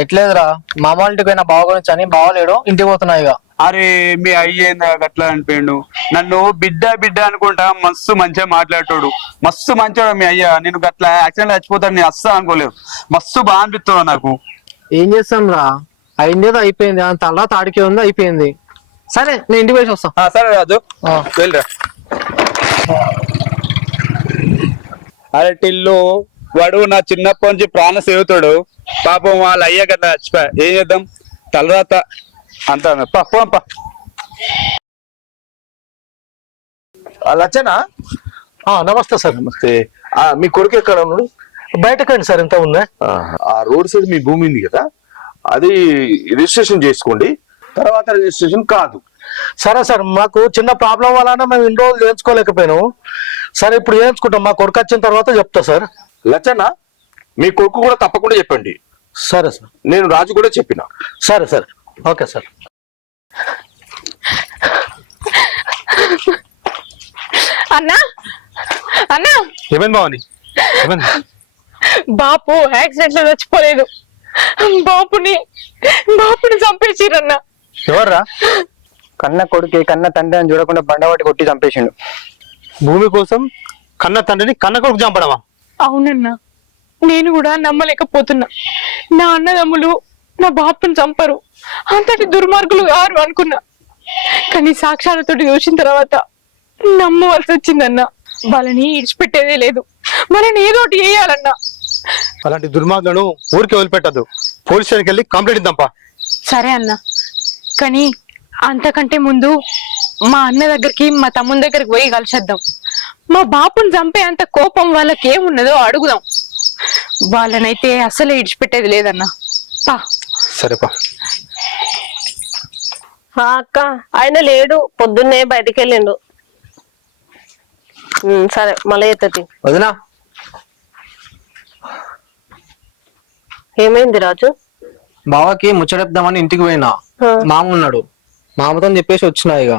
ఎట్లేదురా, మామ ఇంటికి పోయినా బావ గురించి అని బావలేడు, ఇంటికి పోతున్నా ఇక. అరే మీ అయ్యేందా గట్లా అనిపోయాడు, నన్ను బిడ్డ బిడ్డ అనుకుంటా మస్తు మంచిగా మాట్లాడతాడు, మస్తు మంచిగా మీ అయ్యా. నేను గట్లా యాక్సిడెంట్ చచ్చిపోతాడు నేను అస్సలు అనుకోలేదు, మస్తు బాగా అనిపిస్తుంది నాకు. ఏం చేస్తాం రా, అయిందేదో అయిపోయింది, ఆ తర్వాత ఆడికే ఉంది అయిపోయింది. సరే నేను ఇంటికి పోయి వస్తాం. సరే రాజు వెళ్ళరా. అరే టిల్లు వాడు నా చిన్నప్పటి నుంచి ప్రాణ సేవుతాడు, పాపం వాళ్ళ అయ్యా గట్లా చచ్చిపోయా, ఏం చేద్దాం తలరాత అంతా. పోంపా. లచ్చనా నమస్తే సార్. నమస్తే. మీ కొడుకు ఎక్కడ ఉన్నాడు? బయటకండి సార్, ఇంత ఉందా? ఆ రోడ్ సైడ్ మీ భూమి ఉంది కదా, అది రిజిస్ట్రేషన్ చేసుకోండి, తర్వాత రిజిస్ట్రేషన్ కాదు. సరే సార్, మాకు చిన్న ప్రాబ్లం వలన మేము ఇన్ని రోజులు చేయించుకోలేకపోయినాము. సరే ఇప్పుడు చేయించుకుంటాం, మా కొడుకు వచ్చిన తర్వాత చెప్తా సార్. లచ్చన్న మీ కొడుకు కూడా తప్పకుండా చెప్పండి. సరే సార్. నేను రాజు కూడా చెప్పిన. సరే సరే, ఓకే సార్. అన్నా అన్నా, ఏమైంది బావని? ఏమైంది? బాపు యాక్సిడెంట్ లో చచ్చిపోలేదు, బాపుని చంపేసిరన్నా. ఎవర్రా? కన్న కొడుకు కన్న తండ్రి అని చూడకుండా బండవాటి కొట్టి చంపేసిండు. భూమి కోసం కన్న తండ్రిని కన్న కొడుకు చంపడమా? అవునన్నా, నేను కూడా నమ్మలేకపోతున్నా. నా అన్నదమ్ములు నా బాపుని చంపరు, అంతటి దుర్మార్గులు గారు అనుకున్నా. కానీ సాక్ష్యాలతో చూసిన తర్వాత నమ్మవలసి వచ్చిందన్నా. వాళ్ళని ఇడిచిపెట్టేదే లేదు, వాళ్ళని ఏదోటి వేయాలన్నా. అలాంటి దుర్మార్గులను ఊరికి వదిలిపెట్టద్దు, పోలీస్ స్టేషన్కి వెళ్ళి కంప్లైంట్ ఇద్దాంపా. సరే అన్నా, కానీ అంతకంటే ముందు మా అన్న దగ్గరికి మా తమ్ముని దగ్గరికి పోయి కలిసేద్దాం. మా బాపుని చంపే అంత కోపం వాళ్ళకి ఏమున్నదో అడుగుదాం. వాళ్ళనైతే అసలే ఇడిచిపెట్టేది లేదన్నా. పా. సరేపా. అక్క ఆయన లేడు, పొద్దున్నే బయటికి వెళ్ళిండు. సరే మళ్ళీ ఎత్తది. వదినా, ఏమైంది రాజు? బావకి ముచ్చటెప్దామని ఇంటికి పోయినా, మామ ఉన్నాడు, మామతో చెప్పేసి వచ్చినా. ఇక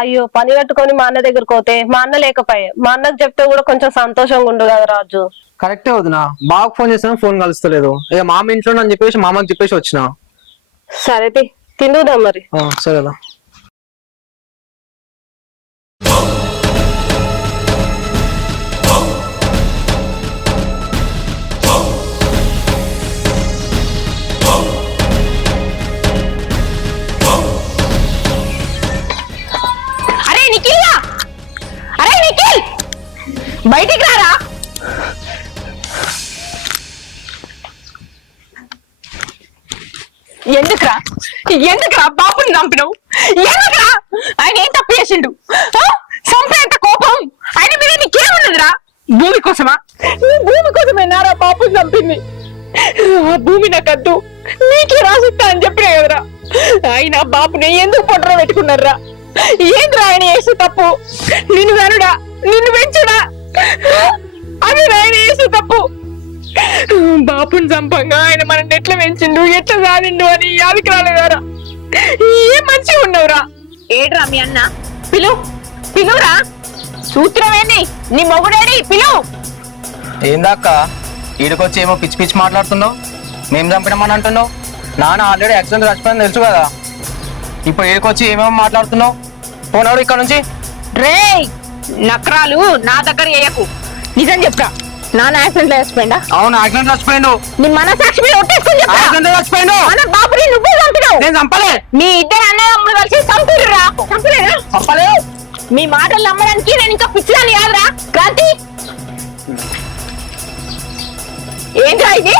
అయ్యో, పని కట్టుకొని మా అన్న దగ్గరకు పోతే మా అన్న లేకపోయా, మా అన్నకు చెప్తే కూడా కొంచెం సంతోషంగా ఉండు కదా రాజు. కరెక్టే వదినా, బావకు ఫోన్ చేసినా ఫోన్ కలుస్తలేదు. ఇక మామ ఇంట్లో అని చెప్పేసి మామకి చెప్పేసి వచ్చిన. సరే తిందుదాం మరి. సరేనా. బయటికి రారా. ఎందుకురా బాపుని చంపినావు? ఎందుకురా? ఆయన ఏం తప్పు చేసిండు? చంపేంత కోపం ఆయన మీద నీకేమున్నదిరా? భూమి కోసమా? భూమి కోసమేనారా బాపుని చంపింది? ఆ భూమి నాకద్దు, నీకే రాసిస్తా అని చెప్పినా కదరా. ఆయన బాపుని ఎందుకు పొట్టలో పెట్టుకున్నారా? ఏంద్రా ఆయన చేసే తప్పు? నిన్ను వెనుడా, నిన్ను పెంచుడా, అది ఆయన చేసే తప్పు. బాపుని చంపంగా ఆయన మనల్ని ఎట్లా పెంచిండు, ఎట్లా సాధిండు అని యాదికి రాలేదారా? ఏం మంచిగా ఉన్నవురా. ఏడ్రా మీ అన్న? పిలువురా. సూత్రమేంది? నీ మొగుడేడి? పిలువు. ఏందాక్క ఈడికొచ్చి ఏమో పిచ్చి పిచ్చి మాట్లాడుతున్నావు? మేము చంపినామని అంటున్నావు? నాన్న ఆల్రెడీ యాక్సిడెంట్ చచ్చిపోయింది తెలుసు కదా, ఇప్పుడు ఈడికొచ్చి ఏమేమో మాట్లాడుతున్నావు? పోనాడు ఇక్కడ నుంచి. రే నక్రాలు నా దగ్గర వేయకు, నిజం చెప్పరా. నాన్న యాక్సిడెంట్ లో చచ్చిపోయిందా? అవును, యాక్సిడెంట్ చచ్చిపోయిండు. నీ మనసాక్షి మీద ఒట్టేసుకొని చెప్పరా. యాక్సిడెంట్ చచ్చిపోయిండు. మన బాబుని నువ్వే చంపినావు. నేను చంపలే. మీ ఇద్దరు అన్నదమ్ములు కలిసి చంపిరురా. చంపలేదు. మీ మాటలు నమ్మడానికి నేను ఇంకా పిచ్చిదాన్ని కాదురా. క్రాంతి, ఏంట్రా ఇది?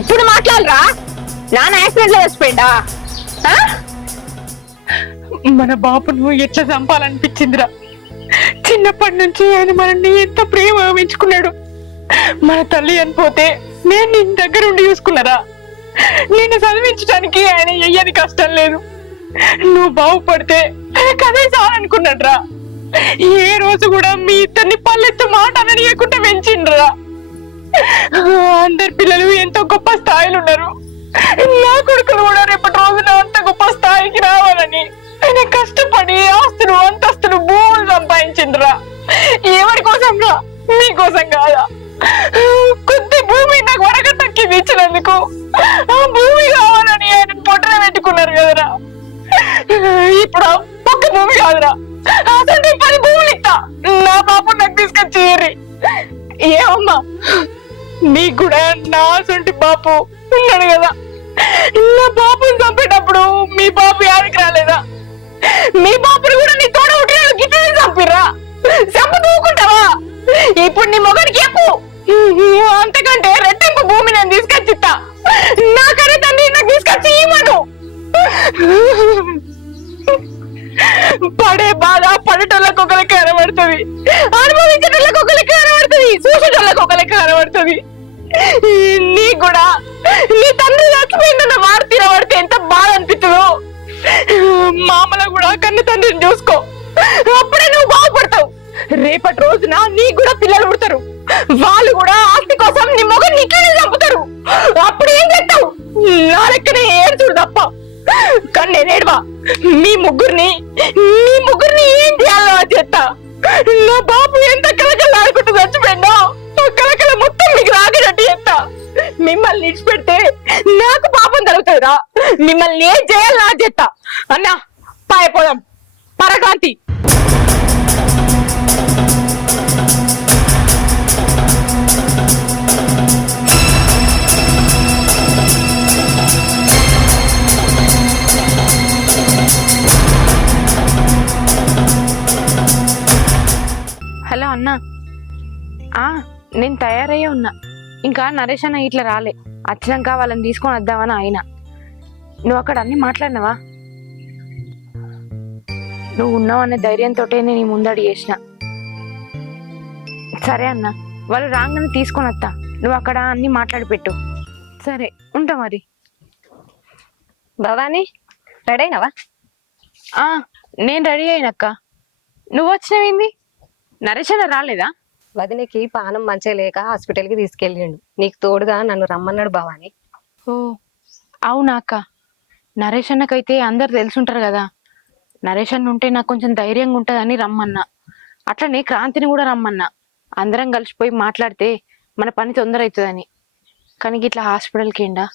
ఇప్పుడు మాట్లాడరా. నాన్న యాక్సిడెంట్ లో చచ్చిపోయిందా? మన బాపును ఎట్లా చంపాలనిపించిందిరా. చిన్నప్పటి నుంచి ఆయన మనల్ని ఎంత ప్రేమ పెంచుకున్నాడు. మన తల్లి అనిపోతే నేను నీ దగ్గర ఉండి చూసుకున్నారా? నిన్ను చదివించడానికి ఆయన ఎయ్యని కష్టం లేదు. నువ్వు బాగుపడితే కదే చాలనుకున్నాడ్రా. ఏ రోజు కూడా మీ ఇద్దరిని పల్లెత్తు మాట అననీయకుండా పెంచిండ్రా. అందరి పిల్లలు ఎంతో గొప్ప స్థాయిలో ఉన్నారు. నా కొడుకులు కూడా రేపటి రోజున అంత గొప్ప స్థాయికి రావాలని ఆయన కష్టపడి ఆస్తులు, అంతస్తులు, భూములు సంపాదించిండ్రా. ఎవరి కోసం రా? మీకోసం కాదా? కొద్ది భూమి నాకు వరకట్టకి ఇచ్చినందుకు ఆ భూమి కావాలని ఆయన పొట్టన పెట్టుకున్నారు కదరా. ఇప్పుడు ఆ ఒక్క భూమి కాదురా, అసలు 10 భూములు ఇస్తా. నా పాప నాకు తీసుకొచ్చి ఏమమ్మా, నీకు కూడా నా సొంటి బాపు ఉన్నాడు కదా. నా బాపుని చంపేటప్పుడు మీ బాపు యాదికి రాలేదా? మీ బాపుని కూడా నీ తోడ ఉంటున్నాడు గిట్లనే చంపిర్రా. చంపు దూకుంటావా? ఇప్పుడు నీ మొగనికి చెప్పు, అంతకంటే రెట్టింపు భూమి నేను తీసుకొచ్చిస్తా. నాకనే తండ్రి నాకు తీసుకొచ్చి ఇవ్వను. పడే బాధ పడేటోళ్ళకి ఒకరికి కనబడుతుంది, అనుభవించేటోళ్ళకి ఒకరికి కనబడుతుంది, చూసేటోళ్ళకి ఒకరికి కనబడుతుంది. నీకు కూడా నీ తండ్రి చచ్చిపోయిందన్న వారు తినబడితే ఎంత బాధ అనిపిస్తుందో, మామలో కూడా కన్ను తండ్రిని చూసుకో, అప్పుడే నువ్వు బాగుపడతావు. రేపటి రోజున నీకు కూడా పిల్లలు పుడతారు, వాళ్ళు కూడా ఆస్తి కోసం నీ మొగని ఇట్లనే చంపుతారు. అప్పుడు ఏం చేస్తావు? నా లెక్కనే ఏడ్చుడు తప్ప. కానీ నేనేడవా, మీ ముగ్గురిని ఏం చేయాలో చేస్తా. నా బాబు ఎంత కలకలు ఆడుకుంటూ చచ్చిపోయినా కలకల మొత్తం మీకు రాగేటట్టు చేస్తా. మిమ్మల్ని ఇచ్చిపెడితే నాకు పాపం తగ్గుతుందిరా. మిమ్మల్ని ఏం చేయాలి నా చేస్తా. అన్నా పాయపోదాం, పరకాంతి. హలో అన్నా, నేను తయారయ్యే ఉన్నా. ఇంకా నరేష్ అన్న ఇట్లా రాలే, వచ్చినాక వాళ్ళని తీసుకొని వద్దామని ఆయన. నువ్వు అక్కడ అన్ని మాట్లాడినావా? నువ్వు ఉన్నావనే ధైర్యంతో నేను ఈ ముందడి చేసిన. సరే అన్న, వాళ్ళు రాగానే తీసుకొని వస్తా. నువ్వు అక్కడ అన్ని మాట్లాడి పెట్టు. సరే ఉంటా మరి. భవాని రెడీ అయినావా? నేను రెడీ అయినక్క. నువ్వు వచ్చినవేంది? నరేష్ అన్న రాలేదా? వదినకి పానం మంచిగా లేక హాస్పిటల్ కి తీసుకెళ్ళిండు, నీకు తోడుగా నన్ను రమ్మన్నాడు భవాని. ఓ అవునా అక్క. నరేష్ అన్నకైతే అందరు తెలుసుంటారు కదా. నరేష్ అన్న ఉంటే నాకు కొంచెం ధైర్యంగా ఉంటుందని రమ్మన్నా. అట్లనే క్రాంతిని కూడా రమ్మన్నా. అందరం కలిసిపోయి మాట్లాడితే మన పని తొందర అవుతుందని. కానీ ఇట్లా హాస్పిటల్కి ఏండా?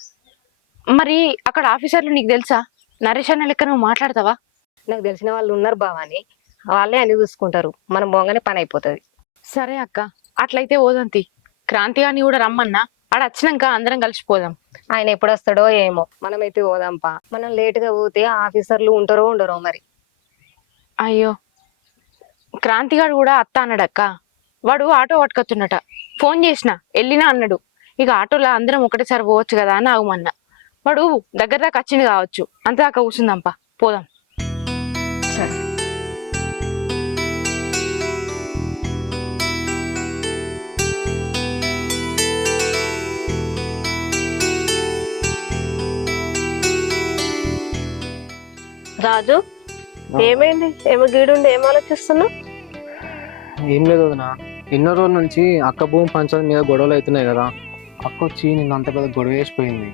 మరి అక్కడ ఆఫీసర్లు నీకు తెలుసా? నరేష్ అన్న లెక్క నువ్వు మాట్లాడతావా? నాకు తెలిసిన వాళ్ళు ఉన్నారు భవాని, వాళ్ళే అన్ని చూసుకుంటారు, మనం పోగానే పని అయిపోతుంది. సరే అక్క, అట్లయితే ఓదంతి. క్రాంతి గారిని కూడా రమ్మన్నా. ఆడ వచ్చినాక అందరం కలిసిపోదాం. ఆయన ఎప్పుడు వస్తాడో ఏమో, మనమైతే పోదాంపా. మనం లేటుగా పోతే ఆఫీసర్లు ఉంటారో ఉండరో మరి. అయ్యో, క్రాంతిగాడు కూడా అత్త అన్నాడక్క. వాడు ఆటో పట్టుకొచ్చున్నట. ఫోన్ చేసిన వెళ్ళినా అన్నాడు. ఇక ఆటోలో అందరం ఒకటేసారి పోవచ్చు కదా అని ఆగమన్నా. వాడు దగ్గర దాకా వచ్చింది కావచ్చు, అంతదాకా కూర్చుందాంపా, పోదాం. సరే. రాజు, ఏమైంది? ఏమో గీడుండి ఏం ఆలోచిస్తున్నావు? ఏం లేదు వదినా, ఎన్నో రోజుల నుంచి అక్క భూమి పంచాయతీ మీద గొడవలు అవుతున్నాయి కదా. అక్క వచ్చి నిన్ను అంత పెద్ద గొడవ వేసిపోయింది.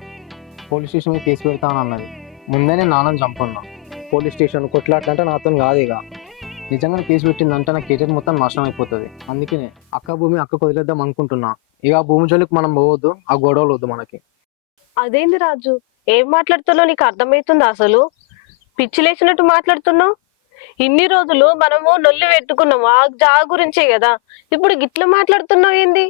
పోలీస్ స్టేషన్ మీద కేసు పెడతాను అన్నది. ముందే నేను నాన్నని చంపున్నా. పోలీస్ స్టేషన్ కొట్లాట్లంటే నాతో కాదు. ఇక నిజంగా కేసు పెట్టిందంటే నా కెరీర్ మొత్తం నాశనం అయిపోతుంది. అందుకనే అక్క భూమి అక్కకు వదిలేద్దాం అనుకుంటున్నా. ఇక ఆ భూమి జోలికి మనం పోవద్దు, ఆ గొడవలు వద్దు మనకి. అదేంది రాజు, ఏం మాట్లాడుతున్నావు? నీకు అర్థమవుతుందా? అసలు పిచ్చి లేచినట్టు మాట్లాడుతున్నావు. ఇన్ని రోజులు మనము నొల్లి పెట్టుకున్నాము ఆ జాగ గురించే కదా, ఇప్పుడు గిట్ల మాట్లాడుతున్నావు ఏంది?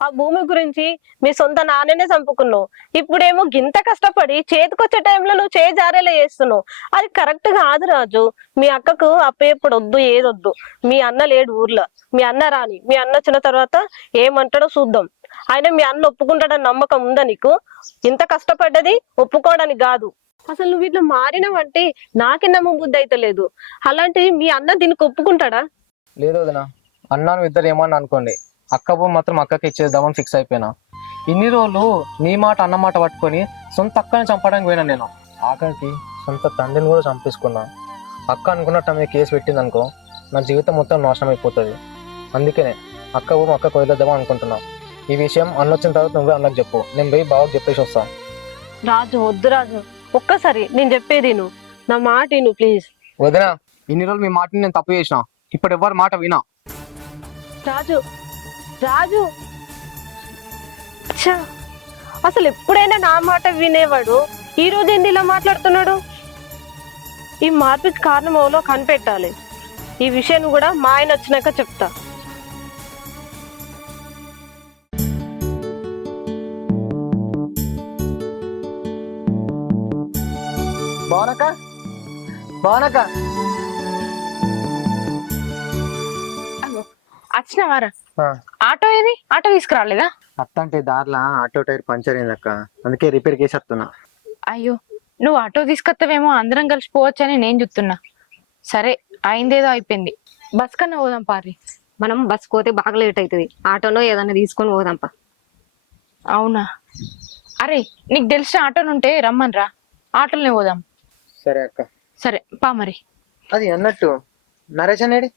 ఆ భూమి గురించి మీ సొంత నాన్ననే చంపుకున్నావు, ఇప్పుడేమో గింత కష్టపడి చేతికొచ్చే టైంలో నువ్వు జారేలా చేస్తున్నావు. అది కరెక్ట్ కాదు రాజు. మీ అక్కకు అప్పేప్పుడు వద్దు, ఏదొద్దు. మీ అన్న లేడు ఊర్లో, మీ అన్న రాని. మీ అన్న వచ్చిన తర్వాత ఏమంటాడో చూద్దాం. ఆయన మీ అన్న ఒప్పుకుంటాడని నమ్మకం ఉందా నీకు? ఇంత కష్టపడ్డది ఒప్పుకోవడానికి కాదు. అసలు నువ్వు ఇట్లా మారినవంటే నాకే నమ్మ బుద్ధి అయితే లేదు. అలాంటి మీ అన్న దీనికి ఒప్పుకుంటాడా? లేదు వదినా, అన్నాను ఇద్దరు ఏమన్నా అనుకోండి, అక్క భూమి మాత్రం అక్కకి ఇచ్చేద్దామని ఫిక్స్ అయిపోయినా. ఇన్ని రోజులు నీ మాట అన్న మాట పట్టుకొని సొంత అక్కని చంపడానికి పోయినా నేను. ఆఖరికి సొంత తండ్రిని కూడా చంపేసుకున్నా. అక్క అనుకున్నట్టు ఆమె కేసు పెట్టింది అనుకో, నా జీవితం మొత్తం నాశనం అయిపోతుంది. అందుకనే అక్క భూమి అక్కకు వదిలేద్దామని అనుకుంటున్నా. ఈ విషయం అన్న వచ్చిన తర్వాత నువ్వే అన్నకు చెప్పు, నేను పోయి బావకు చెప్పేసి వస్తాను. రాజు వద్దు రాజు, ఒక్కసారి నేను చెప్పేది నువ్వు నా మాట నువ్వు ప్లీజ్. వదినా, ఇన్ని రోజులు మీ మాటని నేను తప్పు చేసిన, ఇప్పుడు ఎవరి మాట వినా. రాజు రాజు అసలు ఎప్పుడైనా నా మాట వినేవాడు ఈ రోజు ఏంది ఇలా మాట్లాడుతున్నాడు? ఈ మార్పుకి కారణం ఎవరో కనిపెట్టాలి. ఈ విషయాన్ని కూడా మా ఆయన వచ్చినాక చెప్తా. బాగున్నాక బాగున్నాక వచ్చిన వారా ఆటో ఏది? ఆటో తీసుకురాలేదా? అత్త అంటే దారిలా ఆటో టైర్ పంచర్ అయిందక్క, అందుకే రిపేర్ చేసి వస్తున్నా. అయ్యో, నువ్వు ఆటో తీసుకొస్తావేమో అందరం కలిసి పోవచ్చు అని నేను చూస్తున్నా. సరే, అయిందేదో అయిపోయింది. బస్ కన్నా పోదాం పారి. మనం బస్ పోతే బాగా లేట్ అవుతుంది. ఆటోలో ఏదైనా తీసుకొని పోదాంపా. అవునా? అరే, నీకు తెలిసిన ఆటోనుంటే రమ్మని రా, ఆటోలోనే పోదాం. సరే అక్క. సరే పా మరి. అది అన్నట్టు నరేష్ అనేది?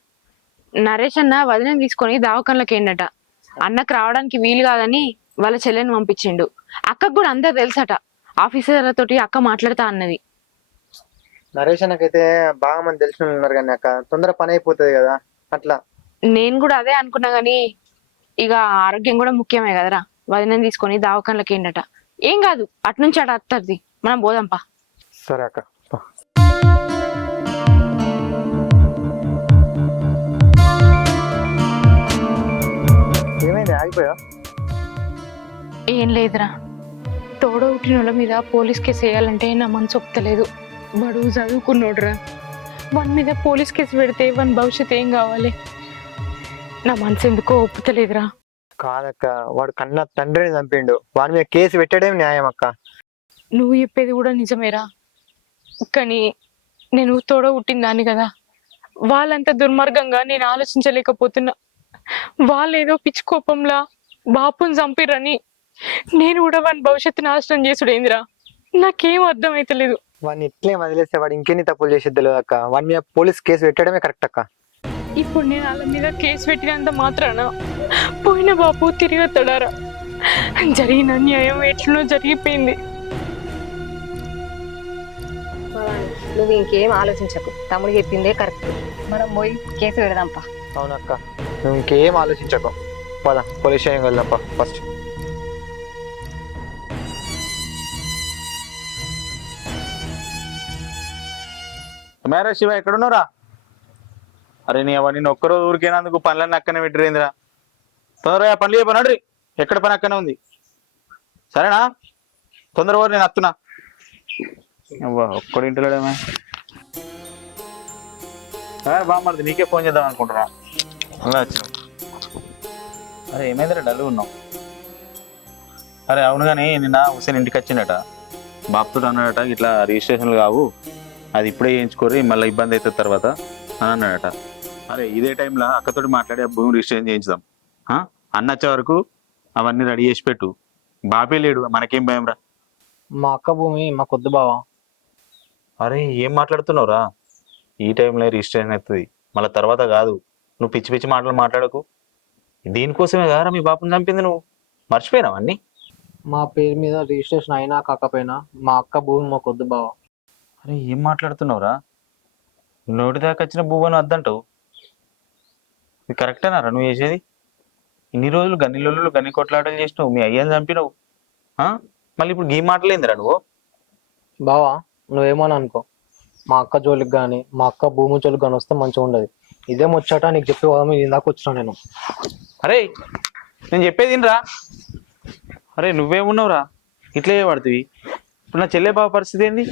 నరేష్ అన్న వదిన తీసుకొని దావకంలోకి ఏండట. అన్నకు రావడానికి వీలు కాదని వాళ్ళ చెల్లెని పంపించిండు. అక్కకు కూడా అందరు తెలుసట. ఆఫీసర్లతోటి అక్క మాట్లాడుతా అన్నది. నరేష్ అన్నకైతే బాగా మంది తెలిసిన వాళ్ళు ఉన్నారు కానీ అక్క, తొందర పని అయిపోతుంది కదా అట్లా. నేను కూడా అదే అనుకున్నా గానీ ఇక ఆరోగ్యం కూడా ముఖ్యమే కదరా. వదిన తీసుకొని దావకంలోకి ఏండట. ఏం కాదు, అట్నుంచి అటు అత్తది, మనం పోదాంపా. సరే అక్క. ఏమైంది, ఆగిపోయా? ఏం లేదురా, తోడవుటినోళ్ళ మీద పోలీస్ కేసు వేయాలంటే నా మనసు ఒప్పుతలేదు. వాడు చదువుకున్నోడురా, వాడి మీద పోలీస్ కేసు పెడితే వాని భవిష్యత్తు ఏం కావాలి? నా మనసు ఎందుకో ఒప్పుతలేదురా. కాదక్క, వాడు కన్నా తండ్రిని చంపిండు, వాడి మీద కేసు పెట్టడం న్యాయం అక్క. నువ్వు చెప్పేది కూడా నిజమేరా, కానీ నేను తోడవుట్టిన దాన్ని కదా. వాళ్ళంత దుర్మార్గంగా నేను ఆలోచించలేకపోతున్నా. వాళ్ళు ఏదో పిచ్చి కోపంలా బాపుని చంపిరని నేను కూడా వాని భవిష్యత్తు నాశనం చేసుడేందిరా? నాకేం అర్థం అయితలేదు. వాడిని ఇట్లే వదిలేస్తే వాడు ఇంకెన్ని తప్పులు చేసేది తెలియదు అక్క. వాడి మీద పోలీస్ కేసు పెట్టడమే కరెక్ట్ అక్క. ఇప్పుడు నేను వాళ్ళ మీద కేసు పెట్టినంత మాత్రాన పోయిన బాపు తిరిగి వస్తాడారా? జరిగిన అన్యాయం ఎట్లనో జరిగిపోయింది. నువ్వు ఇంకేం ఆలోచించకు, తమ్ముడు చెప్పిందే కరెక్ట్. మనం పోయి కేసు పెడదాంపా. అవునక్క, నువ్వు ఇంకేం ఆలోచించకు. పద పోలీస్ స్టేషన్కి వెళ్దాంపా ఫస్ట్. మేరా శివ, ఎక్కడున్నారా? అరే నీ అవన్నీ ఒక్కరోజు ఊరికేనందుకు పనులన్నీ అక్కనే పెట్టిరేందిరా. తొందరగా పనులు చెప్పనడ్రి, ఎక్కడ పని అక్కనే ఉంది. సరేనా? తొందరగా నేను వస్తున్నా. ఒక్కడి ఇంటిలోడేమే బామ్మది, నీకే ఫోన్ చేద్దాం అనుకుంటున్నా. అలా వచ్చిన. అరే ఏమైందిరా డల్గా ఉన్నావు? అరే అవును కానీ నిన్న హుసేన్ ఇంటికి వచ్చిండట. బాపుతో అన్నాడట ఇట్లా రిజిస్ట్రేషన్లు కావు, అది ఇప్పుడే చేయించుకోరి మళ్ళీ ఇబ్బంది అవుతుంది తర్వాత అని అన్నాడట. అరే ఇదే టైంలో అక్కతోటి మాట్లాడి ఆ భూమి రిజిస్ట్రేషన్ చేయించుదాం. అన్న వచ్చే వరకు అవన్నీ రెడీ చేసి పెట్టు. బాపే లేడు, మనకేం భయం రా. మా అక్క భూమి మాకొద్దు బావా. అరే ఏం మాట్లాడుతున్నావురా? ఈ టైంలో రిజిస్ట్రేషన్ అవుతుంది, మళ్ళీ తర్వాత కాదు. నువ్వు పిచ్చి పిచ్చి మాటలు మాట్లాడకు. దీనికోసమే కారా మీ బాపుని చంపింది, నువ్వు మర్చిపోయినావు అన్నీ. మా పేరు మీద రిజిస్ట్రేషన్ అయినా కాకపోయినా మా అక్క భూమి మాకొద్దు బావా. అరే ఏం మాట్లాడుతున్నావురా? నోటి దాకా వచ్చిన భూమను వద్దంటావు. ఇది కరెక్టేనారా నువ్వు చేసేది? ఇన్ని రోజులు గన్నిలోళ్ళు గన్ని కొట్లాటలు చేసినావు, మీ అయ్యని చంపినావు. మళ్ళీ ఇప్పుడు ఈ మాటలేందిరా నువ్వు? బావా నువ్వేమని అనుకో, మా అక్క జోలికి కానీ మా అక్క భూమి జోలికి కానీ వస్తే మంచిగా ఉండదు. ఇదే ముచ్చట నీకు చెప్పి మీద ఇందాక వచ్చినా నేను. అరే నేను చెప్పేది రా. అరే నువ్వేమున్నావురా ఇట్లే పడుతుంది. ఇప్పుడు నా చెల్లె బాబు పరిస్థితి ఏంది?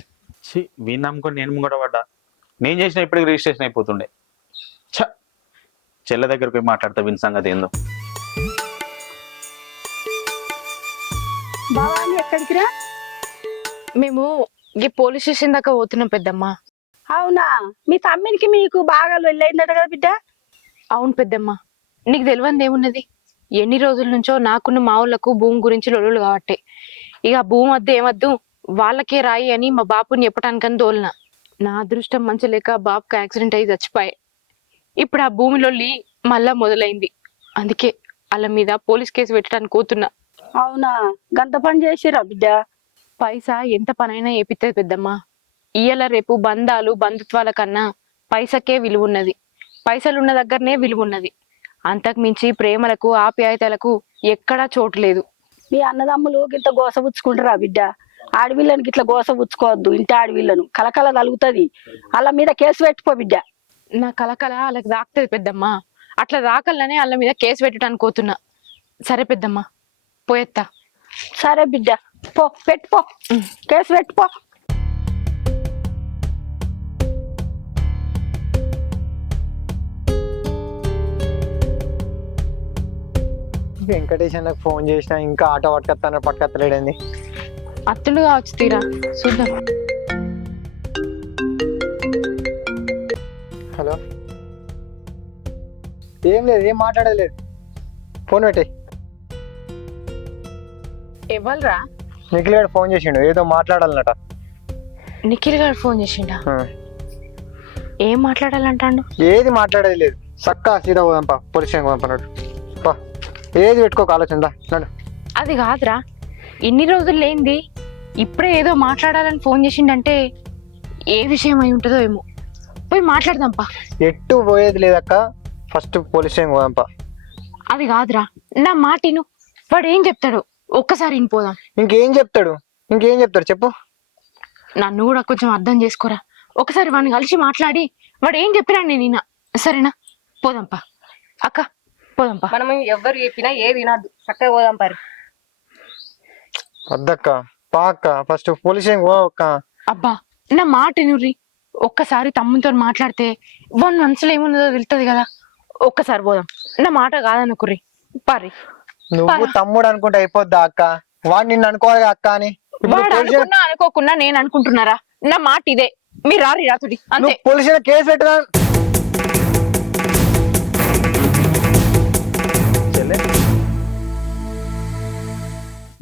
వీణ్ నమ్ముకొని నేను ముంగట పడ్డా. నేను చేసిన ఇప్పటికి రిజిస్ట్రేషన్ అయిపోతుండే. చెల్లె దగ్గర పోయి మాట్లాడతా వీని సంగతి ఏందో. ఎక్కడికి రా? మేము ఈ పోలీస్ స్టేషన్ దాకా పోతున్నాం పెద్దమ్మ. అవునా? మీ తమ్మినికి మీకు బాగా వెళ్ళయిందట కదా బిడ్డ? అవును పెద్దమ్మ, నీకు తెలియంది ఏమున్నది? ఎన్ని రోజుల నుంచో నాకున్న మా ఊళ్ళకు భూమి గురించి లొల్లులు కాబట్టి ఇక భూమి వద్దు ఏమద్దు వాళ్ళకే రాయి అని మా బాపుని చెప్పటానికని దోలిన. నా అదృష్టం మంచి లేక బాపుకి యాక్సిడెంట్ అయ్యి చచ్చిపోయాయి. ఇప్పుడు ఆ భూమి లొల్లి మళ్ళా మొదలైంది. అందుకే వాళ్ళ మీద పోలీస్ కేసు పెట్టడానికి కూతున్నా. అవునా? గంత పని చేసిరా బిడ్డ? పైసా ఎంత పనైనా ఏపిస్తుంది పెద్దమ్మ. ఇయ్యాల రేపు బంధాలు బంధుత్వాల కన్నా పైసకే విలువ ఉన్నది. పైసలున్న దగ్గరనే విలువ ఉన్నది. అంతకు మించి ప్రేమలకు ఆప్యాయతలకు ఎక్కడా చోటు లేదు. మీ అన్నదమ్ములు గిట్ల గోసపుచ్చుకుంటారా బిడ్డ? ఆడవిళ్ళని గిట్ల గోసపుచ్చుకోవద్దు. ఇంటి ఆడవిళ్ళను కలకల తలుగుతుంది. వాళ్ళ మీద కేసు పెట్టుకో బిడ్డ. నా కలకల వాళ్ళకి దాక్తుంది పెద్దమ్మ. అట్లా దాకల్లానే వాళ్ళ మీద కేసు పెట్టడానికి పోతున్నా. సరే పెద్దమ్మ, పోయేత్తా. సరే బిడ్డ, పో పెట్టుకో, కేసు పెట్టుకో. వెంకటేష్ అన్నకు ఫోన్ చేసినా ఇంకా ఆటో పట్టుకొత్తలేడండి. అత్తులు కావచ్చు తీరా, చూద్దాం. హలో, ఏం లేదు, ఏం మాట్లాడలేదు. ఫోన్ పెట్టే. ఎవల్రా? నిఖిల్ గారు ఫోన్ చేసిండు, ఏదో మాట్లాడాలన్నట. నిఖిల్ గారు ఫోన్ చేసిండా? ఏం మాట్లాడాలంటాడు? ఏది మాట్లాడేది లేదు. సక్కా సీదా పోదాంపా, పోలీస్ స్టేషన్ పోదాంపన్నాడు. ఏది పెట్టుకోక ఆలోచన. అది కాదురా, ఇన్ని రోజులు లేనిది ఇప్పుడే ఏదో మాట్లాడాలని ఫోన్ చేసిండంటే ఏ విషయం అయి ఉంటుందో ఏమో. పోయి మాట్లాడదాంపా. ఎట్టు పోయేది లేదక్క, ఫస్ట్ పోలీస్ స్టేషన్ పోదాంపా. అది కాదురా, నా మాటిను. వాడు ఏం చెప్తాడు ఒక్కసారి వినిపోదాం. ఇంకేం చెప్తాడు చెప్పు. నన్ను కూడా కొంచెం అర్థం చేసుకోరా. ఒకసారి వాడిని కలిసి మాట్లాడి వాడు ఏం చెప్పినా నేను సరేనా? పోదాంపా అక్క, పోదాంపా. మనం ఎవరు చెప్పినా ఏది వినద్దు, చక్కగా పోదాం పారు. వద్దక్క, పాక్క, ఫస్ట్ పోలీస్ స్టేషన్ పోక్క. అబ్బా, నా మాట వినుర్రి. ఒక్కసారి తమ్ముతో మాట్లాడితే వాడి మనసులో ఏమున్నదో తెలుస్తుంది కదా. ఒక్కసారి పోదాం, నా మాట కాదనుకుర్రి. పారి. నువ్వు తమ్ముడు అనుకుంటే అయిపోద్దా అక్క? వాడు నిన్ను అనుకోవాలి అక్క అని. వాడు అనుకున్నా అనుకోకున్నా నేను అనుకుంటున్నారా? నా మాట ఇదే. మీరు రారి రాతుడి అంతే. పోలీస్ స్టేషన్ కేసు పెట్టదా?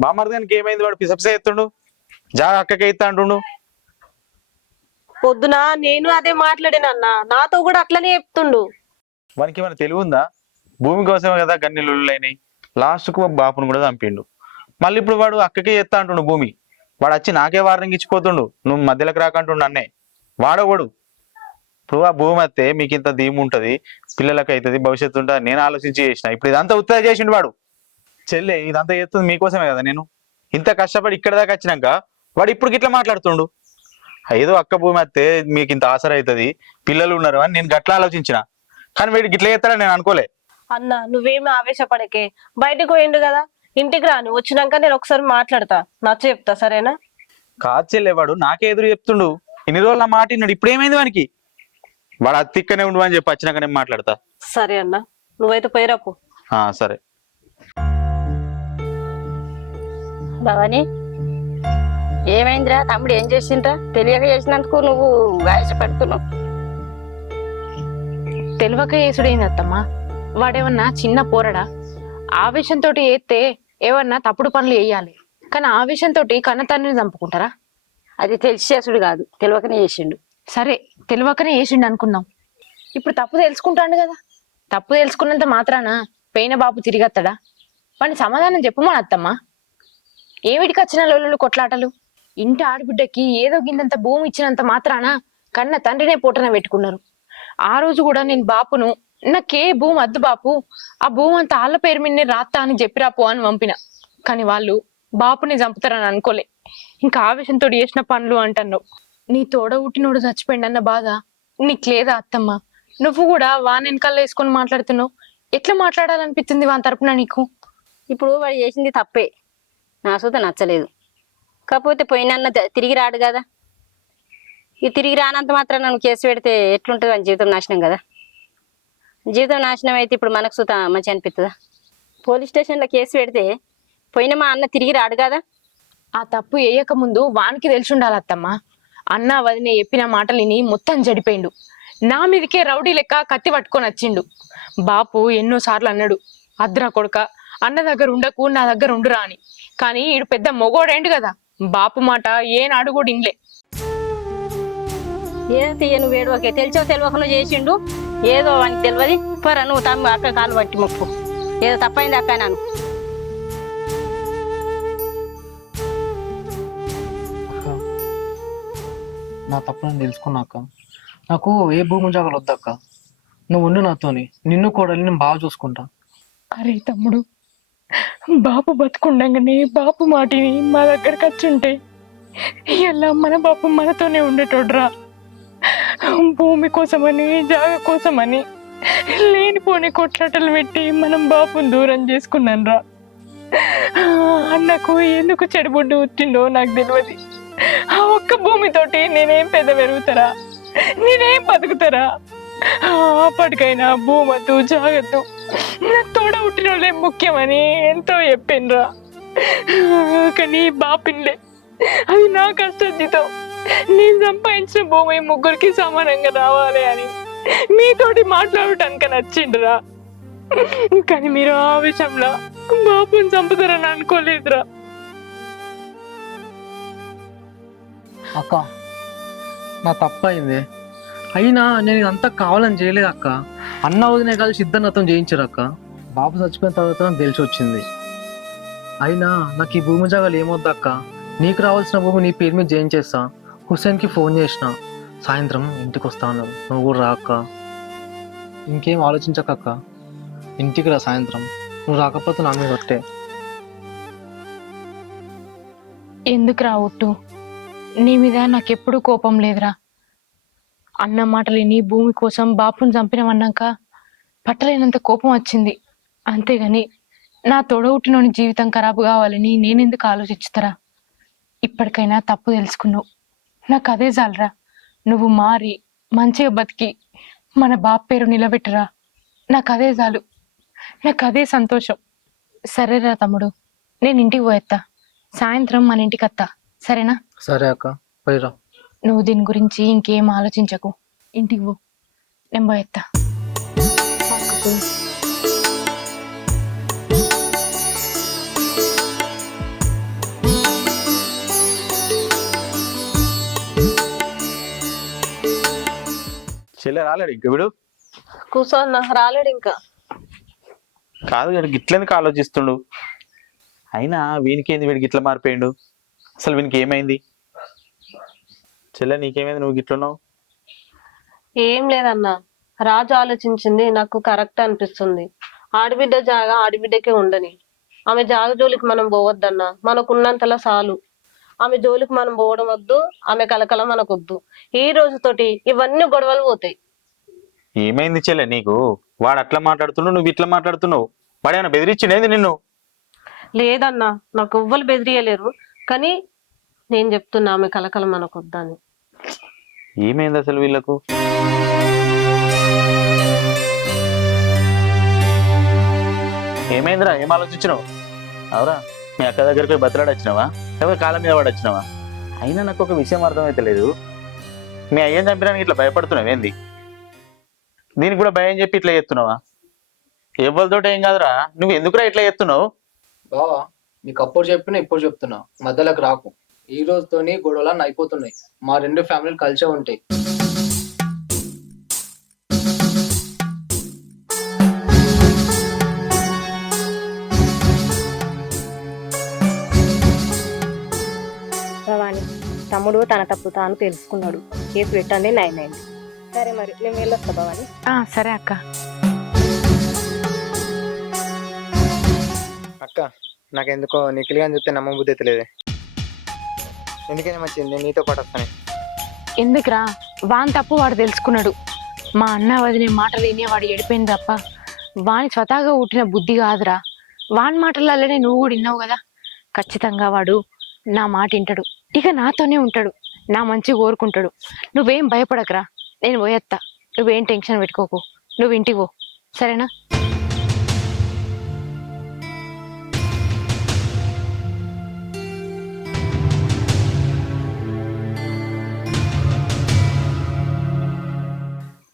బామర్దానికి ఏమైంది? వాడు పిసపిస ఎత్తుండు, జాగా అక్కకే ఇస్తా అంటుండు. పొద్దున నేను అదే మాట్లాడినన్నా, నాతో కూడా అట్లనే చెప్తుండు. వానికి ఏమైనా తెలివి ఉందా? భూమి కోసమే కదా గన్ని లొల్లులైనాయి. లాస్ట్ కు బాపును కూడా చంపిండు. మళ్ళీ ఇప్పుడు వాడు అక్కకే ఎత్తా అంటుండు భూమి. వాడు వచ్చి నాకే వార్నింగ్ ఇచ్చిపోతుండు, నువ్వు మధ్యలోకి రాకంటుండు అన్నే. వాడవాడు ఇప్పుడు ఆ భూమి వస్తే మీకు ఇంత ధీము ఉంటది, పిల్లలకి అవుతుంది, భవిష్యత్తు ఉంటుంది. నేను ఆలోచించి చేసిన. ఇప్పుడు ఇదంతా ఉత్తర చేసిండు వాడు. చెల్లె ఇదంతా చేస్తుంది మీకోసమే కదా. నేను ఇంత కష్టపడి ఇక్కడ దాకా వచ్చినాక వాడు ఇప్పుడు ఇట్లా మాట్లాడుతుండు. ఏదో అక్క భూమి వస్తే మీకు ఇంత ఆసర అవుతుంది, పిల్లలు ఉన్నారు అని నేను గట్లా ఆలోచించిన. కానీ వీడికి ఇట్లా చేస్తాడని నేను అనుకోలే. అన్న నువ్వేమి ఆవేశపడకే, బయటకు పోయిండు కదా, ఇంటికి రాను. వచ్చినాక నేను ఒకసారి మాట్లాడతా, నచ్చ చెప్తా, సరేనా? కాదు చెల్లేవాడు నాకే ఎదురు చెప్తుండు. ఇన్ని రోజులు నా మాట విన్నాడు, ఇప్పుడు ఏమైంది వానికి? వాడు అతిక్కనే ఉండు అని చెప్పి వచ్చినాక నేను మాట్లాడతా. సరే అన్న, నువ్వైతే పోయిరాపు. సరే. భవాని, ఏమైందిరా? తమ్ముడు ఏం చేసిండ్రా? తెలియక చేసినందుకు నువ్వు గాయపడుతున్నావు. తెలియక చేసుడేంది అత్తమ్మా? వాడేమన్నా చిన్న పోరడా? ఆవేశంతో ఏస్తే ఏమన్నా తప్పుడు పనులు వేయాలి, కానీ ఆవేశంతో కన్న తండ్రిని చంపుకుంటారా? అది తెలిసి చేసుడు కాదు, తెలియకనే చేసిండు. సరే, తెలియకనే వేసిండు అనుకుందాం. ఇప్పుడు తప్పు తెలుసుకుంటాడు కదా. తప్పు తెలుసుకున్నంత మాత్రాన పోయిన బాబు తిరిగత్తడా? వాడిని సమాధానం చెప్పమని అత్తమ్మా. ఏమిటికి వచ్చిన లోళ్ళు కొట్లాటలు? ఇంటి ఆడబిడ్డకి ఏదో గిందంత భూమి ఇచ్చినంత మాత్రాన కన్న తండ్రినే పోటన పెట్టుకున్నారు. ఆ రోజు కూడా నేను బాపును, నాకే భూమి అద్దు బాపు, ఆ భూమి అంతా ఆళ్ళ పేరు మీదనే రాత్తా అని చెప్పిరాపో అని పంపిన. కానీ వాళ్ళు బాపుని చంపుతారని అనుకోలే. ఇంకా ఆవేశంతో చేసిన పనులు అంటున్నావు. నీ తోడ ఉట్టినోడు చచ్చిపోయిండన్న బాధ నీకు లేదా అత్తమ్మ? నువ్వు కూడా వాని వెనకాల వేసుకొని మాట్లాడుతున్నావు. ఎట్లా మాట్లాడాలనిపిస్తుంది వాని తరపున నీకు? ఇప్పుడు వాడు చేసింది తప్పే, నా సూత నచ్చలేదు. కాకపోతే పోయినన్న తిరిగి రాడు కదా. ఈ తిరిగి రానంత మాత్రం నన్ను కేసు పెడితే ఎట్లుంటుంది? అని జీవితం నాశనం కదా. జీవితం నాశనం అయితే ఇప్పుడు మనకు సూత మంచి అనిపిస్తుందా? పోలీస్ స్టేషన్లో కేసు పెడితే పోయిన మా అన్న తిరిగి రాడు కదా. ఆ తప్పు వేయక ముందు వానికి తెలిసి ఉండాలి అత్తమ్మ. అన్న వదిన చెప్పిన మాటలిని మొత్తం జడిపోయిండు. నా మీదకే రౌడీ లెక్క కత్తి పట్టుకొని వచ్చిండు. బాపు ఎన్నోసార్లు అన్నాడు, అద్రా కొడుక అన్న దగ్గర ఉండకు, నా దగ్గర ఉండురా అని. కానీ ఈడు పెద్ద మొగోడేండు కదా, బాపు మాట ఏనాడు కూడా ఇంగ్లే. ఏదో తీయ నువ్వు వేడువకే, తెలిసో తెలియకనో చేసిండు. ఏదో వానికి తెలియదు. పరా నువ్వు తమ్ము అక్క కాలు పట్టి మొక్కు. ఏదో తప్పైంది అక్క నాను. నా తప్పుని తెలుసుకున్నాక నాకు ఏ భూమి జాగాలు వద్దక్క. నువ్వు ఉండు నాతోని, నిన్ను కోడలి నేను బాగా చూసుకుంటా. అరే తమ్ముడు, బాపు బతుకుండగానే బాపు మాటిని మా దగ్గరకు వచ్చుంటే ఇలా మన బాపు మనతోనే ఉండేటోడ్రా. భూమి కోసమని జాగ కోసమని లేనిపోని కొట్లాటలు పెట్టి మనం బాపుని దూరం చేసుకున్నాను రా. అన్నకు ఎందుకు చెడుబుడ్డు వచ్చిండో నాకు తెలియదు. ఆ ఒక్క భూమితోటి నేనేం పెద్ద పెరుగుతారా, నేనేం బతుకుతారా? అప్పటికైనా భూమద్దు జాగద్దు, నాకు తోడ పుట్టిన వాళ్ళే ముఖ్యమని ఎంతో చెప్పిండ్రా. కానీ బాపిన్లే, అది నా కష్టజీతం. నేను సంపాదించిన భూమి ముగ్గురికి సమానంగా రావాలి అని మీతోటి మాట్లాడటానికి నచ్చిండ్రా. కానీ మీరు ఆ విషయంలో బాపుని చంపుతారని అనుకోలేదురా. అక్క నా తప్పైంది, అయినా నేను ఇదంతా కావాలని చేయలేదు అక్క. అన్న వదినే కలిసి ఇద్దరు నాతో చేయించారు అక్క. బాబు చచ్చిపోయిన తర్వాత నాకు తెలిసి వచ్చింది. అయినా నాకు ఈ భూమి జాగాలు ఏమొద్దు అక్క. నీకు రావాల్సిన భూమి నీ పేరు మీద చేయించేస్తా. హుస్సేన్కి ఫోన్ చేసిన, సాయంత్రం ఇంటికి వస్తా అన్నారు. నువ్వు కూడా రా అక్క. ఇంకేం ఆలోచించకక్క, ఇంటికి రా సాయంత్రం. నువ్వు రాకపోతే నా మీద వట్టే. ఎందుకు రా ఒట్టు, నీ మీద నాకెప్పుడు కోపం లేదురా. అన్న మాటలు నీ భూమి కోసం బాపుని చంపినవన్నాక పట్టలేనంత కోపం వచ్చింది. అంతేగాని నా తోడవుట్టినోని జీవితం ఖరాబు కావాలని నేనెందుకు ఆలోచిస్తారా? ఇప్పటికైనా తప్పు తెలుసుకున్నావు, నాకు అదే చాలరా. నువ్వు మారి మంచిగా బతికి మన బాప్ పేరు నిలబెట్టరా, నాకు అదే చాలు, నాకు అదే సంతోషం. సరేరా తమ్ముడు, నేను ఇంటికి పోయేత్తా. సాయంత్రం మన ఇంటికి వస్తా, సరేనా? సరే అక్క, పోయిరా. నువ్వు దీని గురించి ఇంకేం ఆలోచించకు, ఇంటికి పో, నేను పోయేత్తా. చెల్లె రాలేడు ఇంక వీడు? కూర్చో అన్న, రాలేడు ఇంకా. కాదు వీడికి ఇట్లెందుకు ఆలోచిస్తుండు? అయినా వీనికేంది, వీడికి ఇట్లా మారిపోయిండు? అసలు వీనికి ఏమైంది? చెల్లె నీకేమైంది, నువ్వు గిట్లున్నావు? ఏం లేదన్నా, రాజు ఆలోచించింది నాకు కరెక్ట్ అనిపిస్తుంది. ఆడబిడ్డ జాగా ఆడబిడ్డకే ఉండని, ఆమె జాగ జోలికి మనం పోవద్దన్నా. మనకున్నంతలా చాలు. ఆమె జోలికి మనం పోవడం వద్దు, ఆమె కలకల మనకొద్దు. ఈ రోజుతోటి ఇవన్నీ గొడవలు పోతాయి. ఏమైంది చెల్లె నీకు? వాడు అట్లా మాట్లాడుతున్నావు, నువ్వు ఇట్లా మాట్లాడుతున్నావు. వాడు ఏమైనా బెదిరించిండేంది నిన్ను? లేదన్నా, నాకు ఎవ్వరు బెదిరియలేరు. కానీ నేను చెప్తున్నా, ఆమె కలకల మనకొద్దని. ఏమైంది అసలు వీళ్ళకు? ఏమైందిరా, ఏం ఆలోచించినావు? అవురా, మీ అక్క దగ్గరికి పోయి బతలాడి వచ్చినావా, లేకపోతే కాలం మీద వాడు వచ్చినావా? అయినా నాకు ఒక విషయం అర్థమైతే లేదు. మీ అయ్యని చంపడానికి ఇట్లా భయపడుతున్నావు ఏంది? దీనికి కూడా భయం చెప్పి ఇట్లా చేస్తున్నావా? ఎవరితోటి ఏం కాదురా, నువ్వు ఎందుకురా ఇట్లా చేస్తున్నావు? బావా, నీకు అప్పుడు చెప్పినా ఇప్పుడు చెప్తున్నా, మధ్యలోకి రాకు. ఈ రోజుతోని గొడవలన్నీ అయిపోతున్నాయి. మా రెండు ఫ్యామిలీలు కలిసే ఉంటాయి. భవాని, తమ్ముడు తన తప్పు తాను తెలుసుకున్నాడు. కేసు పెట్టండి, నైన్. సరే మరి మేము వెళ్ళొస్తా భవాని. సరే అక్క. అక్క, నాకెందుకో నిఖిల్ గాని చూస్తే నమ్మబుద్ధి అవుతలేదే. ఎందుకైనా మంచిది, నేను నీతో పాటు వస్తాను. ఎందుకురా, వాని తప్పు వాడు తెలుసుకున్నాడు. మా అన్న వదిలే మాటలు వినే వాడు ఎడిపోయింది తప్ప వాని స్వతహాగా పుట్టిన బుద్ధి కాదురా. వాని మాటలలోనే నువ్వు కూడా విన్నావు కదా. ఖచ్చితంగా వాడు నా మాట వింటాడు, ఇక నాతోనే ఉంటాడు, నా మంచి కోరుకుంటాడు. నువ్వేం భయపడకరా, నేను పోయేత్తా. నువ్వేం టెన్షన్ పెట్టుకోకు, నువ్వు ఇంటికి పో, సరేనా?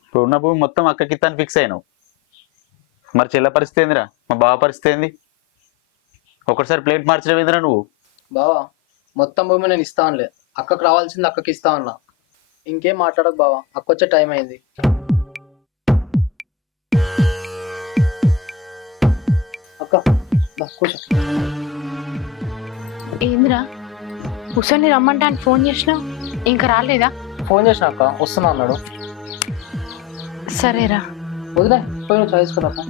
ఇప్పుడు ఉన్న భూమి మొత్తం అక్కకిత్తాను ఫిక్స్ అయినావు. మరి చెల్ల పరిస్థితి ఏందిరా, మా బావ పరిస్థితి ఏంది? ఒకటిసారి ప్లేట్ మార్చడం ఏందిరా నువ్వు? బావా, మొత్తం భూమి నేను ఇస్తా అనలే, అక్కకు రావాల్సింది అక్కకి ఇస్తా అన్నా. ఇంకేం మాట్లాడకు బావా, అక్క వచ్చే టైం అయింది. అక్క కూర్చో. ఏందిరా, హుస్సేన్ని రమ్మంటాను ఫోన్ చేసినావు, ఇంకా రాలేదా? ఫోన్ చేసిన అక్క, వస్తున్నా అన్నాడు. సరేరా, వదిలే పోయి నువ్వు చదువుకున్నాక.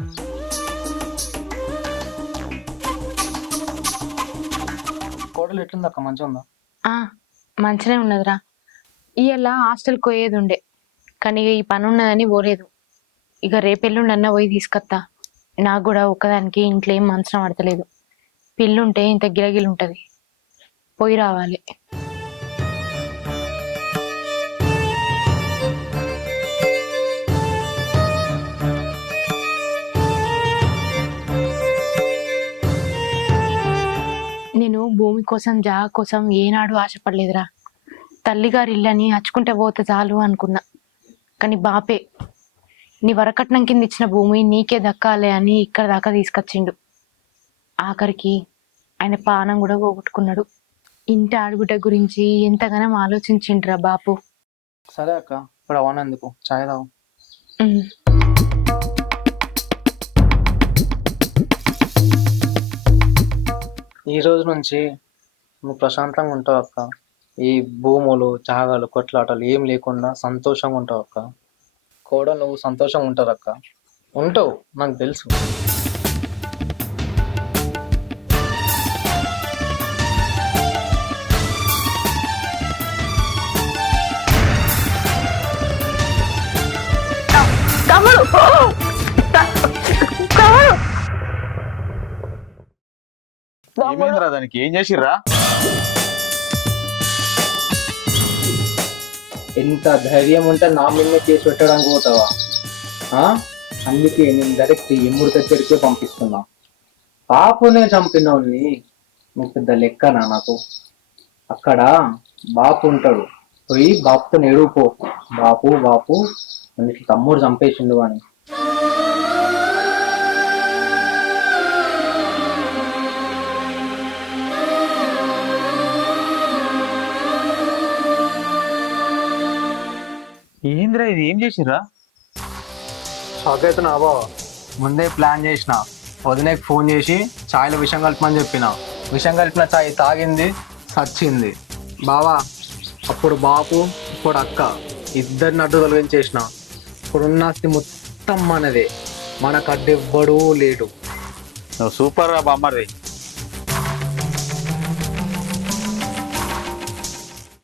హాస్పిటల్ ఎట్లుంది అక్క, మంచిగా ఉందా? మంచిగా ఉన్నదిరా. ఇవాళ హాస్టల్కి పోయేది ఉండే, కానీ ఇక ఈ పని ఉన్నదని పోలేదు. ఇక రేపెల్లుండి అన్న పోయి తీసుకొస్తా. నాకు కూడా ఒక్కదానికి ఇంట్లో ఏం మనసున పడతలేదు. పిల్లుంటే ఇంత గిలగిలు ఉంటది, పోయి రావాలి. నేను భూమి కోసం జాగ కోసం ఏనాడు ఆశపడలేదురా. తల్లిగారి ఇల్లని అచ్చుకుంటే పోతే చాలు అనుకున్నా. కానీ బాపే నీ వరకట్నం కింద ఇచ్చిన భూమి నీకే దక్కాలి అని ఇక్కడ దాకా తీసుకొచ్చిండు. ఆఖరికి ఆయన పానం కూడా పోగొట్టుకున్నాడు. ఇంటి ఆడబిడ్డ గురించి ఎంతగానో ఆలోచించిండ్రా బాపు. సరే అక్క, ఇప్పుడు అవనందుకు చాయ్ తాగు. ఈ రోజు నుంచి నువ్వు ప్రశాంతంగా ఉంటావు అక్క. ఈ భూములు జాగాలు కొట్లాటలు ఏం లేకుండా సంతోషంగా ఉంటావు అక్క. కూడా నువ్వు సంతోషంగా ఉంటారు అక్క, ఉంటావు, నాకు తెలుసు. ఏమైందిరా దానికి? ఏం చేసిర్రా? ఎంత ధైర్యం ఉంటే నా మీద కేసు పెట్టడానికి పోతావా? అందుకే నేను డైరెక్ట్ ఎమ్ముడి దగ్గరికే పంపిస్తున్నా. బాపునే చంపినోడిని నువ్వు పెద్ద లెక్కనా నాకు? అక్కడ బాపు ఉంటాడు, పోయి బాపుతో ఎడుపో, బాపు బాపు మనకి తమ్ముడు చంపేసిండు అని. ఏంద్రా ఇది? ఏం చేసిర్రా? షాక్ అవుతున్నా బావ. ముందే ప్లాన్ చేసిన, వదినకి ఫోన్ చేసి ఛాయ్లో విషం కలపమని చెప్పిన. విషం కలిపిన ఛాయ్ తాగింది, చచ్చింది. బావా అప్పుడు బాపు, ఇప్పుడు అక్క ఇద్దరిని అడ్డు తొలగించేసిన. ఇప్పుడున్న ఆస్తి మొత్తం మనదే, మనకు అడ్డు ఎవ్వడూ లేడు. సూపర్ రా బామ్మర్ది.